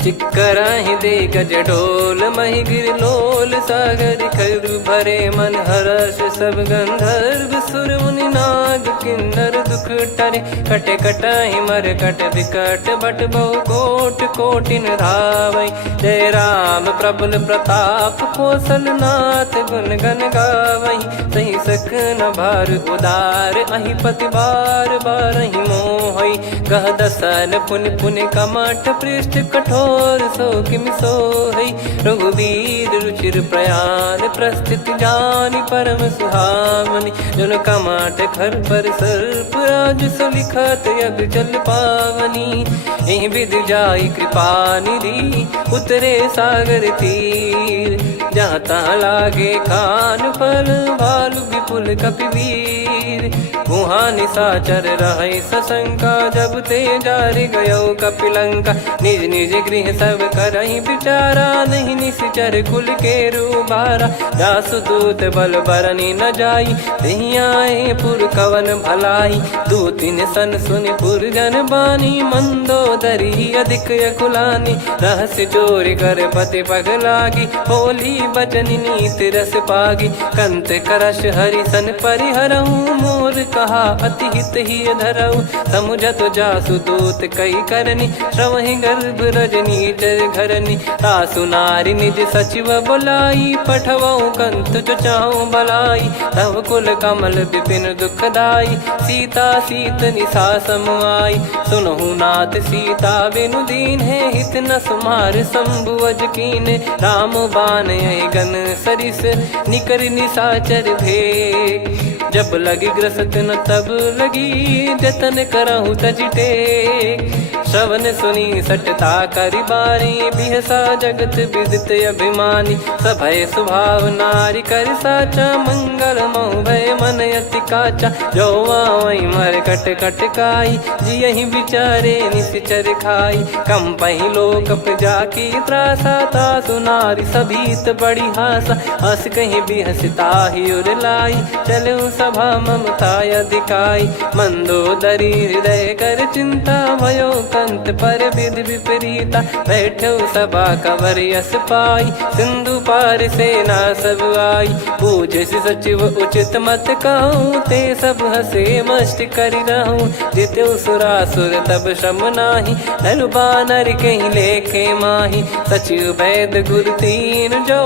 चिक्कराहि दिग्गज डोल, महि गिर लोल सागर। खरु भरे मन हर्ष सब गंधर्व, सुर मुनि नाग किन्नर दुख टरे। कटे कटाहि मरकट विकट, बट बहु कोट कोटिन धावै। जय राम प्रबल प्रताप, कौशल नाथ गुण गन गावै। सही सकन भार उदार, अहि पति बार बारहि मोहै। गह दसन पुनि पुनि कमठ, पृष्ठ कठोर सो किम सोहै। रघुवीर रुचिर प्रयाण, प्रस्थित जानि परम सुहावनी। जन कमाट खर पर सर्प, राज सलिखत अब चल पावनी। एहि विधि जाई कृपा निधि, उतरे सागर तीर। जहाँ तहाँ लागे खान फल, भालु विपुल कपिवीर। वहाँ निशाचर रहै सशंका, जब ते जारि गयो कपिलंका। निज निज गृह सब करहि विचारा, नहीं निश्चर कुल के रूबारा। जासु दूत बल बरनी न जाई, तेहि आए पुर कवन भलाई। दूतिन सन सुनि पुर जन बानी, मंदोदरी अधिक अकुलानी। रहस्य चोरी कर पति पग लागी, होली बचन नीत रस पागी। कंत करश हरि सन परिहरहु, मोर कहा अति हित ही धरऊ। समुझत जासु दूत कई करनी, श्रवहि गर्भ रजनी जर घरनी। तासु नारी निज सचिव बुलाई, पठवऊ कंत जो चाहूं बलाई। तव कुल कमल विपिन दुखदाई, सीता सीत निशा समुआई। सुनहु नाथ सीता बिनु दीन है, हित न सुमार शंभु अज कीने। राम बान यही गन सरिस, निकर निशाचर भेग। जब लगी ग्रसत न तब लगी, जतन करहु तज टेक। श्रवण सुनी सटता करि बारी, बिहसा जगत विदित अभिमानी। सभय स्वभाव नारी कर साचा, मंगल महु भय मन अति काचा। जो आवै मर कट कट काई, जियहि विचारे निश्चर खाई। कम पहि लोक जाकी त्रासा, तासु नारी सभीत बड़ी हासा। हस कहीं बिहसता ही उर लाई, चलऊ सभा ममता अधिकाई। मंदोदरी हृदय कर चिंता, भयो कंत पर विधि विपरीता। बैठो सभा कवर यस पाई, सिंधु पार सेना सब आई। पूजे सचिव उचित मत कहूँ, ते सब हसे मस्त करि रहूं। जित्यु सुरासुर तब श्रम नाही, धनु बानर कहीं लेखे माही। सचिव वैद गुरु तीन जो,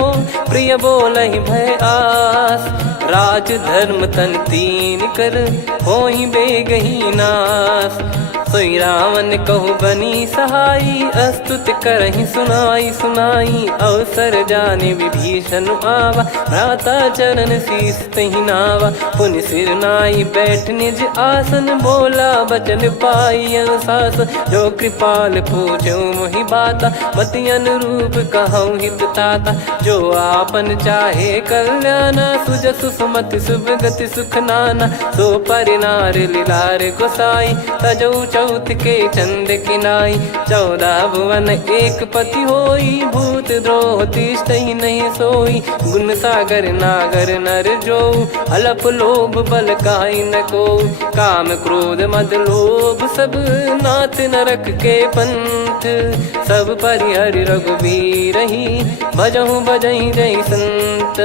प्रिय बोलहि भय आस। राज धर्म तन तीन कर, होहि बेगहि नास। सोई रावण कहु बनी सहाई, अस्तुत करहि सुनाई सुनाई। अवसर जाने विभीषण आवा, भ्राता चरण शीस तहि नावा। पुनि सिर नाई बैठ निज आसन, बोला बचन पाई अनुशासन। जो कृपाल पूछो मोहि बाता, मति अनुरूप कहूँ हित ताता। जो आपन चाहे कल्याणा, सुजसु सुमति सुभगति सुख नाना। सो परिनार लीलार गोसाई, तजौ चौथ के चंद किनाई। 14 भुवन एक पति होई, भूत द्रोह तिष्ठहि नहीं सोई। गुण सागर नागर नर जो, अलप लोभ बल काई न को। काम क्रोध मद लोभ सब, नाथ नरक के पंथ। सब परिहरि रघुबीर ही, भजहु भजहि जय संत।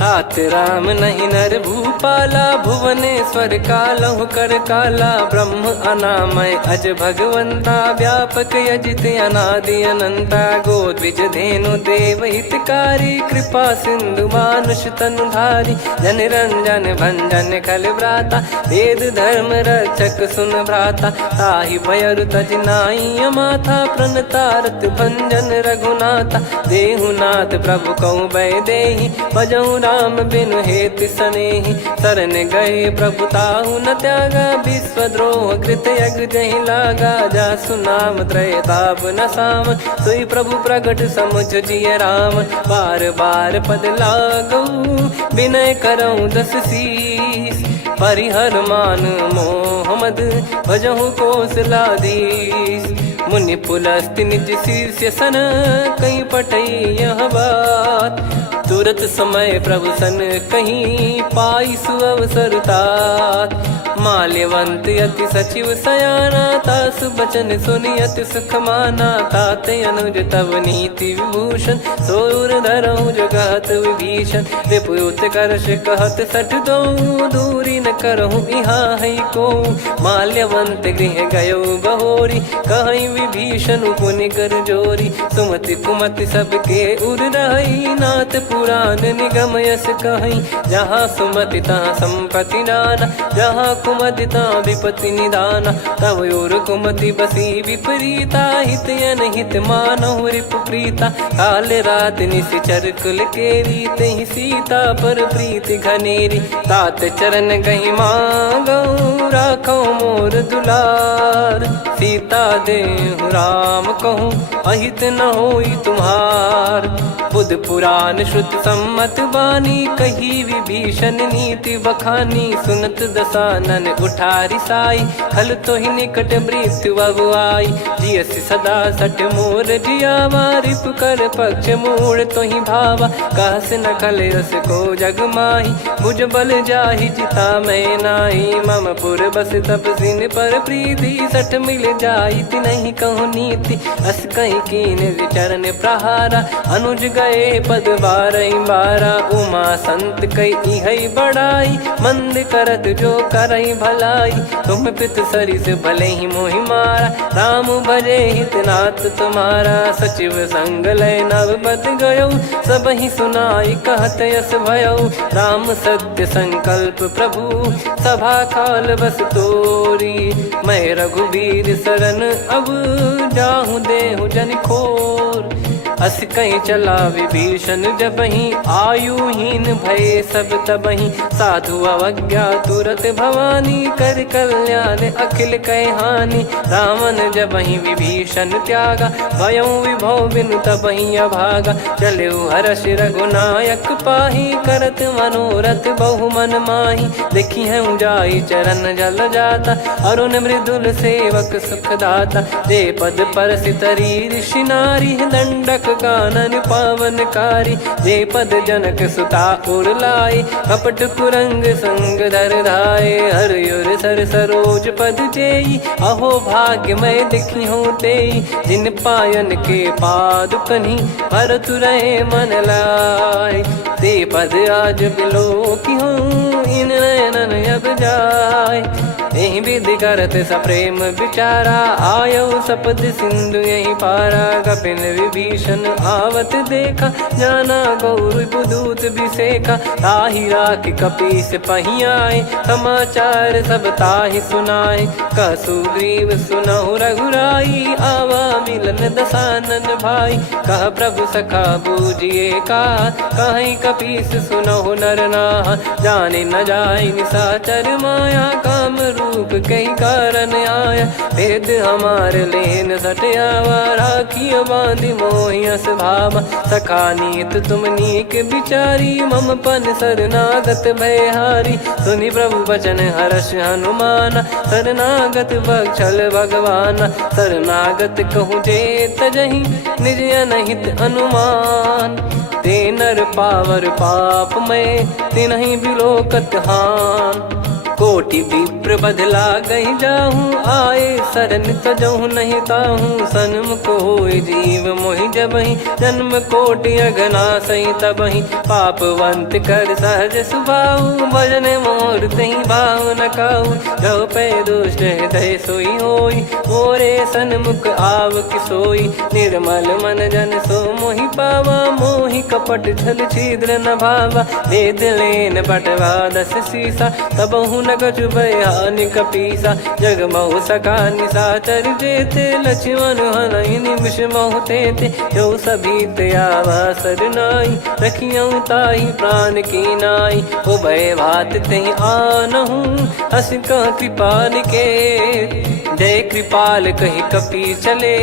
हाथ राम नहीं नर भूपाला, भुवनेश्वर कालहु कर काला। ब्रह्म अनामय अज भगवंता, व्यापक यजित अनादि अनंता। गोद्विज धेनु देव हितकारी, कृपा सिंधु मानुष तनुधारी। जन रंजन भंजन खल भ्राता, वेद धर्म रक्षक सुन भ्राता। ताहि भयरु तज नाई माथा, प्रणतारत भंजन रघुनाथा। देहुनाथ प्रभु कहु बै देहि, भजहु राम बिनु हेति सनेहि। शरण गए प्रभु ताहु न त्यागा, विश्वद्रोह कृत यज्ञ जहि लागा। जासु नाम त्रयताप न सावन, सोई प्रभु प्रगट समुझ जिय राम। बार बार पद लागऊ, विनय करऊँ 10 शीस। परिहर मान मोह मद, भजहु कौशलाधीश। मुनि पुलस्त्य निज शीर्ष सन, कहीं पटई यह बात। तुरत समय प्रभु सन कहीं, पाई सुअवसर तात। माल्यवंत अति सचिव सयाना, तासु बचन सुनि अति सुख माना। ताते अनुज तव नीति विभूषण, सोर धरहु जगत विभीषण। विपुत करश कहत सठ दो, दूरी न करहु यहाँ है को। माल्यवंत गृह गयो बहोरी, कहीं विभीषण पुनि कर जोरी। सुमति कुमति सबके उर रही, नाथ पुराण निगम यस कहीं। जहाँ सुमति तहाँ संपत्ति नाना, जहाँ कुमति तहाँ विपत्ति निदाना। तव और कुमति बसी विपरीता, हित अनहित मानहु रिपु प्रीता। काल रात निशिचर कुल केरी, तहि सीता पर प्रीति घनेरी। तात चरण गहि मांगऊ, राखो मोर दुलार। सीता देहु राम कहूँ, अहित न होई तुम्हार। बुध पुराण श्रुत सम्मत बानी, कही विभीषण नीति बखानी। सुनत दसानन उठारी साई, खल तो ही निकट मृत्यु अब आई। जियसि सदा सठ मोर जियावा, रिपु कर पक्ष मूड़ तो ही भावा। कहस न खल रस को जग माही, भुज बल जाहि जिता मैं नाई। मम पुर बस तब सिन पर प्रीति, सठ मिल जाई नहीं कहूँ नीति। अस कहीं कीन चरण प्रहारा, अनुज गए पद 12 उमा संत कई है बड़ाई। मंद करत जो करई भलाई, तुम पित सरिस भले ही मोहि मारा। राम भजे हितनाथ तुम्हारा, सचिव संग लय नव बद गयो। सब ही सुनाई कहत यस भयो, राम सत्य संकल्प प्रभु। सभा काल बस तोरी, मैं रघुबीर शरण अब जाहूँ देहु जन खोर। अस कहीं चला विभीषण जबहि, आयुहीन भय सब तबहि। साधु अवज्ञा तुरत भवानी, कर कल्याण अखिल कह हानि। रावण जबहि विभीषण त्यागा, भयउ विभव बिनु तबहि अभागा। चलऊ हर्ष रघुनायक पाहि, करत मनोरथ बहु मन माहि। देखी हूँ जाई चरण जल जाता, अरुण मृदुल सेवक सुखदाता। जे पद पर सितरी ऋषि नारी, दंडक कानन पावनकारी। जे पद जनक सुता उर लाई, कपट कुरंग संग धर धाये। हर सर सरोज पद जेई, अहो भाग्य मैं दिखी हूँ तेई। जिन पायन के पादुकनि, भरत रहे मन लाय। ते ये पद आज बिलो की हूँ इन नयनन अब जाय। यही विधि करत सप्रेम बिचारा आयो सपद सिंधु यही पारा। कपिन विभीषण आवत देखा जाना गौर बुदूत बिसेखा। ताहि राख कपीस पहियाए समाचार सब ताहि सुनाए। कह सुग्रीव सुनहु रघुराई आवा मिलन दसानन भाई। कह प्रभु सखा बूझिए का कहीं कपीस सुनहु नर नाहा। जाने न जाय निशाचर माया काम रूप कई कारण आया। भेद हमार लेन सटयावा राखिय बांधि मोहियस भावा। सखा नीत तुम नीक बिचारी मम पन शरणागत भयहारी। सुनि प्रभु वचन हर्ष हनुमाना शरणागत बक्षल भगवाना। शरणागत कहूँ जे तजहि निज अनहित अनुमान। ते नर पावर पाप में तिन्हि बिलोकत हान। कोटि विप्र बदला गई जाहूँ आए शरण तजहु नहीं ताहूँ। सन्मुख होय जीव मोहि जबहि जन्म कोटि अघना सही तबहि। पापवंत कर सहज सुभाऊ भजन मोर तहि भाव न काऊ। जो पै दुष्ट हृदय सोई होई मोरे सन्मुख आव किसोई। निर्मल मन जन सो मोहि पावा मोहि कपट छल छिद्र न भावा। वेद लेन पटवा दस सीसा तबहु न कछु भयानि कपीसा। जग महु सका निशाचर जेते लक्ष्मण हनहि निमिष महु तेते। जो सभी त्यावा सरनाई रखियऊ ताहि प्राण की नाई। उभय भात तहि आनहु हस कह कृपाल के। जय कृपाल कहि कपी चले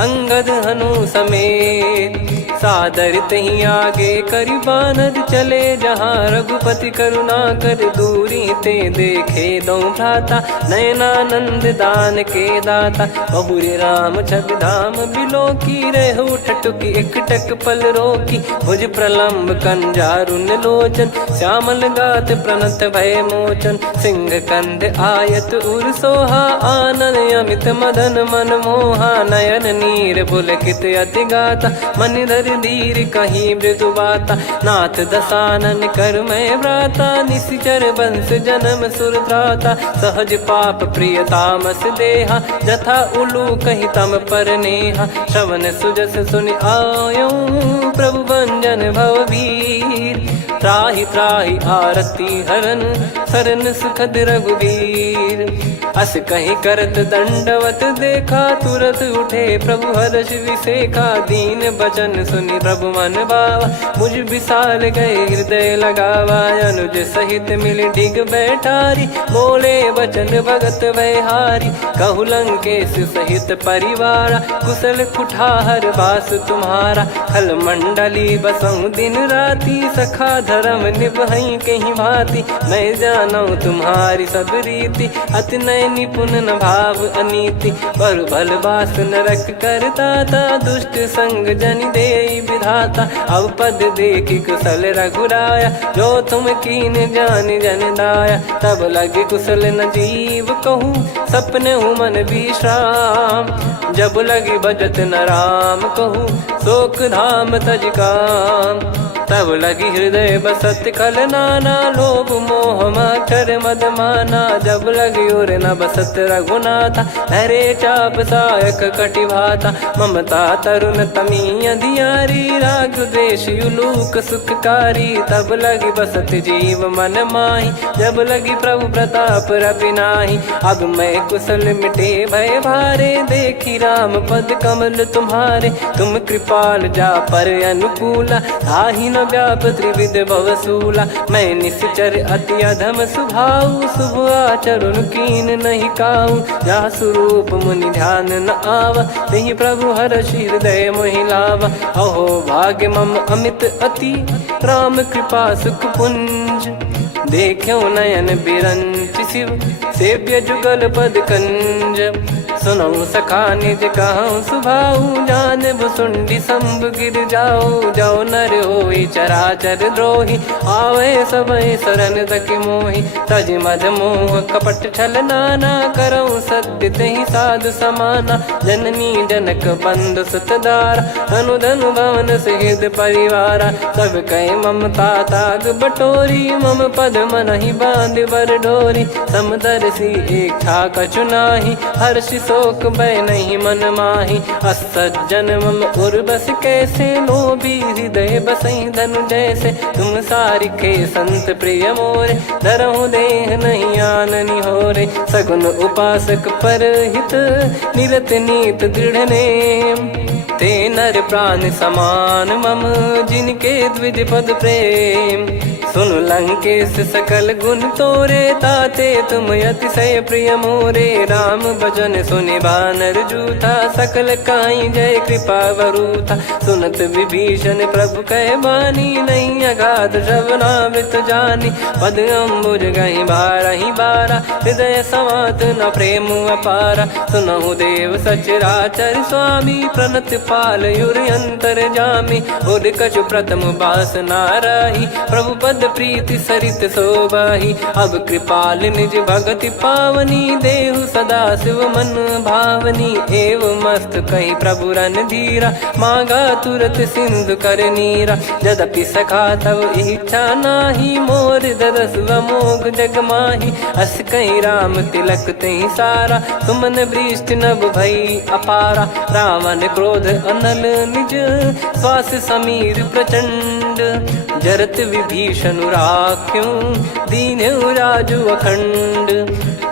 अंगद हनु समेत। सादर तहि आगे करि बानर चले जहाँ रघुपति करुणा कर दूरी ते देखे दो भ्राता। नयनानंद दान के दाता बहुरी राम छवि धाम बिलो की। रहु ठटुकी एकटक पल रोकी भुज प्रलम्ब कंजारुन लोचन। श्यामल गात प्रणत भय मोचन सिंह कंद आयत उर सोहा। आनन अमित मदन मन मोहा नयन नीर पुलकित अति गाता। मन धर धीर कहीं मृदु बाता नाथ दसानन कर मैं व्राता। निशिचर वंश जन्म सुरत्राता सहज पाप प्रिय तामस देहा। जथा उलू कही तम पर नेहा श्रवण सुजस सुनि आयो प्रभु भंजन भववीर। त्राहि त्राहि आरती हरन सरन सुखद रघुवीर। अस कहीं करत दंडवत देखा तुरत उठे प्रभु हर्ष विसेखा। दीन बचन सुनि प्रभु मन भावा मुझ विशाल गए हृदय लगावा। अनुज सहित मिल डिग बैठारी बोले वचन भगत वैहारी। कहु लंकेश सहित परिवारा कुशल कुठार वास तुम्हारा। खल मंडली बसऊं दिन राती सखा धर्म निभई कहीं भांति। मैं जानू तुम्हारी सब रीति अति नय निपुण न भाव अनीति। पर भल बास नरक करता था दुष्ट संग जन दे विधाता। अब पद देखी कुशल रघुराया जो तुम कीन जान जन दाया। तब लगे कुशल न जीव कहूँ सपने मन विश्राम। जब लगी बजत न राम कहूँ शोक धाम तज काम। तब लगी हृदय बसत खल नाना लोभ मोह मकर मद माना। जब लगी उर न बसत रघुनाथा हरे चाप सायक कटि भाता। ममता तरुण तमी अधियारी राग द्वेष युलूक सुखकारी। तब लगी बसत जीव मन माही जब लगी प्रभु प्रताप रविनाही। अब मैं कुशल मिटे भय भारे देखी राम पद कमल तुम्हारे। तुम कृपाल जा पर अनुकूला ताहि न व्याप त्रिविध भवसूला। मैं निश्चर अति अधम सुभाऊ शुभ आचरण कीन नहीं काऊ। जा स्वरूप मुनि ध्यान न आवा तहि प्रभु हर्ष हृदय मोहि लावा। अहो भाग्य मम अमित अति राम कृपा सुख पुंज। देखो नयन बिरंच शिव सेव्य जुगल पद कंज। सुनऊ सखा निज कहूँ सुभाऊ, जान भुसुंडी संभ गिर जाओ। जाओ नर होई चराचर द्रोही, आवे सबय शरण तक मोहि। तज मद मोह कपट छल नाना, करऊँ सत्य तहि साधु समाना। जननी जनक बंधु सुतदारा, धनु धनु भवन सहित परिवारा। सब कहे ममता ताग बटोरी, मम पद मनहि बांध बर डोरी। समदर्शी इच्छा कछु नाही, हर्षि शोक भय नहीं मन माही। असज्जन मम उर बस कैसे, लोभी हृदय बसई धनु जैसे। तुम सारिखे संत प्रिय मोरे, धरहु देह नहीं आननि होरे। सगुन उपासक पर हित, निरत नीत दृढ़ नेम। ते नर प्राण समान मम, जिनके द्विज पद प्रेम। सुन लंकेश सकल गुण तोरे, ताते तुम अतिशय प्रिय मोरे। राम भजन सुनि बानर जूथा, सकल काई जय कृपा वरूथा। सुनत विभीषण प्रभु कह बानी, नहीं अगाध श्रवणामृत जानी। पद अम्बुज गहि बारहि बारा, हृदय समात न प्रेम अपारा। सुनहु देव सचराचर स्वामी, प्रणत पाल युर अंतर जामी। उर कछु प्रथम बास नाराही, प्रभु पद प्रीति सरित शोभाही। अब कृपाल निज भगति पावनी, देहु सदा शिव मन भावनी। एव मस्त कही प्रभु रन धीरा, मांगा तुरत सिंधु कर नीरा। यद्यपि सखा तब इच्छा नाही, मोर दरस मोग जग माही। अस कही राम तिलक तहि सारा, सुमन वृष्टि नभ भई अपारा। रावण क्रोध अनल निज, श्वास समीर प्रचंड। जरत विभीषण राख्यों, दीन्हु राजु अखंड।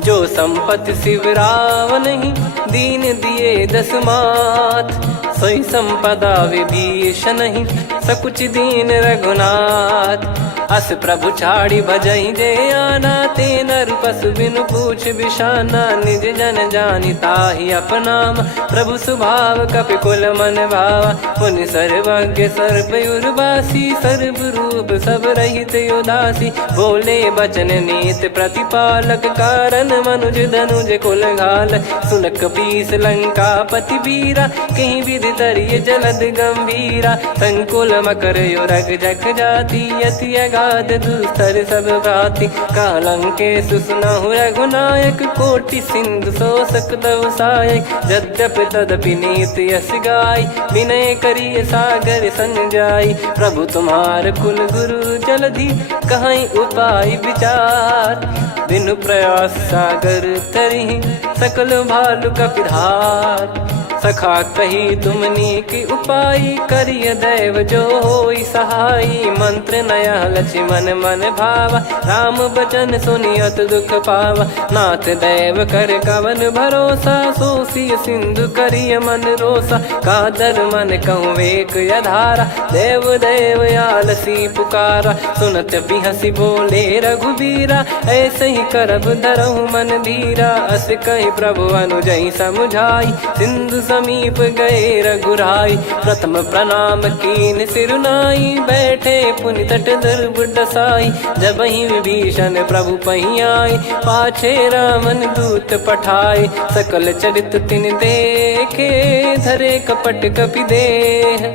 जो संपत्ति शिव रावण ही, दीन दिए दस मात। सोई संपदा विभीषण ही, सकुच दीन रघुनाथ। अस प्रभु छाड़ी भजई जे आना, ते नर पशु बिनु पूछ बिशाना। निज जन जानि ताहि अपनामा, प्रभु स्वभाव कपि कुल मन भावा। मुनि सर्वज्ञ सर्वयुर्वासी, सर्व रूप सब रहित उदासी। बोले बचन नीत प्रतिपालक, कारण मनुज धनुज कुल घाल। सुन कपीस लंका पति वीरा, कहीं विधि तरिय जलद गंभीरा। संकुल मकर युरग जग जाति, यति अगाध दुस्तर सब भांति। कालंकेशु सुनहु रघुनायक, कोटि सिंधु शोषक तव सहायक। यद्यपि तदपि नीति यस गाय, विनय करिय सागर सन जाई। प्रभु तुम्हार कुल गुरु जलधि, कहीं उपाय विचार। बिनु प्रयास सागर तरि, सकल भालु कपिधार। सखा कही तुमनी की उपाय, करिय दैव जो होई सहाई। मंत्र नया लक्ष्मण मन भावा, राम बचन सुनियत दुख पावा। नाथ दैव कर कवन भरोसा, सोसिय सिंधु करिय मन रोसा। कादर मन कहूँ एक यधारा, देव देव आलसी पुकारा। सुनत बिहसी बोले रघुबीरा, ऐसे ही करब धरहु मन धीरा। अस कही प्रभु अनुजई समुझाई, सिंधु समीप गए रघुराई। प्रथम प्रणाम कीन सिरुनाई, बैठे पुनि तट दर्भ डसाई। जब ही विभीषण प्रभु पही आए, पाछे रावण दूत पठाए। सकल चरित तिन देखे, धरे कपट कपि देह।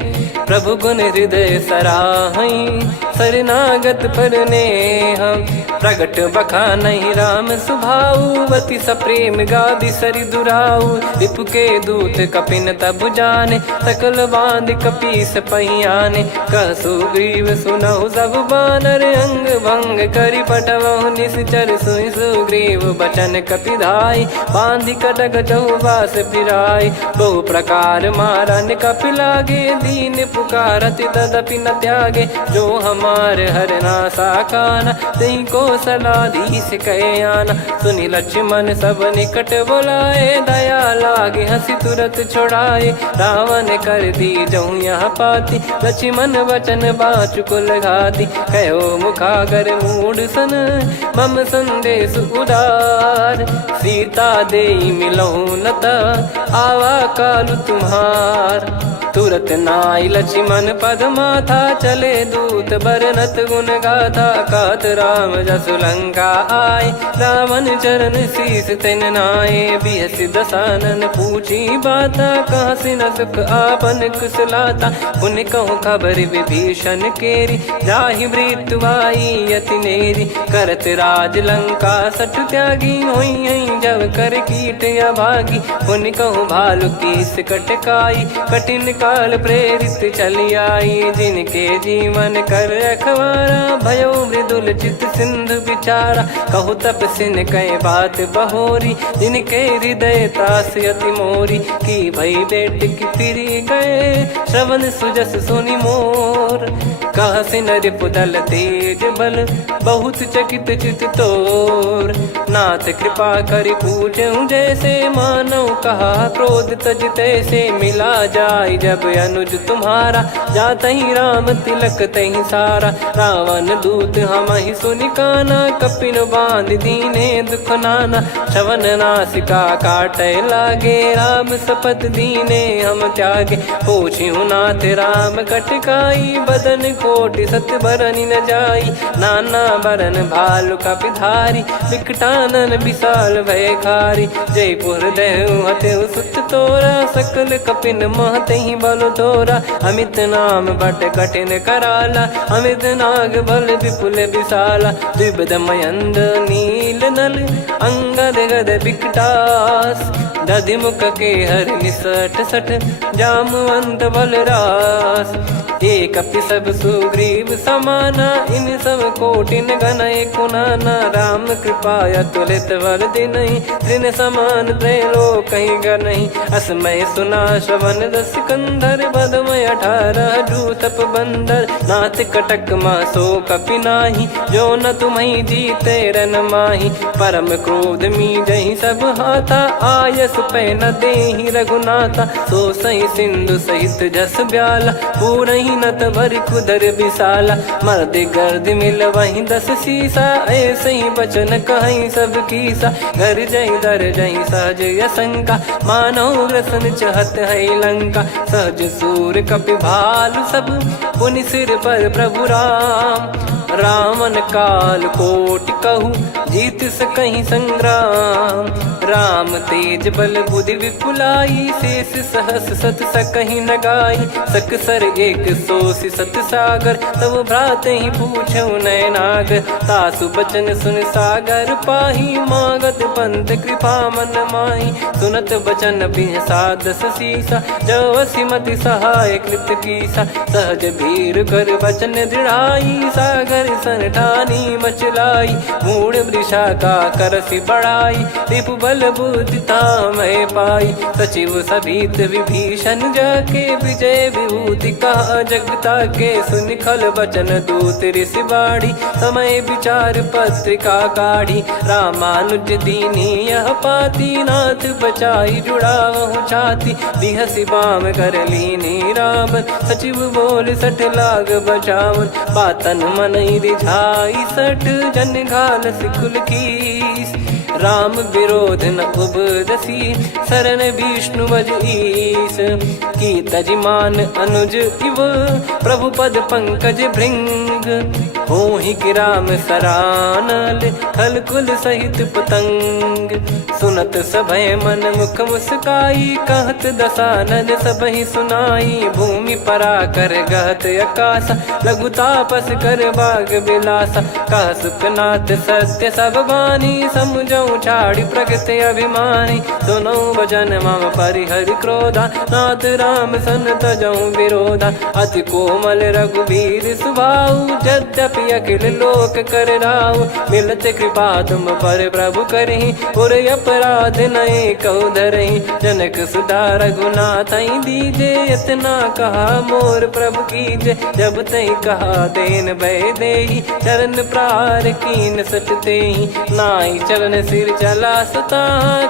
प्रभु गुण हृदय सराहई, शरणागत पर नेह। प्रगट बखानहि राम सुभाऊ, अति सप्रेम गादि सरि दुराऊ। रिपु के दूत कपिन तब जाने, सकल बांध कपीस पहियाने। कह सुग्रीव सुनहु सब बानर, अंग भंग करि पटवहु निश्चर। सुनि सुग्रीव बचन कपिधाई, बांधि कटक चौबास फिराई। बहु प्रकार मारन कपि लागे, दीन पुकारत तदपि न त्यागे। जो हमार हरना साकाना, तही को सलाधीश कहे आना। सुनि लक्ष्मण सब निकट बुलाए, दया लागे हंसी तुरत छुड़ाए। रावण कर दी जऊँ यहाँ पाती, लक्ष्मण वचन बाचु कुल घाती। कहो मुखागर मूढ़ सन, मम संदेश उदार। सीता देई मिलहु नता, आवा कालु तुम्हार। तुरत नाई लक्ष्मण पद माथा, चले दूत बरनत गुण गाथा। कहत राम जसु लंका आए, रावण चरण शीस तिन नाये। बिहस दसानन पूछी बाता, कहाँ से न सुख आपन कुशलाता। पुन कहूँ खबर विभीषण केरी, जाहि मृत्यु आई अति नेरी। करत राज लंका सठ त्यागी, होई जब कर कीट अभागी। पुन कहूँ भालु कीस कटकाई, कठिन काल प्रेरित चली आई। जिनके जीवन कर रखवारा, भयो मृदुल चित सिंधु विचारा। कहु तपसिन कई बात बहोरी, जिनके हृदय तास अति मोरी। की भई बेट की फिरी गए, श्रवण सुजस सुनि मोर। कहसि नरिपुदल तेज बल, बहुत चकित चित तोर। नाथ कृपा करि पूछऊं जैसे, मानव कहा क्रोध तज तैसे। मिला जाय जब अनुज तुम्हारा, जातहि राम तिलक तहि सारा। रावण दूत हमहि सुनि काना, कपिन बांध दीने दुख नाना। श्रवण नासिका काटै लागे, राम शपथ दीने हम त्यागे। पूछिहु नाथ राम कटकाई, बदन कोटि सत बरनि न जाई। नाना बरन भालु कपिधारी, विकटानन विशाल भयकारी। जयपुर देहु हतेउ सुत तोरा, सकल कपिन महतहि बल तोरा। अमित नाम बट कठिन कराला, अमित नाग बल विपुल विशाला। द्विविध मयंद नील नल, अंगद गद विकटास। दधिमुख के हर निसठ सठ, जामवंत बलरास। एक अपि सब सुग्रीव समाना, इन सब कोटिन गणय कुनाना। राम कृपा अतुलित बल दिनहि, दिन समान त्रैलोक कहीं गनहि। असमय सुना श्रवण दस कंधर, बदमय 18 जूतप बंदर। नाथ कटक मासो कपि नाही, जो न तुम्हि जीते रन माही। परम क्रोध मीजहि सब हाथा, आयस पै न देहि रघुनाथा। सो सही सिंधु सहित जस ब्याला, पूरहि नत भरि कुदर विशाला। मर्द गर्द मिल वहीं 10 सीसा, ऐसे ही बचन कहीं सब कीसा। घर जय दर जय सहज यसंका, मानव ग्रसन चहत है लंका। सहज सूर कपि भालु सब, पुनि सिर पर प्रभु राम। रावण काल कोटि कहूँ, जीत सकहीं संग्राम। राम तेज बल बुद्धि विपुलाई, शेष सहस सत सकहीं न गाई। सकसर एक सोसी सत सागर, तब भ्रात ही पूछऊ नयनागर। तासु बचन सुन सागर पाही, मागत पंथ कृपा मन माही। सुनत बचन बिहसा 10 सीसा, जो असिमति सहाय कृत कीसा। सहज भीर कर बचन दृढ़ाई, सागर सन ठानी मचलाई। मूढ़ वृषा का करसि बढ़ाई, रिपु बल बुद्धि तामय पाई। सचिव सभीत विभीषण जाके, विजय विभूति कहा जगता के। सुनि खल बचन दूत ऋषि बाड़ी, समय विचार पत्रिका काढ़ी। रामानुज दीनी यह पाती, नाथ बचाई जुड़ावहु छाती। बिहसि बाम कर लीनी राम, सचिव बोल सठ लाग बचावन। बातन मनहि रिझाई सठ, जन घाल सिकुल कीस। राम विरोध न उपदसी, शरण विष्णु बज ईस। की तजिमान अनुज इव, प्रभु पद पंकज भृंग। होहि कि राम सरानल, खल कुल सहित पतंग। सुनत सभय मन मुख मुस्काई, कहत दसानन सबहि सुनाई। भूमि परा कर गहत आकाशा, लघु तापस कर बाग बिलासा। कह सुखनाथ सत्य सब बानी, समझऊ छाड़ी प्रगति अभिमानी। सुनो भजन मम परिहर क्रोधा, नाथ राम सन तजऊ विरोधा। अति कोमल रघुवीर सुभाऊ, यद्यपि अखिल लोक कर राऊ। मिलत कृपा तुम पर प्रभु करहि, पुर अपराध नये कहु धरहि। जनक सुधा रघुनाथ दीजे, इतना कहा मोर प्रभु कीजे। जब तई कहा देन भय देहि, चरण प्रार कीन सटतेहि। नाई चरण सिर चला सता,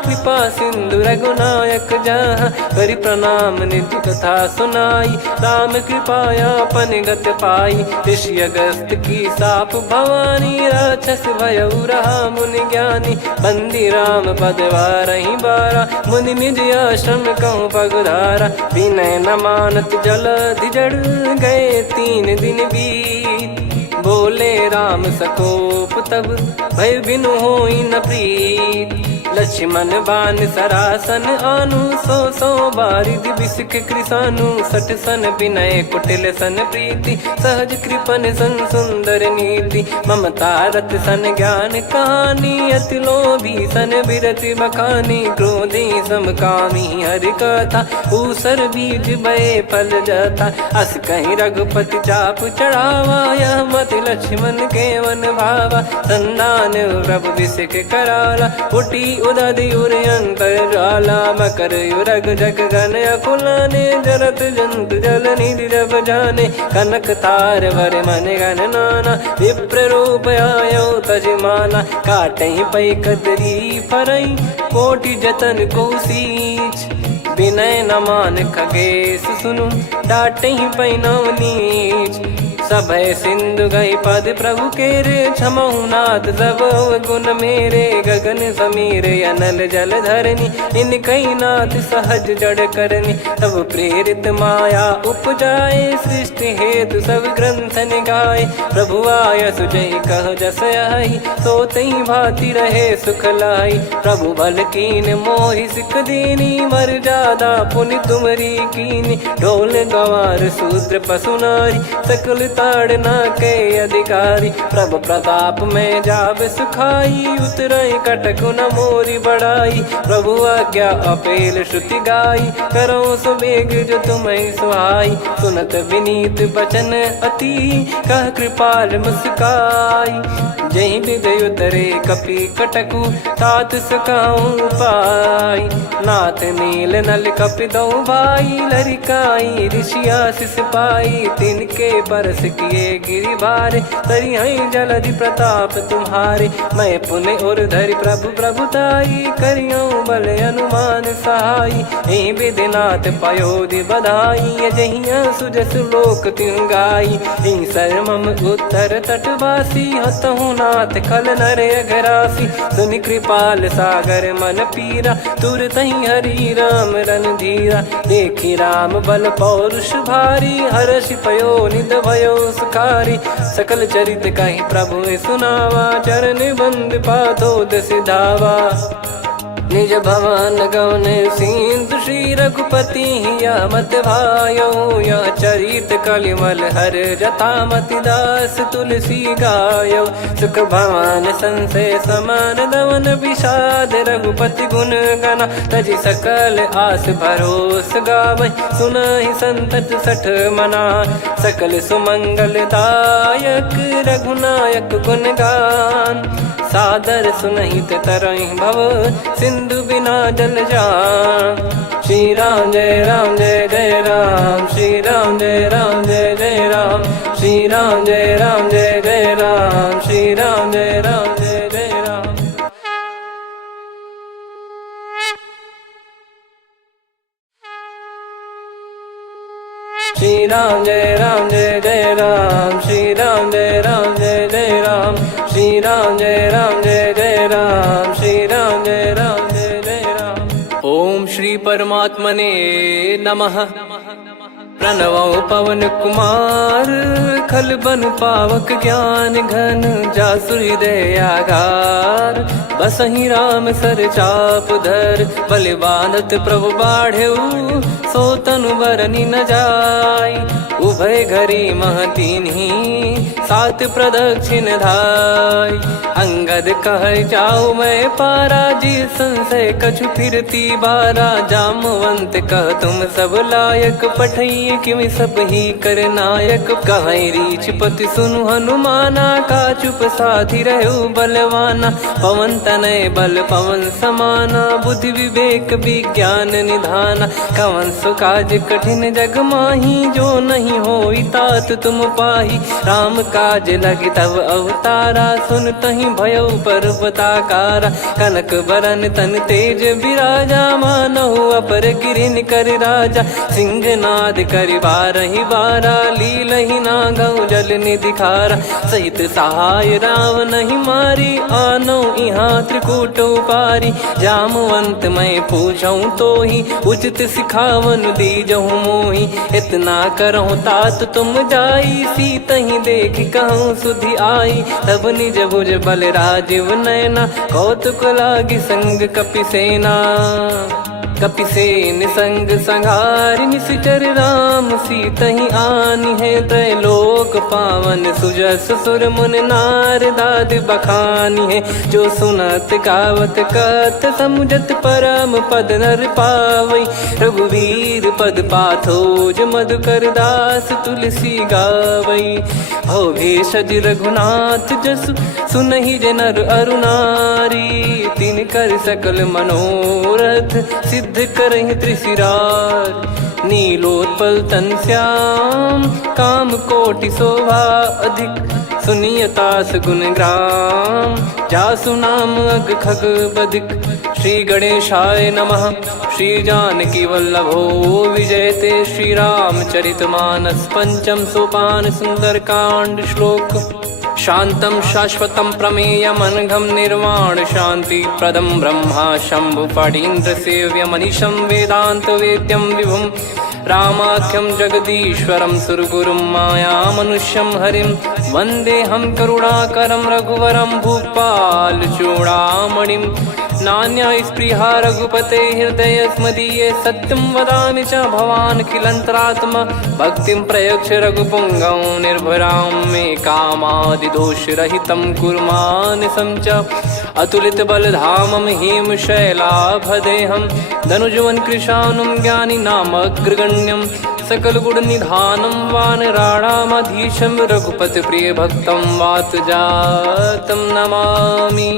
कृपा सिंधु रघुनायक जहाँ। करि प्रणाम निधि कथा सुनाई, राम कृपाया अपन गत पाई। ऋषि अगस्त की साप भवानी, राक्षस भयउ रहा मुनि ज्ञानी, बंदी राम पदवारहि बारा, मुनि निज आश्रम कहूँ पगधारा, विनय न मानत जलधि जड़ गए 3 दिन बीत, बोले राम सकोप तब भय बिनु होई न प्रीत, लक्ष्मण बान सरासन आनु, 100 बारिद बिसक कृसानु, 60 सन विनय कुटिल सन प्रीति, सहज कृपन सन सुंदर नीति, ममता रत सन ज्ञान कहानी, अति लोभी सन बिरति बखानी, क्रोधी समकामी हरि कथा, ऊसर बीज बये फल जता, अस कहीं रघुपति चाप चढ़ावा, यह मत लक्ष्मण के वन भावा, संदान प्रभु बिसक कराला, उठी उदधि उरे अंतर ज्वाला, मकर युरग जग गण अकुलाने, जरत जंतु जल निधि जब जाने, कनक तार वर मन गण नाना, विप्र रूप आयो तजमाना, काटे पै कदरी फरई, कोटि जतन को सींच, विनय न मान खगेश सुनु, डाटे पै नव नीच, सभय सिंधु गई पद प्रभु केरे, क्षमहु नाथ सब गुण मेरे, गगन समीर अनल जल धरनी, इन कई नाथ सहज जड़ करनी, तब प्रेरित माया उपजाए, सृष्टि हेतु सब ग्रंथ निगाए, प्रभु आय सुजय कह जस आई, सो तई भांति रहे सुख लाई, प्रभु बल कीन मोहि सिख दीनी, मर जादा पुनि तुमरी कीनी, ढोल गवार शूद्र पशु नारी, सकल ताड़ना के अधिकारी, प्रभु प्रताप में जाब सुखाई, उतरई कटक न मोरी बढ़ाई, प्रभु आज्ञा अपेल श्रुति गाई, करो सो बेग जो तुम्हें सुहाई, सुनत विनीत बचन अति, कह कृपाल मुस्काई, जही विद उतरे कपि कटकु, तात सकाऊं पाई, नाथ नील नल कपि दो भाई, लरिकाई ऋषि आशीष पाई, तिनके परस किए गिरि भारे, तरिहै जलधि प्रताप तुम्हारे, मैं पुण्य और धरि प्रभु प्रभुताई, करियऊं बल अनुमान सहाई, एहि विधिनाथ पयोधि बधाई, जहिया सुजस लोक तिहुँ गाई, एहि सर मम उत्तर तटवासी, हतहु नाथ खल नर अघरासी, सुनि कृपाल सागर मन पीरा, तुरत ही हरि राम रन धीरा, देखी राम बल पौरुष भारी, हर्ष पयो निध भयो सुखारी, सकल चरित कहीं प्रभु सुनावा, चरण बंद पाथोद सिधावा, निज भवन गौन सिंधु श्री रघुपति या मत भायो, या चरित कलिमल हर जथा मति दास तुलसी गायो, सुख भवन संशय समान दवन विषाद, रघुपति गुण गना तजि सकल आस भरोस गावै, सुनहि संतत सठ मना, सकल सुमंगल दायक रघुनायक गुण गान, सादर सुनहित तरहि भव सिंधु बिना जल जान, श्री राम जय राम जय जय राम, श्री राम जय राम जय जय राम, श्री राम जय राम जय जय राम, श्री राम जय राम जय जय राम, श्री राम जय राम जय जय राम, श्री राम जय राम जय जय राम, श्री राम जय राम जय जय राम, श्री राम जय राम जय जय राम। ओम श्री परमात्मने नमः। प्रणवो पवन कुमार, खल बन पावक ज्ञान घन, जासु हृदय आगार, बसहि राम सर चाप धर, बलि बांधत प्रभु बाढ़ेऊ, सो तनु बरनि न जाय, उभय घरी महतीन्ही, सात प्रदक्षिण धाय, अंगद कह जाऊ मैं पारा, जी संशय कछु फिरती बारा, जामवंत कह तुम सब लायक, पठई किमि सब ही कर नायक, कहीं रीछ पति सुनु हनुमाना, का चुप साथी रहु बलवाना, पवन तनय बल पवन समाना, बुद्धि विवेक विज्ञान निधाना, कवन सो काज कठिन जग माही, जो नहीं होई तात तुम पाही। राम काज लगी तब अवतारा, सुन तही भयो पर्वताकारा। कनक बरन तन तेज विराजा, मानहु अपर गिरिन कर राजा। सिंहनाद करि बारहि बारा, लीलहि नागौ जल निधि खारा। सहित सहाय राम नहीं मारी, आनो यहाँ त्रिकूट उपारी। जामवंत मैं पूछऊँ तो ही, उचित सिखावन दीजहु मोही। इतना करहु तात तुम जाई, सीतहि देख कहूँ सुधि आई। तब निज भुज बल राजीव नैना, कौतुक लागी संग कपिसेना। कपिसेन संग संघारि निश्चर, राम सीतहि आनी है। त्रैलोक पावन सुजस सुर मुन नार, दाद बखानी है। जो सुनत गावत कथ, समुझत परम पद नर पावई। रघुवीर पद पाथोज, मधुकर दास तुलसी गावई। भव भेषज रघुनाथ जसु, सुनहि जे नर अरु नारी। तिन कर सकल मनोरथ, सिद्ध करहि त्रिशिरार। नीलोत्पल तन श्याम, काम कोटि शोभा अधिक। सुनियतास गुण ग्राम, जासु नाम अग खग बदिक। श्री गणेशाय नमः। श्री जानकी वल्लभो विजयते, श्री रामचरित मानस। पंचम सोपान सुंदरकांड श्लोक। शांतं शाश्वतं प्रमेयमनघं निर्वाण शांति प्रदं ब्रह्मा शंभु फणीन्द्र सेव्यमनिशं वेदांत वेद्यं विभुं। रामाख्यं जगदीश्वरं सुरगुरुं मायामनुष्यं हरिं। वन्देऽहं करुणाकरं रघुवरं भूपाल चूडामणिं। नान्या स्पृहा रघुपते हृदय स्मदीये, सत्यं वदामि च भवान् खिलन्तरात्मा। भक्तिं प्रयच्छ रघुपुङ्गं निर्भरां मे कामादिदोषरहितं कुर्मानिसं च। अतुलित बलधामं हेमशैलाभदेहं, धनुजवन कृशानुं ज्ञानी नामग्रगण्यं। सकल गुण निधानं वानराणामधीशं, रघुपति प्रिय भक्तं वात जातं नमामि।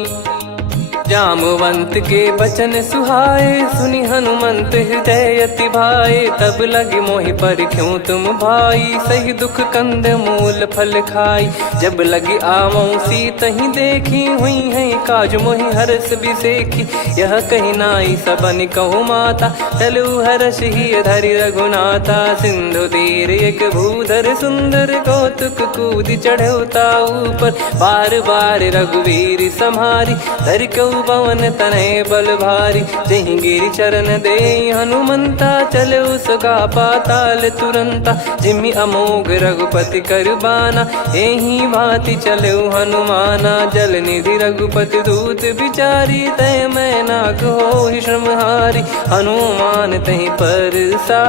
जामवंत के बचन सुहाए, सुनि हनुमंत हृदय अति भाए। तब लगे मोहि पर क्यों तुम भाई, सही दुख कंद मूल फल खाई। जब लगी आवऊं सीतहि देखी, हुई है काज मोहि हरस बिसेखी। यह कही नाई सबन कहु माता, चलु हरष ही धरि रघुनाथा। सिंधु तीर एक भूधर सुंदर, कौतुक कूद चढ़ौता ऊपर। बार बार रघुवीर सम्हारी, धर कऊ पवन तनय बल भारी। जहि गिरि चरण दे हनुमंता, चले उसका पाताल तुरंता। जिमि अमोघ रघुपति कर बाना, एहि भांति चले हनुमाना। जल निधि रघुपति दूत बिचारी, तय मैं नाग होहि श्रमहारी। हनुमान तहि परसा,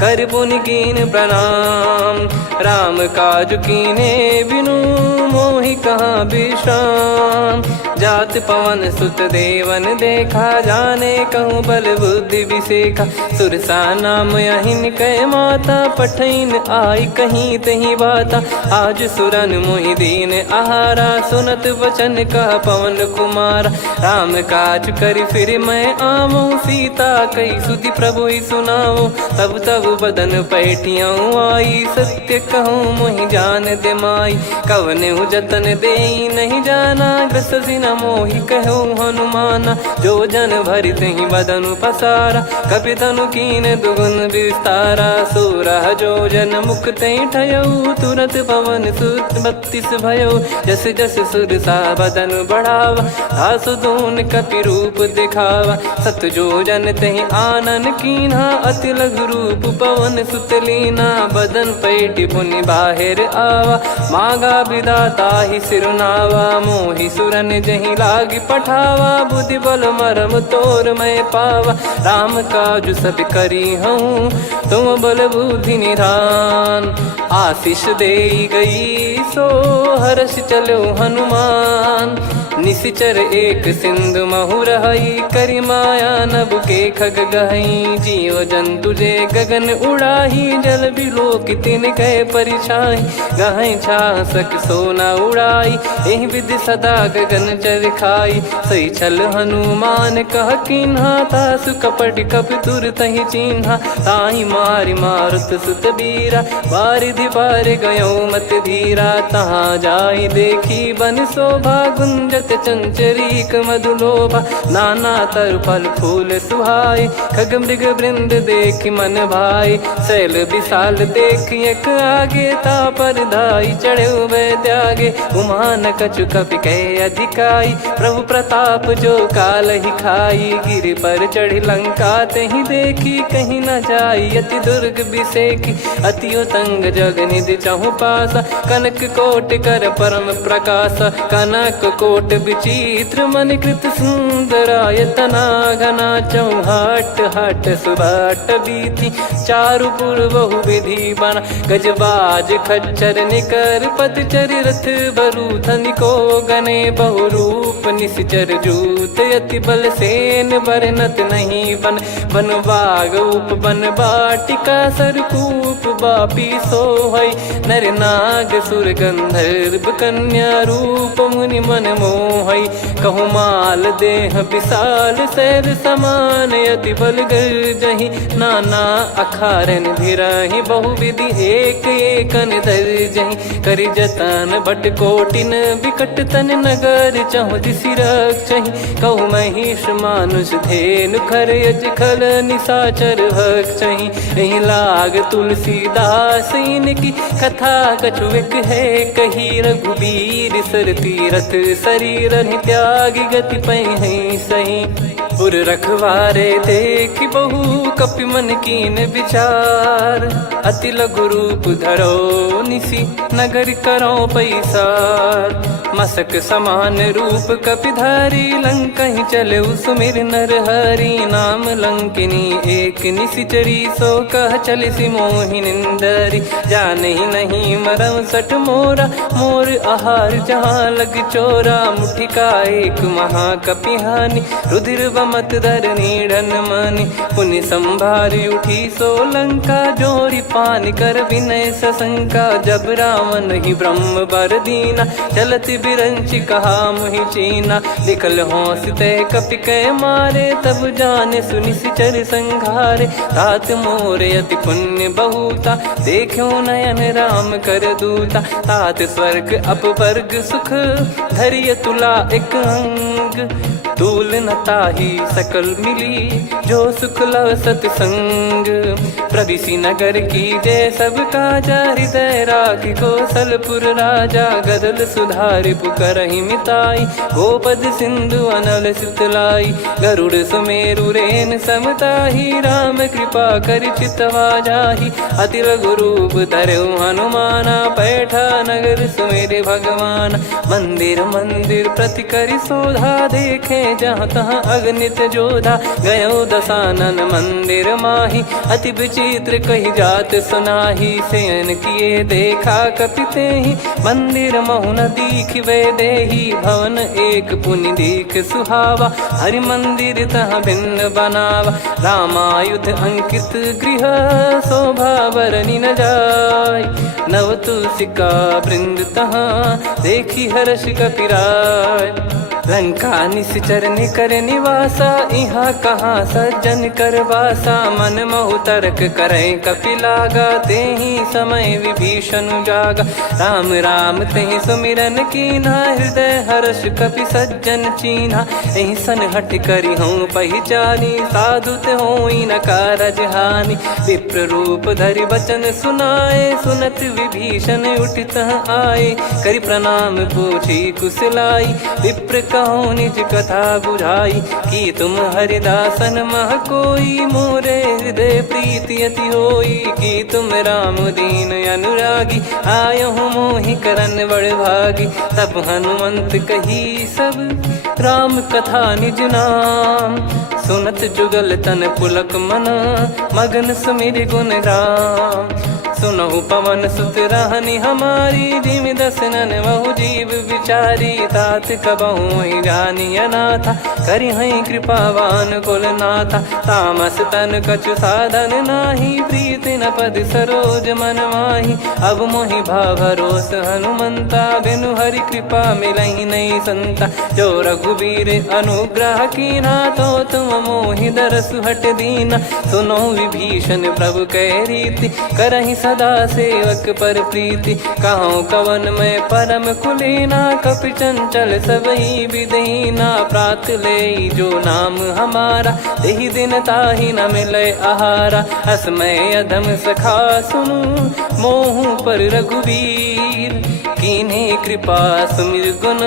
कर पुनि कीन प्रणाम। राम काज कीने बिनु, मोहि कहाँ विश्राम। जात पवन सुत देवन देखा, जाने कहूँ बल बुद्धि विसेखा। सुरसा नाम अहिन कै माता, पठैन आई कहीं तहीं बाता। आज सुरन मोहि दीन आहारा, सुनत वचन कह पवन कुमारा। राम काज करि फिर मैं आवऊं, सीता कई सुधि प्रभु ही सुनाऊं। तब तब बदन पैठियाँ आई, सत्य कहूँ मोहि जान दे माई। कवने जतन दे नहीं जाना, ग्रसि न मोहि कहूँ हनुमाना। जो जन भरि तहि बदन पसारा, कपि तनु कीन दुगुन विस्तारा। सोरह जो जन मुख तहि ठयऊ, तुरत पवन सुत 32 भयऊ। जस जस सुरसा बदन बढ़ावा, आसु दून कपि रूप दिखावा। सत जो जन तहि आनन कीन्हा, अति लघु रूप पवन सुत लीना। बदन पैटि पुनि बाहिर आवा, मागा विधाता ही सिरुनावा। मोहि सुरन जहि लागी पठावा, बुद्धि बल मरम तोर मैं पावा। राम काजु सब करी हूँ, तुम बल बुद्धि निधान। आशीष दे गई सो हर्ष चलो हनुमान, निसिचर एक सिंधु महु रहई, करि माया नभ के खग गहई। जीव जंतु जे गगन उड़ाही, जल बिलो की तिन गए परिछाई। गहई छासक सोना उड़ाई, एहि विधि सदा गगन चर खाई। सही छल हनुमान कह कीन्हा, तासु कपट कप तुर तहि चिन्हा। ताहि मारि मारुत सुत बीरा, बारिधि पार गयो मत धीरा। तहाँ जाई देखी बन शोभा, गुंजत चंचरीक मधुलोभा। नाना तर फल फूल सुहाई, खग मृग वृंद देख मन भाई। शैल विशाल देख एक आगे, तापर धाई चढ़े वै त्यागे। उमान कछु कपि कहे अधिकाई, प्रभु प्रताप जो काल ही खाई। गिरि पर चढ़ी लंका तहि देखी, कहीं न जाई अति दुर्ग बिसेकी। अति उतंग जग निधि चहु पासा, कनक कोट कर परम प्रकाश। कनक कोट विचित्र मनि कृत सुंदरायतना। घना चौहाट हाट सुबाट बीथी, चारु पुर बहु विधि बना। गजबाज खच्चर निकर पदचर, रथ बरु धनिको गने बहु रूप। निसिचर जूत अति बल सेन, बरनत नहीं बन। बन बाग उप बन बाटिका, सरकूप बापी सोहई। नर नाग सुर गंधर्व कन्या, रूप मुनि मन मोहई। कहु माल देह विशाल, शैल समान अति बल गर्जहि। नाना अखारन भिरहि, बहु विधि एक एकन दर्जहि। करि जतन भट कोटिन, विकट तन नगर चहु दिसि रक्षहि। कहु महिष मानुष धेनु, खर यज खल निशाचर भक्षहि। एहि लाग तुलसीदास इनकी, कथा कछुक है कही। रघुबीर सर तीरथ शरीर, त्यागी गति पहि सही। पुर रखवारे देख बहु, कपि मन कीन विचार। अति लघु रूप धरो निसि, नगर करो पैसार। मसक समान रूप कपिधारी, लंकहि चले सुमिर नर हरि। नाम लंकिनी एक निसिचरी, सो कह चलिसि मोहि निंदरी। जानहि नहीं मरम सठ मोरा, मोर आहार जहाँ लग चोरा। मुठिका एक महाकपिहानि, रुधिर बमत धरनी ढन मानि। पुनि संभारी उठी सो लंका, जोरी पान कर विनय सशंका। जब रावण ही ब्रह्म बर दीना, चलत बिरंचि कहा मुहि चीना। निकल होंस तय कपि कै मारे, तब जाने सुनि सिचर संघारे। तात मोर अति पुण्य बहुता, देखो नयन राम कर दूता। तात स्वर्ग अपवर्ग सुख, धैर्य तुला एक अंग। तूल न ताहि सकल मिली, जो सुख लव सतसंग। प्रविशि नगर की जय सब काजा, हृदय राखि कौशलपुर राजा। गदल सुधारि पुकारहि मिताई, गोपद सिंधु अनल सितलाई। गरुड़ सुमेरु रेन समताहि, राम कृपा करि चितवा जाहि। अति लघु रूप धरऊ हनुमाना, पैठा नगर सुमेरे भगवान। मंदिर मंदिर प्रति करि शोधा, देखे जहाँ तहाँ अगणित जोधा। गयो दशानन मंदिर माही, अति विचित्र कही जात सुनाही। शयन किए देखा कपि तेहि, मंदिर महु न दीख वे देही। भवन एक पुनि दीख सुहावा, हरि मंदिर तहाँ भिन्न बनावा। रामायुध अंकित गृह, शोभा बरनि न जाय। नव तुलसिका वृंद तहाँ, देखी हर्ष कपिराय। लंका निश्चर निकर निवासा, यहाँ कहाँ सज्जन कर वासा। मन महु तर्क करें कपिलागा, तेहि समय विभीषण जागा। राम राम तेहि सुमिरन कीन्हा, हृदय हर्ष कपि सज्जन चीन्हा। एहि सन हठ करि हूँ पहिचानी, साधु ते होई न कारज हानि। विप्र रूप धरि बचन सुनाए, सुनत विभीषण उठित आए। करि प्रणाम पूछी कुशलाई, विप्र कहो निज कथा बुझाई। कि तुम हरिदासन मह कोई, मोरे हृदय प्रीति अति होई। कि तुम राम दीन अनुरागी, आयहु मोहि करन बड़ भागी। तब हनुमंत कही सब, राम कथा निज नाम। सुनत जुगल तन पुलक मना, मगन सुमिर गुण राम। सुनहु पवन सुत रहनी हमारी, जिमि दसनन बहु जीव विचारी। तात कबहु जानी अनाथा, करि हई कृपावान कुलनाथा। तामस तन कछु साधन नाही, प्रीति न पद सरोज मन माही। अब मोहि भाव भरोस हनुमंता, बिनु हरि कृपा मिलहि नहीं संता। जो रघुबीर अनुग्रह कीना, तो तुम मोहि दरसु हट दीना। सुनो विभीषण प्रभु कह रीति, करहि सदा सेवक पर प्रीति। कहूँ कवन में परम कुलीना, कपि चंचल सबई विदहीना। प्रात ले जो नाम हमारा, तेहि दिन ताहि न मिले आहारा। असमय अधम सखा सुनु, मोहु पर रघुवीर। कीन्हे कृपा सुमिर गुण,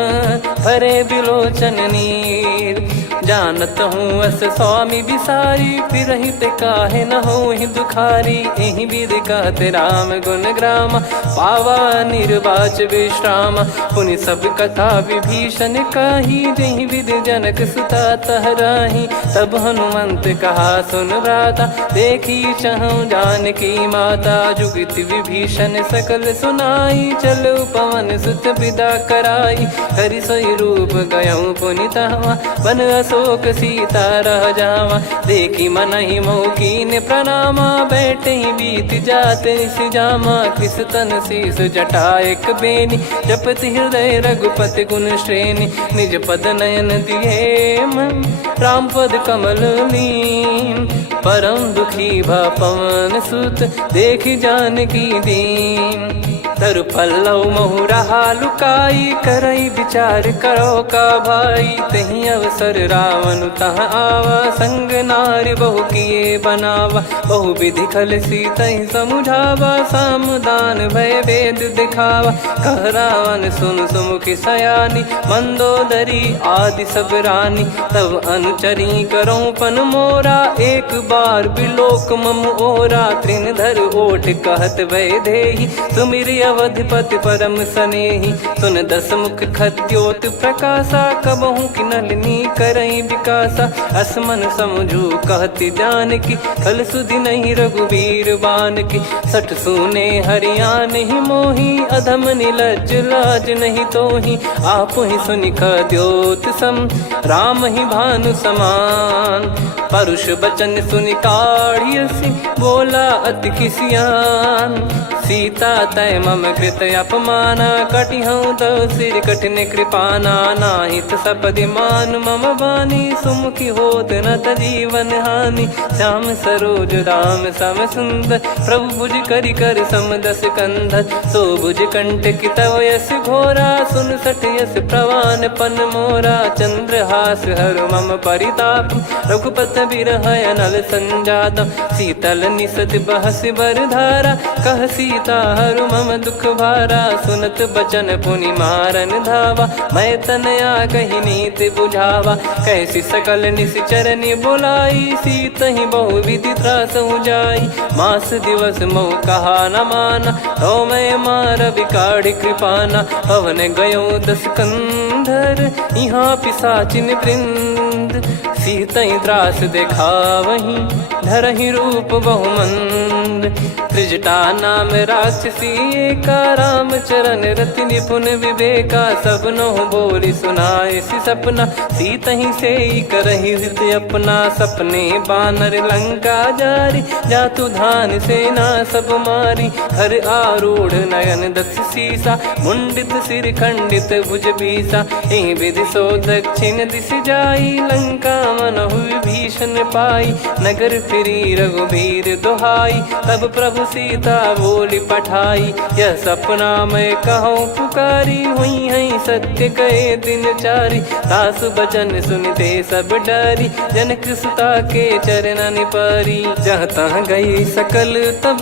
भरे बिलोचन नीर। जानत हूँ अस स्वामी बिसारी, फिरहित काहे न होहि दुखारी। एहि विधि कहते राम गुण ग्राम, पावा निर्वाच विश्राम। पुनि सब कथा विभीषण कही, जहि विधि जनक सुता तहराही। तब हनुमंत कहा सुन भ्राता, देखी चहु जानकी माता। जुगति विभीषण सकल सुनाई, चलो पवन सुत विदा कराई। हरि सोई रूप गयऊँ पुनि तहवा, बन अशोक सीता रह जावा। देखी मनहि मौकीन प्रणामा, बैठे ही बीत जात निस जामा। कृस तन शीस जटा एक बेनी, जपति हृदय रघुपति गुण श्रेणी। निज पद नयन दिए मन, राम पद कमल लीन। परम दुखी भा पवन सुत, देखि जानकी दीन। तरु पल्लव महु रहा लुकाई, करई विचार करो का भाई। तही अवसर रावण तह आवा, संग नारी बहु किए बनावा। बहु विधि खल सीतहि समुझावा, सामदान भय वेद दिखावा। कह रावण सुन सुमुखि सयानी, मंदोदरी आदि सब रानी। तब अनुचरी करो पन मोरा, एक बार बिलोक मम ओरा। तृण धर ओठ कहत भय देहि, सुमिर अवधिपति परम सनेहि। सुन दस मुख खद्योत प्रकाशा, कबहु कि नलिनी करई विकासा। असमन समझू कहति जानकी, खल सुधि नहीं रघुबीर बान की। सठ सुने हरियान ही मोही, अधम निलज्ज लाज नहीं तोही। आप ही सुनि खद्योत सम, राम ही भानु समान। परुष बचन सुनि काढ़ियसि, बोला अति किसियान। सीता तय मम कृत अपमाना, कटिहऊँ तव सिर कठिन कृपाना। नाहित सपदि मान मम बानी, सुमुखी होत न जीवन हानि। श्याम सरोज राम सम सुंदर, प्रभु भुज करि कर सम दस कंधर। सो भुज कंटक तव यस घोरा, सुन सठ यस प्रवान पन मोरा। चंद्रहास हर मम परिताप, रघुपत बिरह अनल संजात। शीतल निसत बहस बर धारा, कह सीता हरु मम दुख भारा। सुनत बचन पुनि मारन धावा, मैं तनया कही नीति बुझावा। कैसी सकल निश्चरनि बुलाई, सीतहि बहु विधि त्रासहु जाई। मास दिवस मोह कहा न माना, तो मैं मार बिकाढ़ कृपाना। पवन गयो दस कंधर, यहाँ पिशाचिन वृंद। सीतहि त्रास देखावहीं, धरहि रूप बहुमंद। त्रिजटा नाम राक्षसी एका, राम चरण रति निपुण विवेका। सब नोह बोली सुनाए सि सपना, सीतहि सेई करहि हित अपना। सपने बानर लंका जारी, जातु धान सेना सब मारी। हर आरूढ़ नयन दस सीसा, मुंडित सिर खंडित भुज बीसा। एहि विधि सो दक्षिण दिश जाई, लंका मनहु विभीषण पाई। नगर फिरी रघुबीर दुहाई, तब प्रभु सीता बोली पठाई। यह सपना मैं कहूँ पुकारी, हुई है सत्य कहे दिन चारी। सासु बचन सुनते सब डरी, जनक सुता के चरणन परी। जहाँ तहाँ गई सकल तब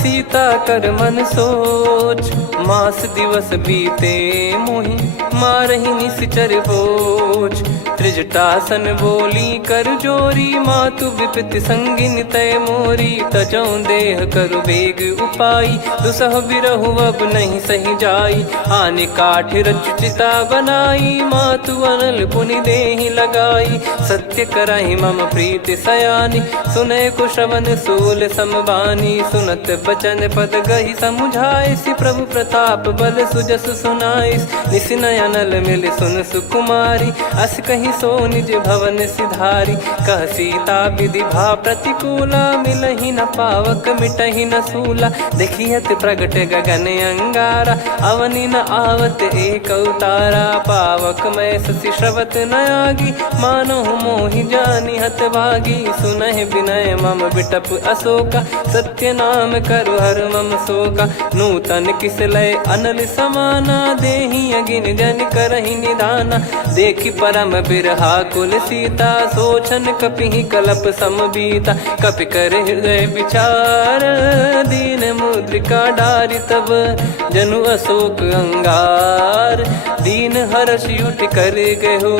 सीता कर मन सोच। मास दिवस बीते मोहि, मारहि निश्चर बोझ। त्रिजटासन बोली कर जोरी, मातु विपित संगिन तय मोरी। तजौं देह कर करो बेग उपाई, दुसह बिरहु अब नहीं सही जाई। आने काठ रच चिता बनाई, मातु अनल पुनि देहि लगाई। सत्य कराई मम प्रीति सयानी, सुने को श्रवण सूल समबानी। सुनत बचन पद गही समुझाए, सि प्रभु प्रताप बल सुजस सुनाइस। निस नयनल मिल सुन सुकुमारी, अस कहीं सो निज भवन सिधारी। कह सीता विधि भा प्रतिकूला, मिलहि न पावक मिटहि न सूला। देखियत प्रगट गगन अंगारा, अवनि न आवत एक अवतारा। पावक मैं ससि श्रवत न आगी, मानहु मोहि जानि हत भागी। सुनहि विनय मम बिटप अशोका, सत्य नाम करु हर मम शोका। नूतन किस लय अनल समाना, देहि अगिन जन करहि निदाना। देखि परम बिरहा कुल सीता, सोचन कपिहि कलप समबीता। कपि कर हृदय विचार, दीन मुद्रिका डारि तब जनु अशोक अंगार। दीन हर्ष उठ कर गहो,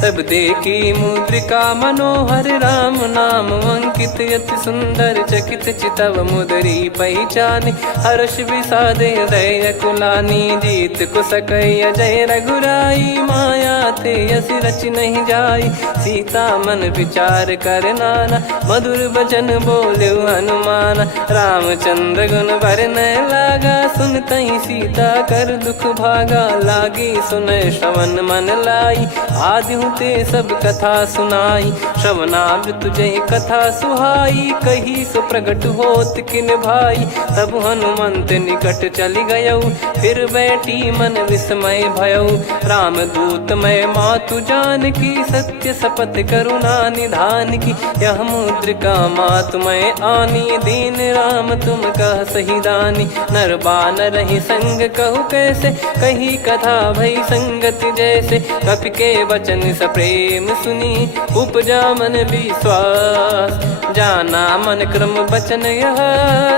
तब देखी मुद्रिका मनोहर। राम नाम अंकित अति सुंदर, चकित चितव मुदरी पहचाने। हर्ष विषाद हृदय कुलानी, जीत को सकय जय रघुराई। माया थे यस रच नहीं जाई, सीता मन विचार कर नाना। मधुर बचन बोले हनुमान, रामचंद्र गुण वरन लागा। सुनतहि सीता कर दुख भागा, लागी सुनय श्रवण मन लाई। आदि ते सब कथा सुनाई, श्रवणामृत जय कथा सुहाई। कही सो प्रगट होत किन भाई, तब हनुमंत निकट चली गयऊ। फिर बैठी मन विस्मय भयऊ, राम दूत मैं मातु जान की। सत्य शपथ करुणा निधान की, यह मुद्रिका मातु मैं आनी। दीन राम तुम कह सही दानी, नर बानर रही संग कहु कैसे। कही कथा भई संगति जैसे, कपि के वचन सप्रेम सुनी। उपजा मन विश्वास, जाना मन क्रम बचन यह।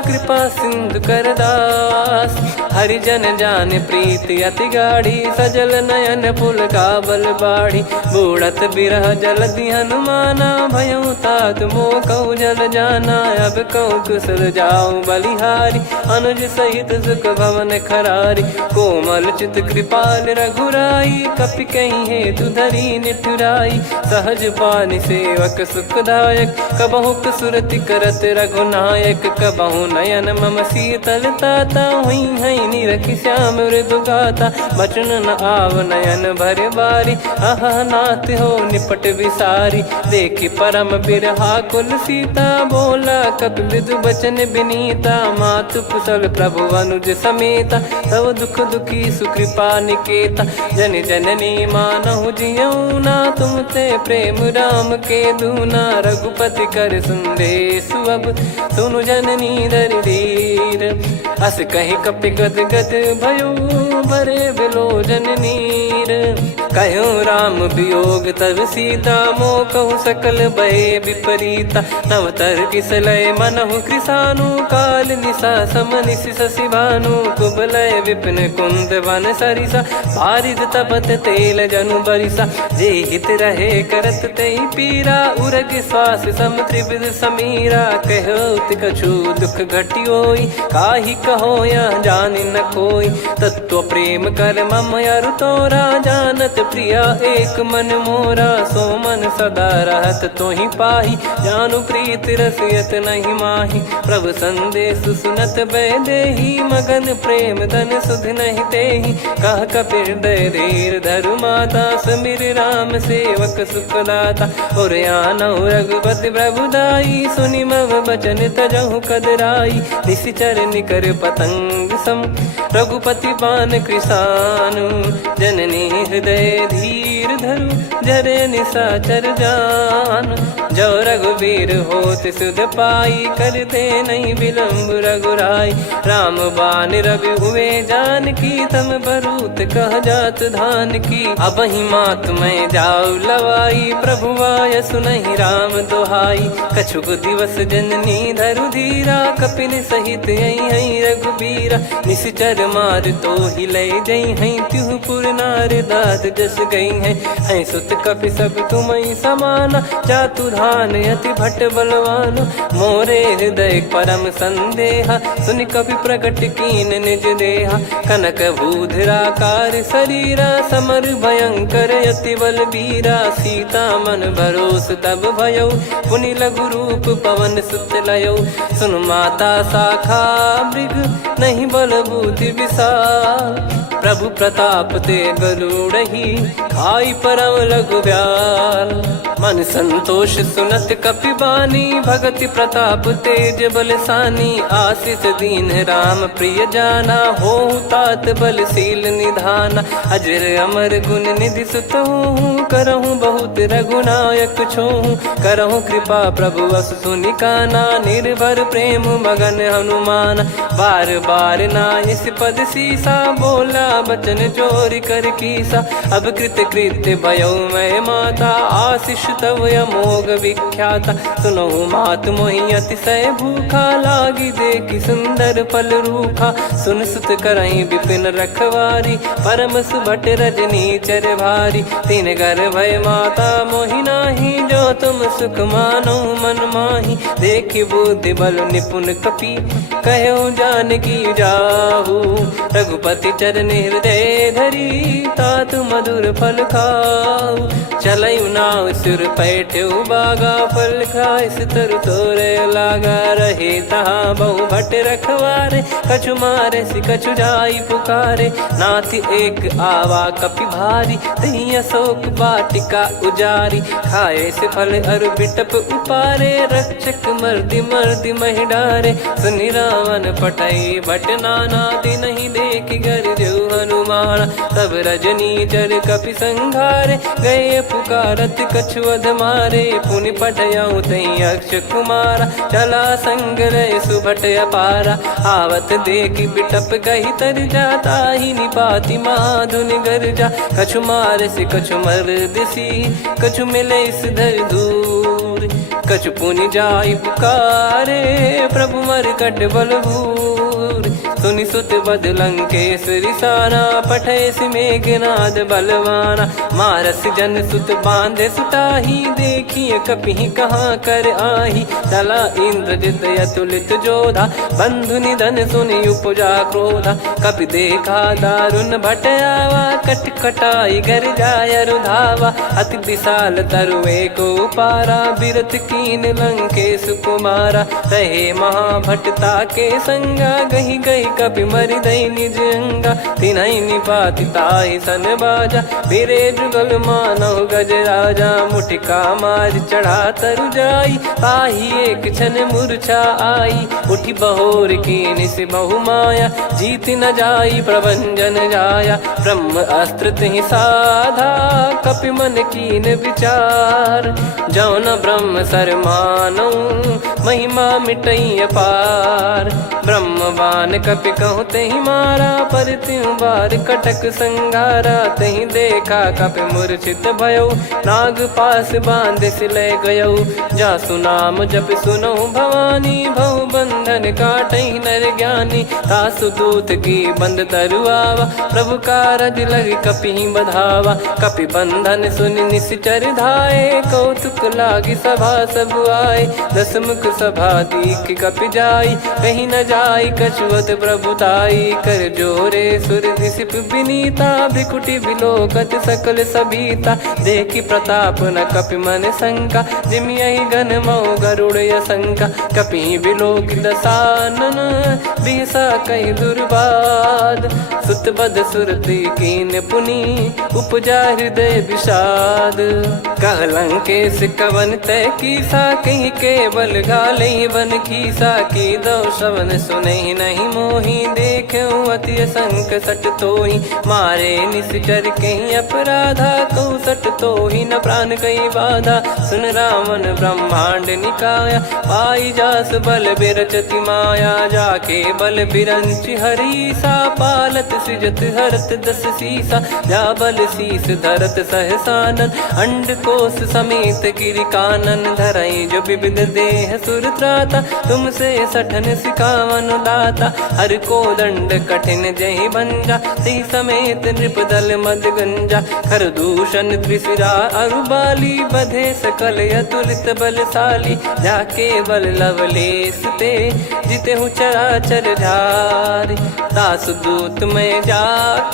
कृपा सिंधु कर दास, हरिजन जान प्रीति अति गाढ़ी। सजल नयन फुल काबल बाढ़ी, बूढ़त बिरह जलधि हनुमाना। भयउ तात मोह कहु जल जाना, अब कहु कुशल जाऊं बलिहारी। अनुज सहित सुख भवन खरारी, कोमल चित कृपाल रघुराई। कपि कहीं हेतु धरी निठुराई, सहज पानि सेवक सुखदायक। कबहु सुरति करत रघुनायक, कबहु नयन मम शीतल ताता। हुई है निरखि श्याम मृदु गाता, बचन न आव नयन भर बारी। अह नाथ हो निपट विसारी, देखि परम बिरहा कुल सीता। बोला कपि मृदु बचन बिनीता, मातु कुशल प्रभु अनुज समेता। तव दुख दुखी सुकृपा निकेता, जन जननी मानहु जियऊ ना। तुम ते प्रेम राम के दूना, रघुपति कर संदेशु अब सुनु जननी दर धीर। अस कहीं कपि गद गद भयो, भरे विलोचन नीर। कहो राम वियोग तब सीता, मोह कहु सकल भय विपरीता। नवतर किसलय मनहु कृसानु, काल निशा समनिश शशि भानु। कुबलय विपिन कुंद वन सरिसा, पारिद तपत तेल जनु बरिसा। जे हित रहे करत तेहि पीरा, उरग श्वास सम त्रिविध समीरा। कहो कछु दुख घटियोई, काहि कहो या जानि न कोई। तत्व प्रेम कर मम अरु तोरा, जानत प्रिया एक मन मोरा। सो मन सदा रहत तोहि पाही, जानु प्रीत रसियत नहीं माही। प्रभु संदेश सुनत बैदेही, मगन प्रेम धन सुध नहीं तेहि। कह कपि हृदय धीर धरु माता, समिर राम सेवक सुखदाता। और आनहु रघुपति प्रभुदाई, सुनि मम बचन तजहु कदराई। निशिचर निकर पतंग सम, रघुपति पान कृसानु। जननी हृदय धीर धरु, जरे निशाचर जान। जो रघुवीर होत सुध पाई, करते नहीं विलम्ब रघुराई। राम बान रवि हुए जान की, तम बरूत कह जात धान की। अब ही मात मैं जाऊ लवाई, प्रभु आय सुनहि राम दोहाई। कछुक दिवस जननी धरु धीरा, कपिन सहित यही रघुबीरा। निश्चर मार तो ही ले जई हैं, त्युह पुर नार दाद जस गई है सुत कपि सब तुम ही समाना। जातु धान अति भट बलवान मोरे हृदय परम संदेहा। सुनि कपि प्रकट कीन निज देहा कनक भूधराकार शरीरा। समर भयंकर अति बल बीरा सीता मन भरोस तब भयो। पुनि लघु रूप पवन सुत लयो सुन माता शाखा मृग नहीं बल बुद्धि विशाल। प्रभु प्रताप ते गरुड़हि खाई परम लघु ब्याल। मन संतोष सुनत कपि बानी भगति प्रताप तेज बलसानी। आशीष दीन राम प्रिय जाना होहु तात बलशील निधाना। अजर अमर गुण निधि सुत हूँ करहूँ बहुत रघुनायक छोहूँ। करहूँ कृपा प्रभु अस सुनि काना निर्भर प्रेम मगन हनुमान। बार बार नायस पद सीसा बोला बचन चोरी कर कीसा। अब कृत कृत्य भयो मैं माता आशीष तव अमोघ विख्याता। सुनो मात मोहि अतिशय भूखा लागी देखी सुंदर फल रूखा। सुन सुत करई विपिन रखवारी परम सुभट रजनी चर भारी। तीन घर भय माता मोहि नाही जो तुम सुख मानो मन माही। देखी बुद्धि बल निपुण कपि कहो जानकी जाहू। रघुपति चरण हृदय धरी तात मधुर फल खाऊ। चलऊ नाव सिर पैठ्यु बागा फल खाए सितर तोरे लागा। रहे तहाँ बहु भट रखवारे कछु मारे सि कछु जाई पुकारे। नाथ एक आवा कपि भारी तही अशोक वाटिका उजारी। खाए से फल अरु बिटप उपारे रक्षक मर्दि मर्दि महि डारे। सुनि रावण पटई भट नाना नहीं देखी घर देव हनुमान। तब रजनी चर कपि संघारे गए पुकारत कछुअध मारे। पुनि पटयऊ तई अक्ष कुमारा चला संग रहे सुभट अपारा। आवत देखी बिटप गही तर जाता ही निपाति माधुनि गर्जा। कछु मार से कछु मर दिसी कछु मिले इस धर दूर। कछु पुनि जाई पुकारे प्रभु मर कट बलभूर। सुनि सुत बद लंकेश्वरी साना पठय मेघनाद बलवाना। मारस जन सुत बांधे सुताही देखिए कपि कहाँ कर आही। चला इंद्रजित अतुलित जोधा बंधु निधन सुनि उपजा क्रोधा। कपि देखा दारुण भट आवा कट कटाई घर जाय रुधावा। अति विशाल तरुए को पारा बिरत कीन लंकेश कुमारा। रहे महाभटता के संगा गही गही कपि मरि दई निज अंगा। तिन्हि निपाति ताहि सन बाजा बिरे जुगल मानव गज राजा। मुटिका मार चढ़ा तरु जाई ताहि एक क्षण मूर्छा आई। उठी बहोर कीन से बहु माया जीत न जाई प्रभंजन जाया। ब्रह्म अस्त्र तिहि साधा कपि मन कीन विचार। जौन ब्रह्म सर मानौ महिमा मिटई अपार। ब्रह्म बान कपि कहूँ तहि मारा पर त्यों बार कटक संगारा। तहि देखा कपि मूर्छित भयो नाग पास बांध सिले गयो। जा सुनाम जप सुनो भवानी भव बंधन काटहि नर ज्ञानी। तासु दूत की बंद तरुआवा प्रभु कारज लग कपि बधावा। कपि बंधन सुनि निश्चर धाये कौतुक लागी सभा सब आए। दस मुख सभा दीख कपि जाई कहीं न जाई कछुअत प्रभुताई। कर जोरे सुर दिसिप विनीता भिकुटी बिलोकत सकल सबीता। देखी प्रताप न कपि मन शंका जिमियहि गन मऊ गरुड़ असंका। कपि बिलोक दसानन बिहसा कहि दुर्बाद। सुत बद सुरति कीन पुनि उपजा हृदय विषाद। कह लंकेश कवन तय कीसा कहीं केवल घाले बन खीसा। की दो श्रवण सुने नहीं मोही देखूं अति संक सट तोहि। मारे निश्चर कहीं अपराधा कहूँ सट तोहि न प्राण कहीं बाधा। सुन रावण ब्रह्मांड निकाया पाई जास बल बिरचति माया। जाके बल बिरंच हरीसा पालत सृजत हरत दस सीसा। जा बल शीस धरत सह सानन, अंड कोश समेत गिरि कानन, धरई जो विविध देह सुर त्राता, तुमसे सठन सिखावन दाता, हर को दंड कठिन जहि भंजा, ती समेत नृपदल मद गंजा, खर दूषण त्रिशिरा अरुबाली, बधे सकल अतुलित बलशाली, जाके बल लवलेस ते, जिते हूँ चराचर झारी, दास दूत में जा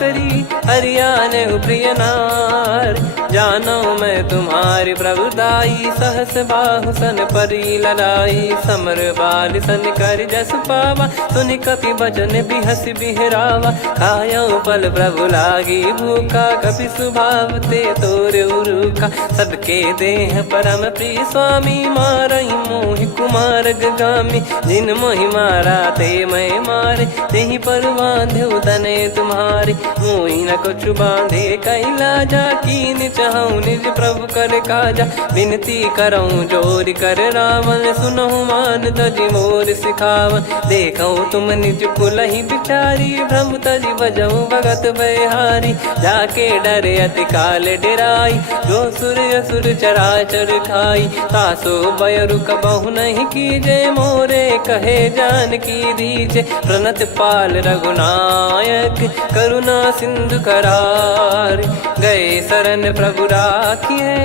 करी, हरियाने प्रिय नार, जानो मैं तुम्हारी प्रभुदाई, सहस बाहु सन परी ललाई, समर बाल सन कर जस पावा, सुनि कपि बचन बिहस बिहरावा, खायो पल प्रभु लागी भूखा, कपि स्वभाव ते तोर उरुखा, सबके देह परम प्रिय स्वामी, मारई मोहि कुमार गगामी, जिन मोहि मारा ते मैं मारे, तेहि पर बांधे तने तुम्हारे, मोहि न कुछ बांधे कैला जा, कीन चाहूं निज प्रभु कर काजा, विनती करऊं जोर कर रावण, सुनहु मान तजि मोर सिखावन, देखऊं तुम निज कुलहि बिचारी, भ्रम तजि बजऊं भगत बहारी, जाके डरे अति काल डेराई, जो सुर असुर चराचर खाई, तासो बयरु कबहु नहीं कीजे, मोरे कहे जान की दीजे, प्रणत पाल रघुनायक, करुणा सिंधु करार, गए शरण प्रभु राखिए,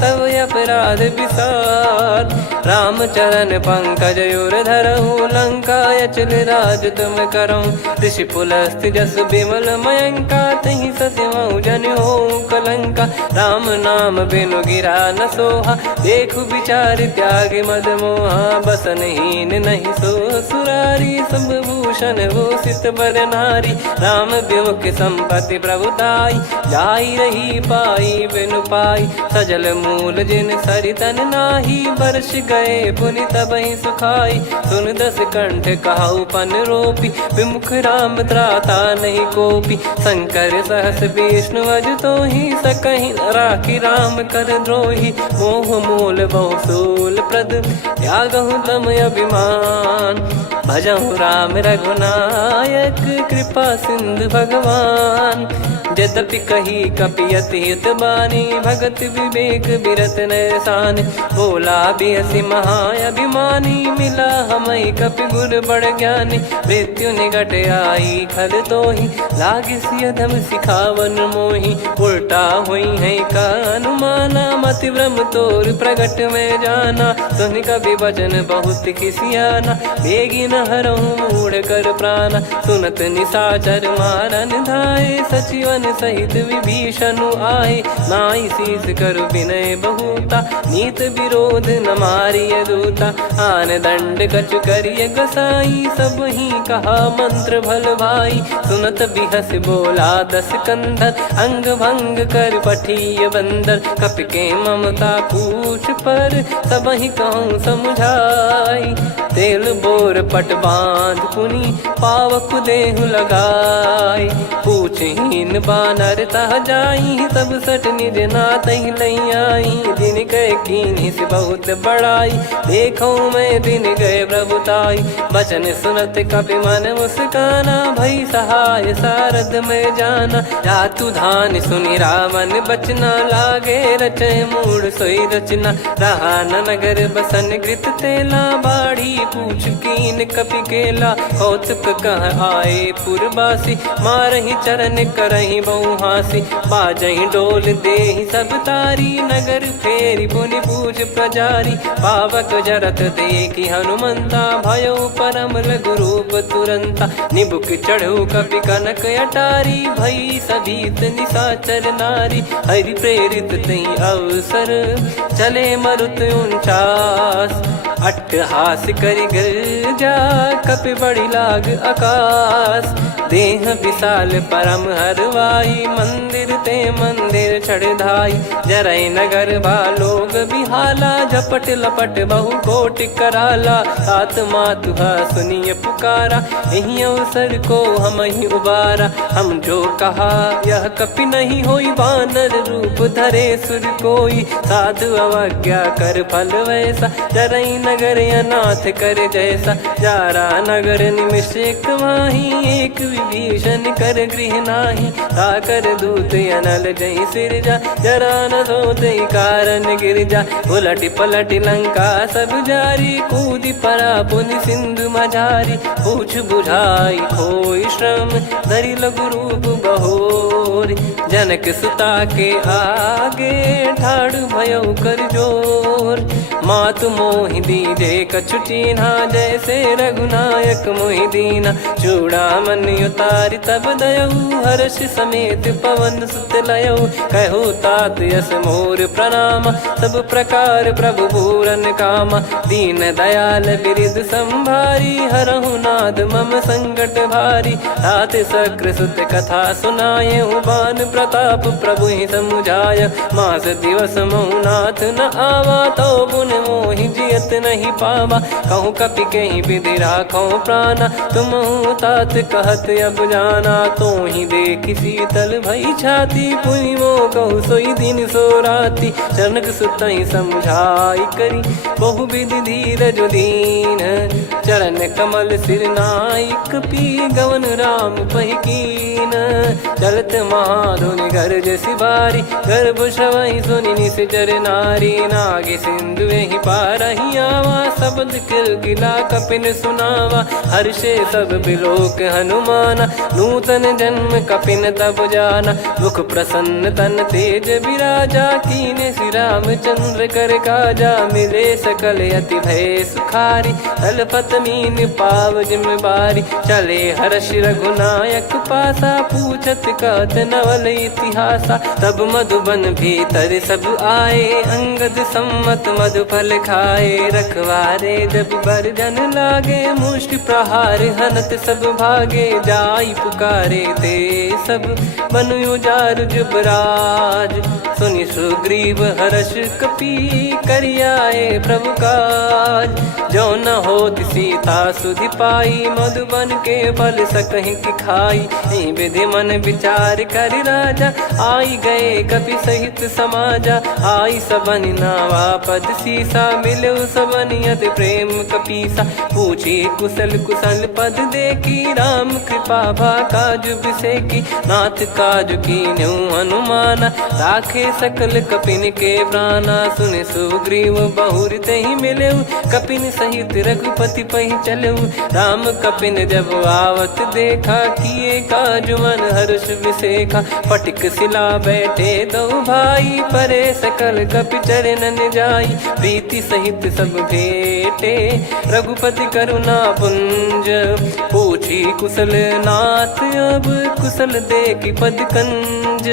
तब अपराध विसार, राम चरण पंकज उर धरहु, लंका अचल राज तुम करऊं, ऋषि पुलस्त्य जस विमल मयंका, तहि ससिमऊ जन हो कलंका, राम नाम बिनु गिरा न सोहा, देखु विचार त्याग मद मोहा, बसनहीन नहीं सो सुरारी, सब भूषण भूषित बर नारी, राम विमुख संपत्ति प्रभुताई, जाई रही पाई बिनु पाई, सजल मूल जिन सरितन नाही, बरस गए पुनि तबहि सुखाई, सुन दस कंठ कहाऊ पन रोपी, विमुख राम त्राता नहीं कोपी, शंकर सहस विष्णु अज तो ही, सकहि न राखी राम कर द्रोही, मोह मूल बहु सूल प्रद, त्यागहु तम अभिमान, भजहु राम रघुनायक, कृपा सिंधु भगवान, यद्यपि कही कपियत हित बानी, भगत विवेक बिरत नैसान, बोला बिहसी महाअभिमानी, मिला हमई कपि गुर बड़ ज्ञानी, मृत्यु निकट आई खल तोहि, लागे सियधम सिखावन मोहि, उल्टा हुई है का अनुमाना, मति भ्रम तोर प्रगट में जाना, सुन कवि वचन बहुत किसियाना, बेगी न हरहु मूढ़ कर प्राणा, सुनत निशाचर मारन धाये, सचिवन सहित विभीषणु आए, नाई शीस करु विनय बहुता, नीत विरोध न मारिय दूता, आन दंड कछु करिय गसाई, सब ही कहा मंत्र भल भाई, सुनत बिहस बोला दस कंधर, अंग भंग कर पठिय बंदर, कपि के ममता पूछ पर, सब ही कहूँ समझाई, तेल बोर पट बांध पुनि, पावक देहु लगाई, पूछहीन बानर तह जाई, तब सट निज नातहि लई आई, दिन गए कीन्ही से बहुत बड़ाई, देखो मैं दिन गए प्रभुताई, बचन सुनत कपि मन मुस्काना, भई सहाय सारद में जाना, जातु धान सुनि रावण बचना, लागे रचय मूढ़ सोई रचना, रहा न नगर बसन कृत तेला, बाढ़ी पूछ कीन कपि केला, कौतुक कह आए पुरबासी, मारहि चरण करहि बहु हासी, बाजहि डोल देहि सब तारी, नगर फेरी पुनि पूछ प्रजारी, पावक जरत देखि हनुमंता, भयो परम लघु रूप तुरंता, निबुक चढ़ऊ कपि कनक अटारी, भई सभीत निशाचर नारी, हरि प्रेरित तई अवसर, चले मरुत 49, अट्टहास करि गिरजा, कपि बड़ी लाग आकाश, देह विशाल परम हरवाई, मंदिर ते मंदिर चढ़धाई, जरई नगर भालोग बिहाला, झपट लपट बहु कोटि कराला, सात मातुहा सुनिय पुकारा, यही अवसर को हम ही उबारा, हम जो कहा यह कपि नहीं होई, वानर रूप धरे सुर कोई, साधु अवज्ञा कर फल वैसा, जरई नगर अनाथ कर जैसा, जारा नगर निमिष एक माही, एक भीषण कर गृह नाही, ताकर दूत अनल जय सिरजा, जरा न सोते कारण गिरजा। उलट पलट लंका सब जारी, कूदी परा पुनि सिंधु मझारी, पूछ बुझाई खोई श्रम, धरि लघु रूप बहोरी। जनक सुता के आगे ठाड़ भयो कर जोर, मातु मोहि दीजे कछु चीन्हा, जैसे रघुनायक मोहि दीना। चूड़ामन उतारि तब दयऊ, हर्ष समेत पवन सुत लयऊ। कहो तात यस मोर प्रणाम, सब प्रकार प्रभु पूरन कामा। दीन दयाल बिरिद संभारी, हरहु नाद मम संकट भारी। तात सक्र सुत कथा सुनाए, बान प्रताप प्रभु ही समुझाय। मास दिवस महुनाथ न आवा, तो पुन मोहि जियत नहीं पावा। कहूँ कपि कहीं विधि राखो प्राणा, तुम तात कहत अब जाना। तो ही देख शीतल भई छाती, पुनि मो कहु सोई दिन सो राती। जनक सुत ही समझाई करी, बहु विधि धीरज दीन। चरण कमल सिर नाई, कपि गवन राम पहिकीन। चलत महाधुनि गरज सिबारी, गर्भ श्रवहि सुनि निश्चर नारी। नागे सिंधु ही पारहि आवा, शब्द किलकिला कपिन सुनावा। हर्षे सब बिलोक हनुमाना, नूतन जन्म कपिन तब जाना। मुख प्रसन्न तन तेज विराजा, कीने श्री रामचंद्र कर काजा। मिले सकल अति भय सुखारी, तलपत मीन पाव जिम्मेवारी। चले हर्ष रघुनायक पासा, पूछत कहत नवल इतिहासा। तब मधुबन भीतर सब आए, अंगद सम्मत मधुफल खाए। रखवारे जब बरजन लागे, मुष्टि प्रहार हनत सब भागे। जाई पुकारे ते सब, बन उजार जुबराज। सुनि सुग्रीव हर्ष कपि, करियाए प्रभु काज। जो न होत सीता सुधि पाई, मधुबन के फल सकहि की खाई। विधि मन विचार कर राजा, आई गए कपि सहित समाजा। आई सबन नावा पद सीसा, मिलो सबन यत प्रेम कपीसा। पूछी कुशल कुशल पद देखी, राम कृपा भा काज बिसेकी। नाथ काज कीन्यु हनुमाना, राखे सकल कपिन के प्राणा। सुन सुग्रीव बहुर तेहि मिलेऊ, कपिन सहित रघुपति पहि चलेऊ। राम कपिन जब आवत देखा, किए काज मन हर्ष विसेखा। फटिक सिला बैठे दो भाई, परे सकल कपि चरणन जाई। प्रीति सहित सब भेटे, रघुपति करुणा पुंज। पूछी कुशल नाथ अब, कुशल देखि पद कंज।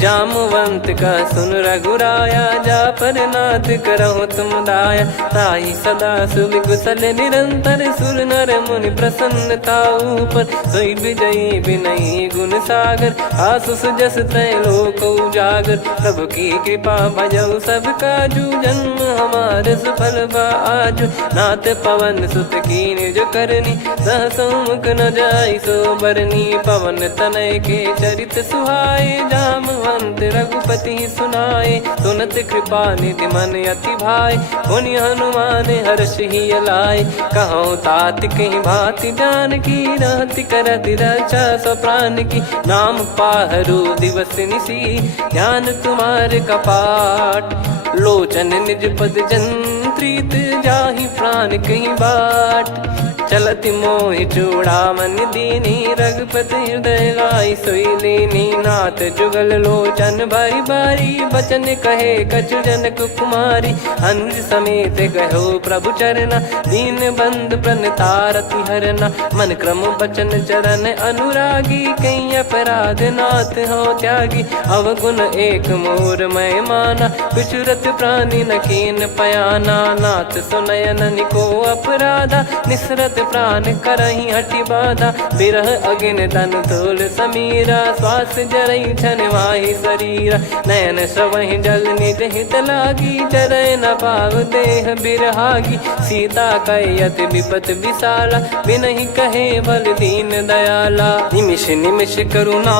जामवंत का सुन रघुराया, जा पर नाथ करहु तुम दाया। ताई सदा सुभि कुशल निरंतर, सुर नर मुनि प्रसन्नता ऊपर। सोई विजयी विनयी गुण सागर, आसुस जस तय लोक उजागर। प्रभु की कृपा भजऊ सब काजू, जन्म हमार सफल बा आजु। नाथ पवन सुत कीन्ह जो करनी, सहसो मुख न जाई सो बरनी। पवन तनय के चरित सुहाए, जामवंत रघुपति सुनाए। सुनत कृपा निधि मन अति भाई, पुनि हनुमान हर्ष ही अलाय। कहो तात कहीं भांति जानकी, रहति करति रक्षा सो प्राण की। नाम पाहरु दिवस निसी, ध्यान तुम्हारे कपाट। लोचन निज पद जंत्रित, जाहि प्राण कहीं बाट। चलति मोहि चूड़ामन दीनी, रघुपति हृदय लाई सोई लीनी। नाथ जुगल लोचन बारी बारी, बचन कहे कछु जनक कुमारी। अनुज समेत कहो प्रभु चरना, दीन बंधु प्रणतारति हरना। मन क्रम बचन चरण अनुरागी, कहीं अपराध नाथ हो त्यागी। अवगुण एक मोर मैं माना, विचुरत प्राणी न कीन पयाना। नाथ सुनयन निको अपराधा, निसरत प्राण करही हटि बाधा। बिरह अगिन तन तोल समीरा, श्वास जरई छन माही शरीरा। नयन श्रवहि जल निज हित लागी, जरय न पाव देह बिरहागी। सीता कयत विपत विशाला, बिनहि कहे बल दीन दयाला। निमिष निमिष करुणा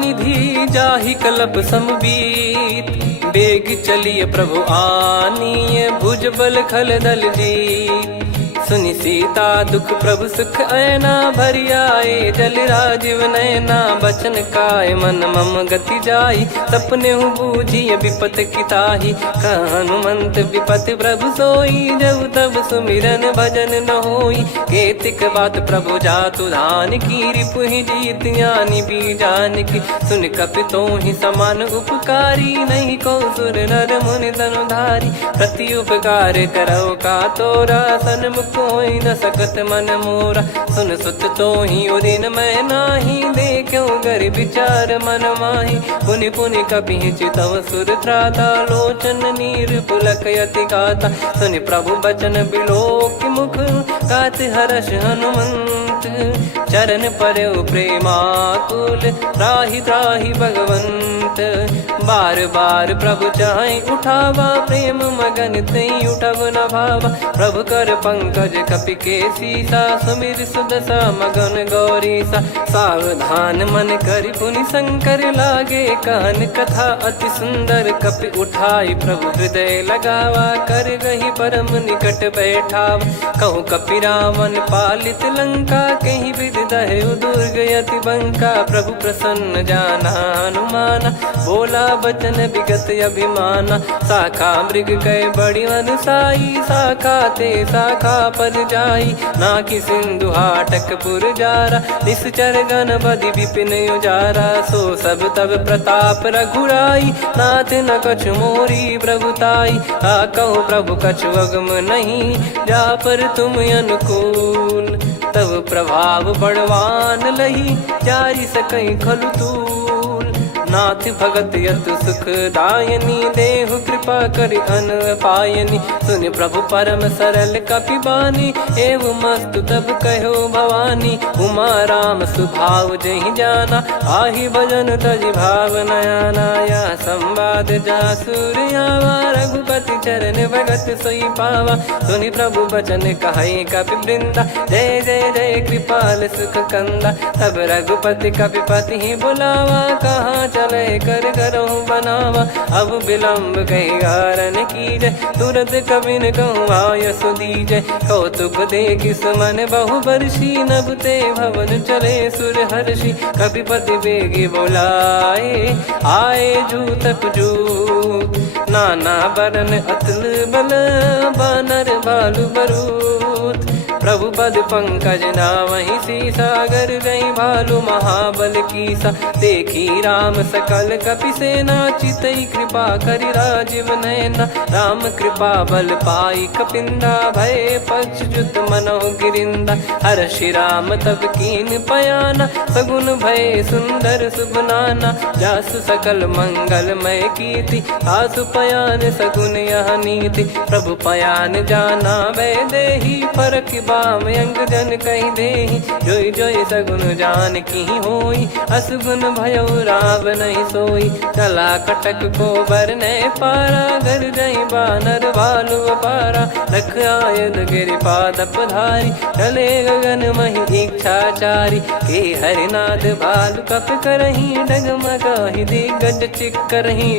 निधि, जाहि कल्प समबीत। बेग चलिए प्रभु आनीय, भुज बल खल दल जीत। सुनि सीता दुख प्रभु सुख ऐना भरि आए जल राजीव नैना बचन काय मन मम गति जाई सपने हूँ बूझी विपत किताही हनुमंत विपत प्रभु सोई जब तब सुमिरन भजन न होई केतिक बात प्रभु जातु धान की रिपु ही जीत ज्ञानी बीजान की सुन कपि तो ही समान उपकारी नहीं को सुर नर मुनि धनुधारी प्रति उपकार करो का तोरा सन्मुख होई न सकत मन मोरा सुन सुत तो ही उदिन मैं नाही देखो गर विचार मन माही पुनि पुनि कपि चितव सुर त्राता लोचन नीर पुलक यति गाता सुनि प्रभु बचन बिलोक मुख गात हर्ष हनुमंत चरण परयो प्रेमाकुल त्राहि त्राहि भगवंत बार बार प्रभु चाहे उठावा प्रेम मगन तई उठब न भावा प्रभु कर पंकज कपि के सीसा सुमिर सुदशा मगन गौरी सा सावधान मन करि पुनि शंकर लागे कहन कथा अति सुंदर कपि उठाई प्रभु हृदय लगावा कर गही परम निकट बैठावा कहूँ कपि रावण पालित लंका कहीं विद दहु दुर्ग यति बंका प्रभु प्रसन्न जाना हनुमाना बोला बचन विगत अभिमाना शाखा मृग कह बड़ी अनुसाई शाखा ते शाखा पर जाई ना कि सिंधु हाटक पुर जारा निश्चर गण बधि विपिन उजारा सो सब तब प्रताप रघुराई नाथ न कछ मोरी प्रभुताई आ कहो प्रभु कछु अगम नहीं जा पर तुम अनुकूल तब प्रभाव बड़वान लही जारी सकई खलु तूल नाथ भगत यत सुख दायनी देहु कृपा करि अन पायनी सुन प्रभु परम सरल कपि बानी एव मस्तु तब कहो भवानी उमा राम सुभाव जहि जाना आहि भजन तजि भाव नयाना या संवाद जासुर आवा रघुपति चरण भगत सोई पावा सुनि प्रभु बचन कहे कपि वृंदा जय जय जय कृपाल सुख कंदा तब रघुपति कपि पति ही बुलावा कहाँ चले कर करहूँ बनावा अब विलम्ब कही कारण की जय तुरंत कबिन कहूँ आयस दीजय कौतुक देखि सुमन बहु बरसी नभ ते भवन चले सुर हर्षि कपिपति बेगी बोलाए आए जूतक जूत नाना बरन अतुल बल बानर भालु बरूत प्रभु पद पंकज नावहि सीसागर गई भालु महाबल कीसा देखी राम सकल कपि सेना चितई कृपा करि राजीव नैना राम कृपा बल पाई कपिंदा भय पक्ष जुत मनो गिरिंदा हर्षि राम तब कीन पयाना सगुन भय सुंदर सुगुनाना जासु सकल मंगलमय कीर्ति आसु पयान सगुन यह नीति प्रभु पयान जाना वै देही फरक बाम अंग जन कही देही जोई जोई सगुन जान की होई असगुन भयो राव नहीं सोई चला कटक को बरने पारा घर जई बानर भालु पारा लख आयन गिरि पादप धारी चले गगन मही इच्छाचारी के हरिनाथ भालु कप करही डगमगाहि दिग्गज चिक्करही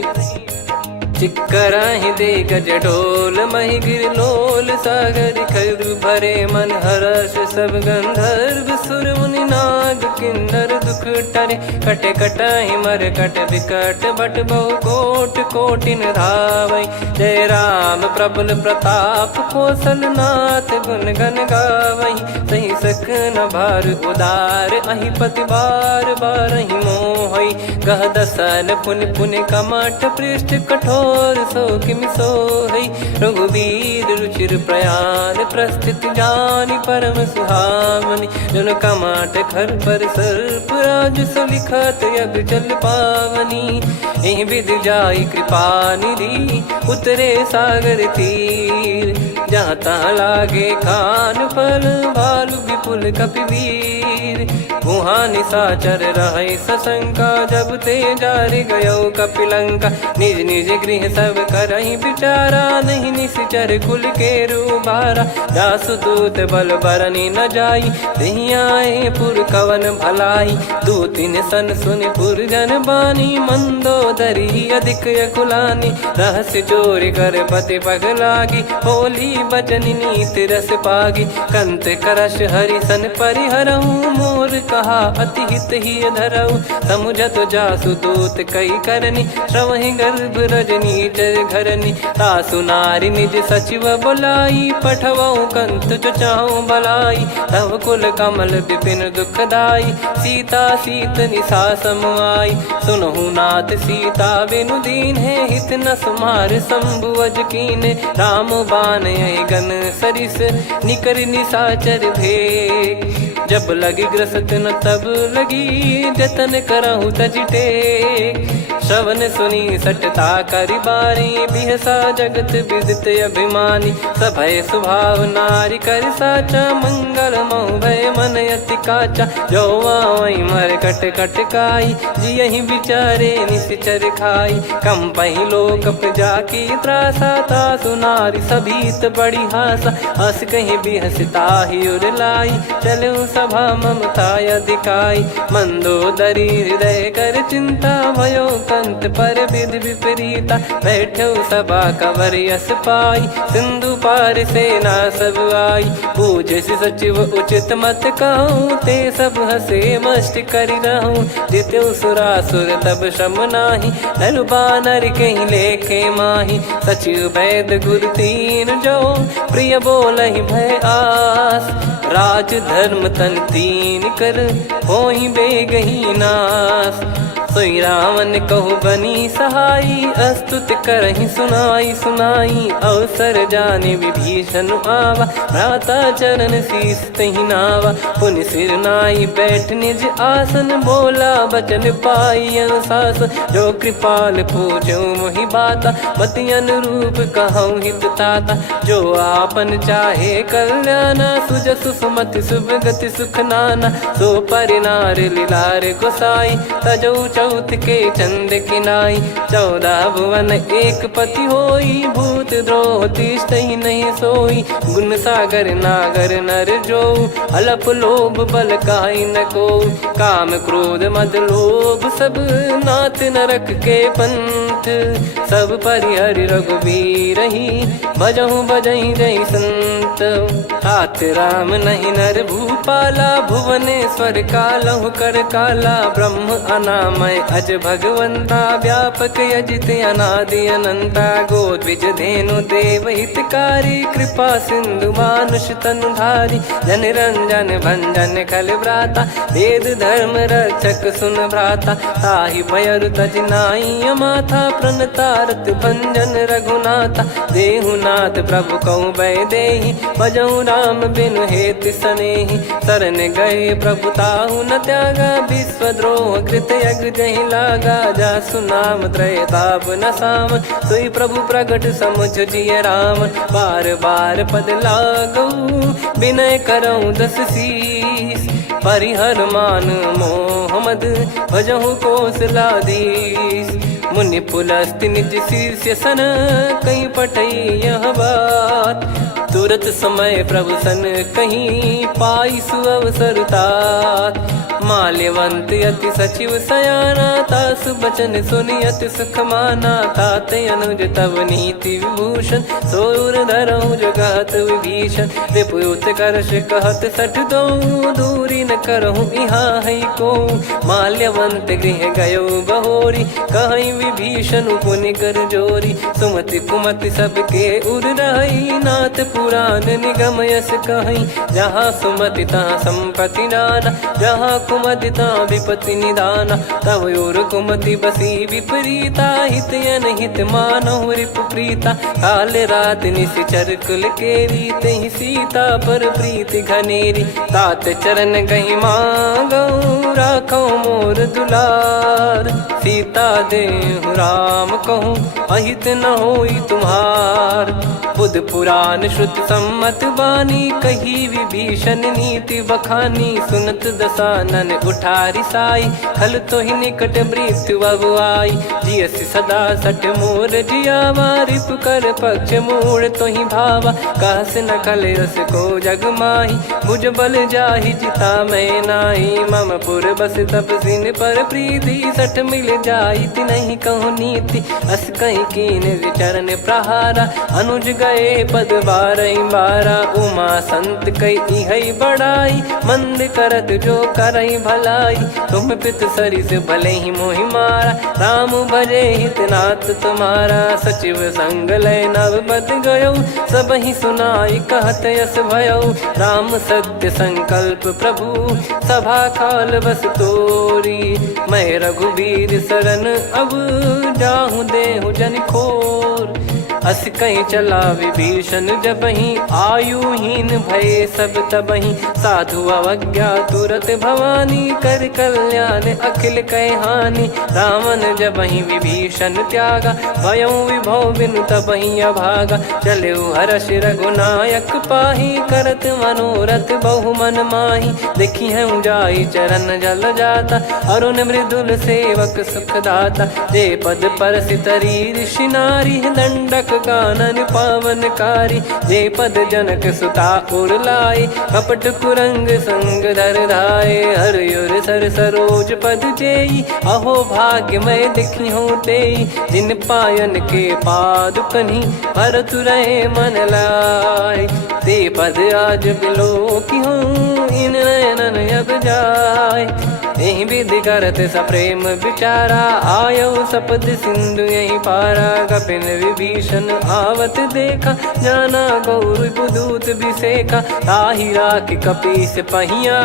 चिक्कराहि दिग्गज ढोल मही गिर लोल सागर खर भरे मन हर्ष सब गंधर्व सुर मुनि नाग किन्नर दुख टरे कटे कटाहि मर कट विकट भट बहु कोट कोटिन धावै जय राम प्रबल प्रताप कौशल नाथ गुण गन गावै सही सक न भार उदार अहि पति बार बार ही मोहै गह दसन पुन पुन कमठ पृष्ठ कठोर सो किम सोहै रघुवीर रुचिर प्रयाण प्रस्थित जानि परम सुहावनी जन कमाट खर पर सर्प राज सलिखत यग चल पावनी एहि विध जाई कृपा निधि उतरे सागर तीर जाता लागे खान फल भालु विपुल कपिवीर वहाँ निशाचर रहे सशंका जब ते जारि गयो कपिलंका निज निज गृह सब करहि बिचारा नहीं निश्चर कुल के रूबारा दासु दूत बल बरनी न जाई दही आए पुर कवन भलाई दूतिन सन सुन पुर जन बानी मंदोदरी अधिक यकुलानी रहस्य चोरी कर पति पग लागी होली बचन नीति रस पागी। कंत करश हरि सन परिहरऊ मोर कहा अति हित ही धरऊ। समुझत जासु दूत कई करनी श्रवहि गर्भ रजनी चर घरनी। तासु नारी निज सचिव बुलाई पठवऊ कंत जो चाहूं भलाई। तव कुल कमल विपिन दुखदाई सीता सीत निशा समाई। सुनहु नाथ सीता बिनु दीन है हित न सुमार शंभु अज कीने। राम बान गन सरिस निकर निशाचर भेग। जब लगी ग्रसत न तब लगी जतन करहु तज टेक। श्रवण सुनी सटता करि बारी बिहसा जगत विदित अभिमानी। सभय स्वभाव नारी कर साचा मंगल मऊ भय मन अति काचा। जो आवई मर कट कट काई जियहि विचारे निश्चर खाई। कम पही लोक जाकी त्रासा तासु नारी सभीत बड़ी हासा। हस कहीं बिहसता ही उर लाई चलऊ सभा ममता अधिकाई। मंदोदरी हृदय कर चिंता भयो कंत पर विध विपरीता। बैठो सभा कवर यस पाई सिंधु पार सेना सब आई। पूजे सचिव उचित मत कहूँ ते सब हसे मस्त करि रहूं। जित्यु सुरासुर तब श्रम नाही नरु बानर कहीं लेखे माही। सचिव वैद गुरु तीन जो प्रिय बोलहि भय आस। राज धर्म तन तीन कर होई बेगही नास। सोई रावण कहु बनी सहाई अस्तुत करहि सुनाई सुनाई। अवसर जाने विभीषण आवा भ्राता चरण शीस तहि नावा। पुनि सिर नाई बैठ निज आसन बोला बचन पाई अनुशासन। जो कृपाल पूछो मोहि बाता मति अनुरूप कहूँ हित ताता। जो आपन चाहे कल्याणा सुजसु सुमति शुभ गति सुख नाना। सो परिनार लीलार गोसाई तजौ चौथ के चंद किनाई। 14 भुवन एक पति होई भूत द्रोह तिष्ठहि नहीं सोई। गुण सागर नागर नर जो अलप लोभ बल काई न को। काम क्रोध मद लोभ सब नाथ नरक के पंथ। सब परिहरि रघुबीर ही भजहु भजहि जय संत। हाथ राम नहीं नर भूपाला भुवनेश्वर कालहु कर काला। ब्रह्म अनामय अज भगवंता व्यापक यजित अनादि अनंता। गोद्विज धेनु देव हितकारी कृपा सिंधु मानुष तनुधारी। जन रंजन भंजन खल भ्राता वेद धर्म रक्षक सुन भ्राता। ताहि भयरु तज नाई माथा प्रणतारत भंजन रघुनाथा। देहुनाथ प्रभु कहु भय देहि भजहु राम बिनु हेति सनेहि। शरण गए प्रभु ताहु न त्यागा विश्वद्रोह कृत यज्ञ जहि लागा। जासु नाम त्रय ताप न साम सोई प्रभु प्रगट समुझ जिय राम। बार बार पद लागऊ विनय करऊँ 10 शीस। परिहर मान मोह मद भजहु कौशलाधीश। मुनि पुलस्त्य निज शीर्ष सन कहीं पटई यह बात। तुरत समय प्रभु सन कहीं पाई सुअवसर तात। माल्यवंत अति सचिव सयाना तासु बचन सुनि अति सुख माना। तात अनुज तव नीति विभूषण सोर धरहु जगत विभीषण। विपुत करश कहत सठ दो दूरी न करहु यहाँ है को। माल्यवंत गृह गयो बहोरी कहीं विभीषण पुनि कर जोरी। सुमति कुमति सबके उर रही नाथ पुराण निगम यस कहीं। जहाँ सुमति तहाँ संपत्ति नाना जहाँ कुमति तहाँ विपत्ति निदाना। तव और कुमति बसी विपरीता हित अनहित मानहु रिपु प्रीता। काल रात निशिचर कुल केरी तहि सीता पर प्रीति घनेरी। तात चरण गहि मांगऊ राखो मोर दुलार। सीता देहु राम कहूँ अहित न होई तुम्हार। बुध पुराण श्रुत सम्मत बानी कही विभीषण नीति बखानी। सुनत दसानन उठारी साई खल तो ही निकट मृत्यु अब आई। जियसि सदा सठ मोर जियावा रिप कर पक्ष मूड़ तो ही भावा। कहस न खल रस को जग माही भुज बल जाहि जिता मैं नाई, मम पुर बस तब सिन पर प्रीति, सठ मिल जाई ति नहीं कहूँ नीति, अस कहीं कीन विचरण प्रहारा, अनुज गए पद बारई बारा, उमा संत कई हई बड़ाई, मंद करत जो करई भलाई, तुम पित सरिस भले ही मोहि मारा, राम भजे हितनाथ तुम्हारा, सचिव संग लय नव बद गयो, सब ही सुनाई कहत यस भयो, राम सत्य संकल्प प्रभु, सभा काल बस तोरी, मैं रघुबीर शरण अब जाहूँ देहु जन खोर, अस कहीं चला विभीषण जबहि, आयुहीन भये सब तबहि, साधु अवज्ञा तुरत भवानी, कर कल्याण अखिल कह हानि, रावण जबहि विभीषण त्यागा, भयउ विभव बिनु तबहि अभागा, चले हर्ष रघुनायक पाहि, करत मनोरथ बहु मन माहि, देखी है जाई चरण जल जाता, अरुण मृदुल सेवक सुखदाता, जे पद पर सितरी ऋषि नारी, दंडक कानन पावनकारी, जे पद जनक सुता उर लाए, कपट कुरंग संग धर धाये, हरियुर सर सरोज पद जेई, अहो भाग्य मैं दिखी हूँ तेई, जिन पायन के पाद कन्ही, भरत रहे मन लाए, ते पद आज बिलो की हूँ, इन नयनन अब जाए, यही विधि करत सप्रेम विचारा, आयो सपद सिंधु यही पारा, कपिन विभीषण आवत देखा, जाना गौर बुदूत बिसेका, ताहि राख कपीस पहिया।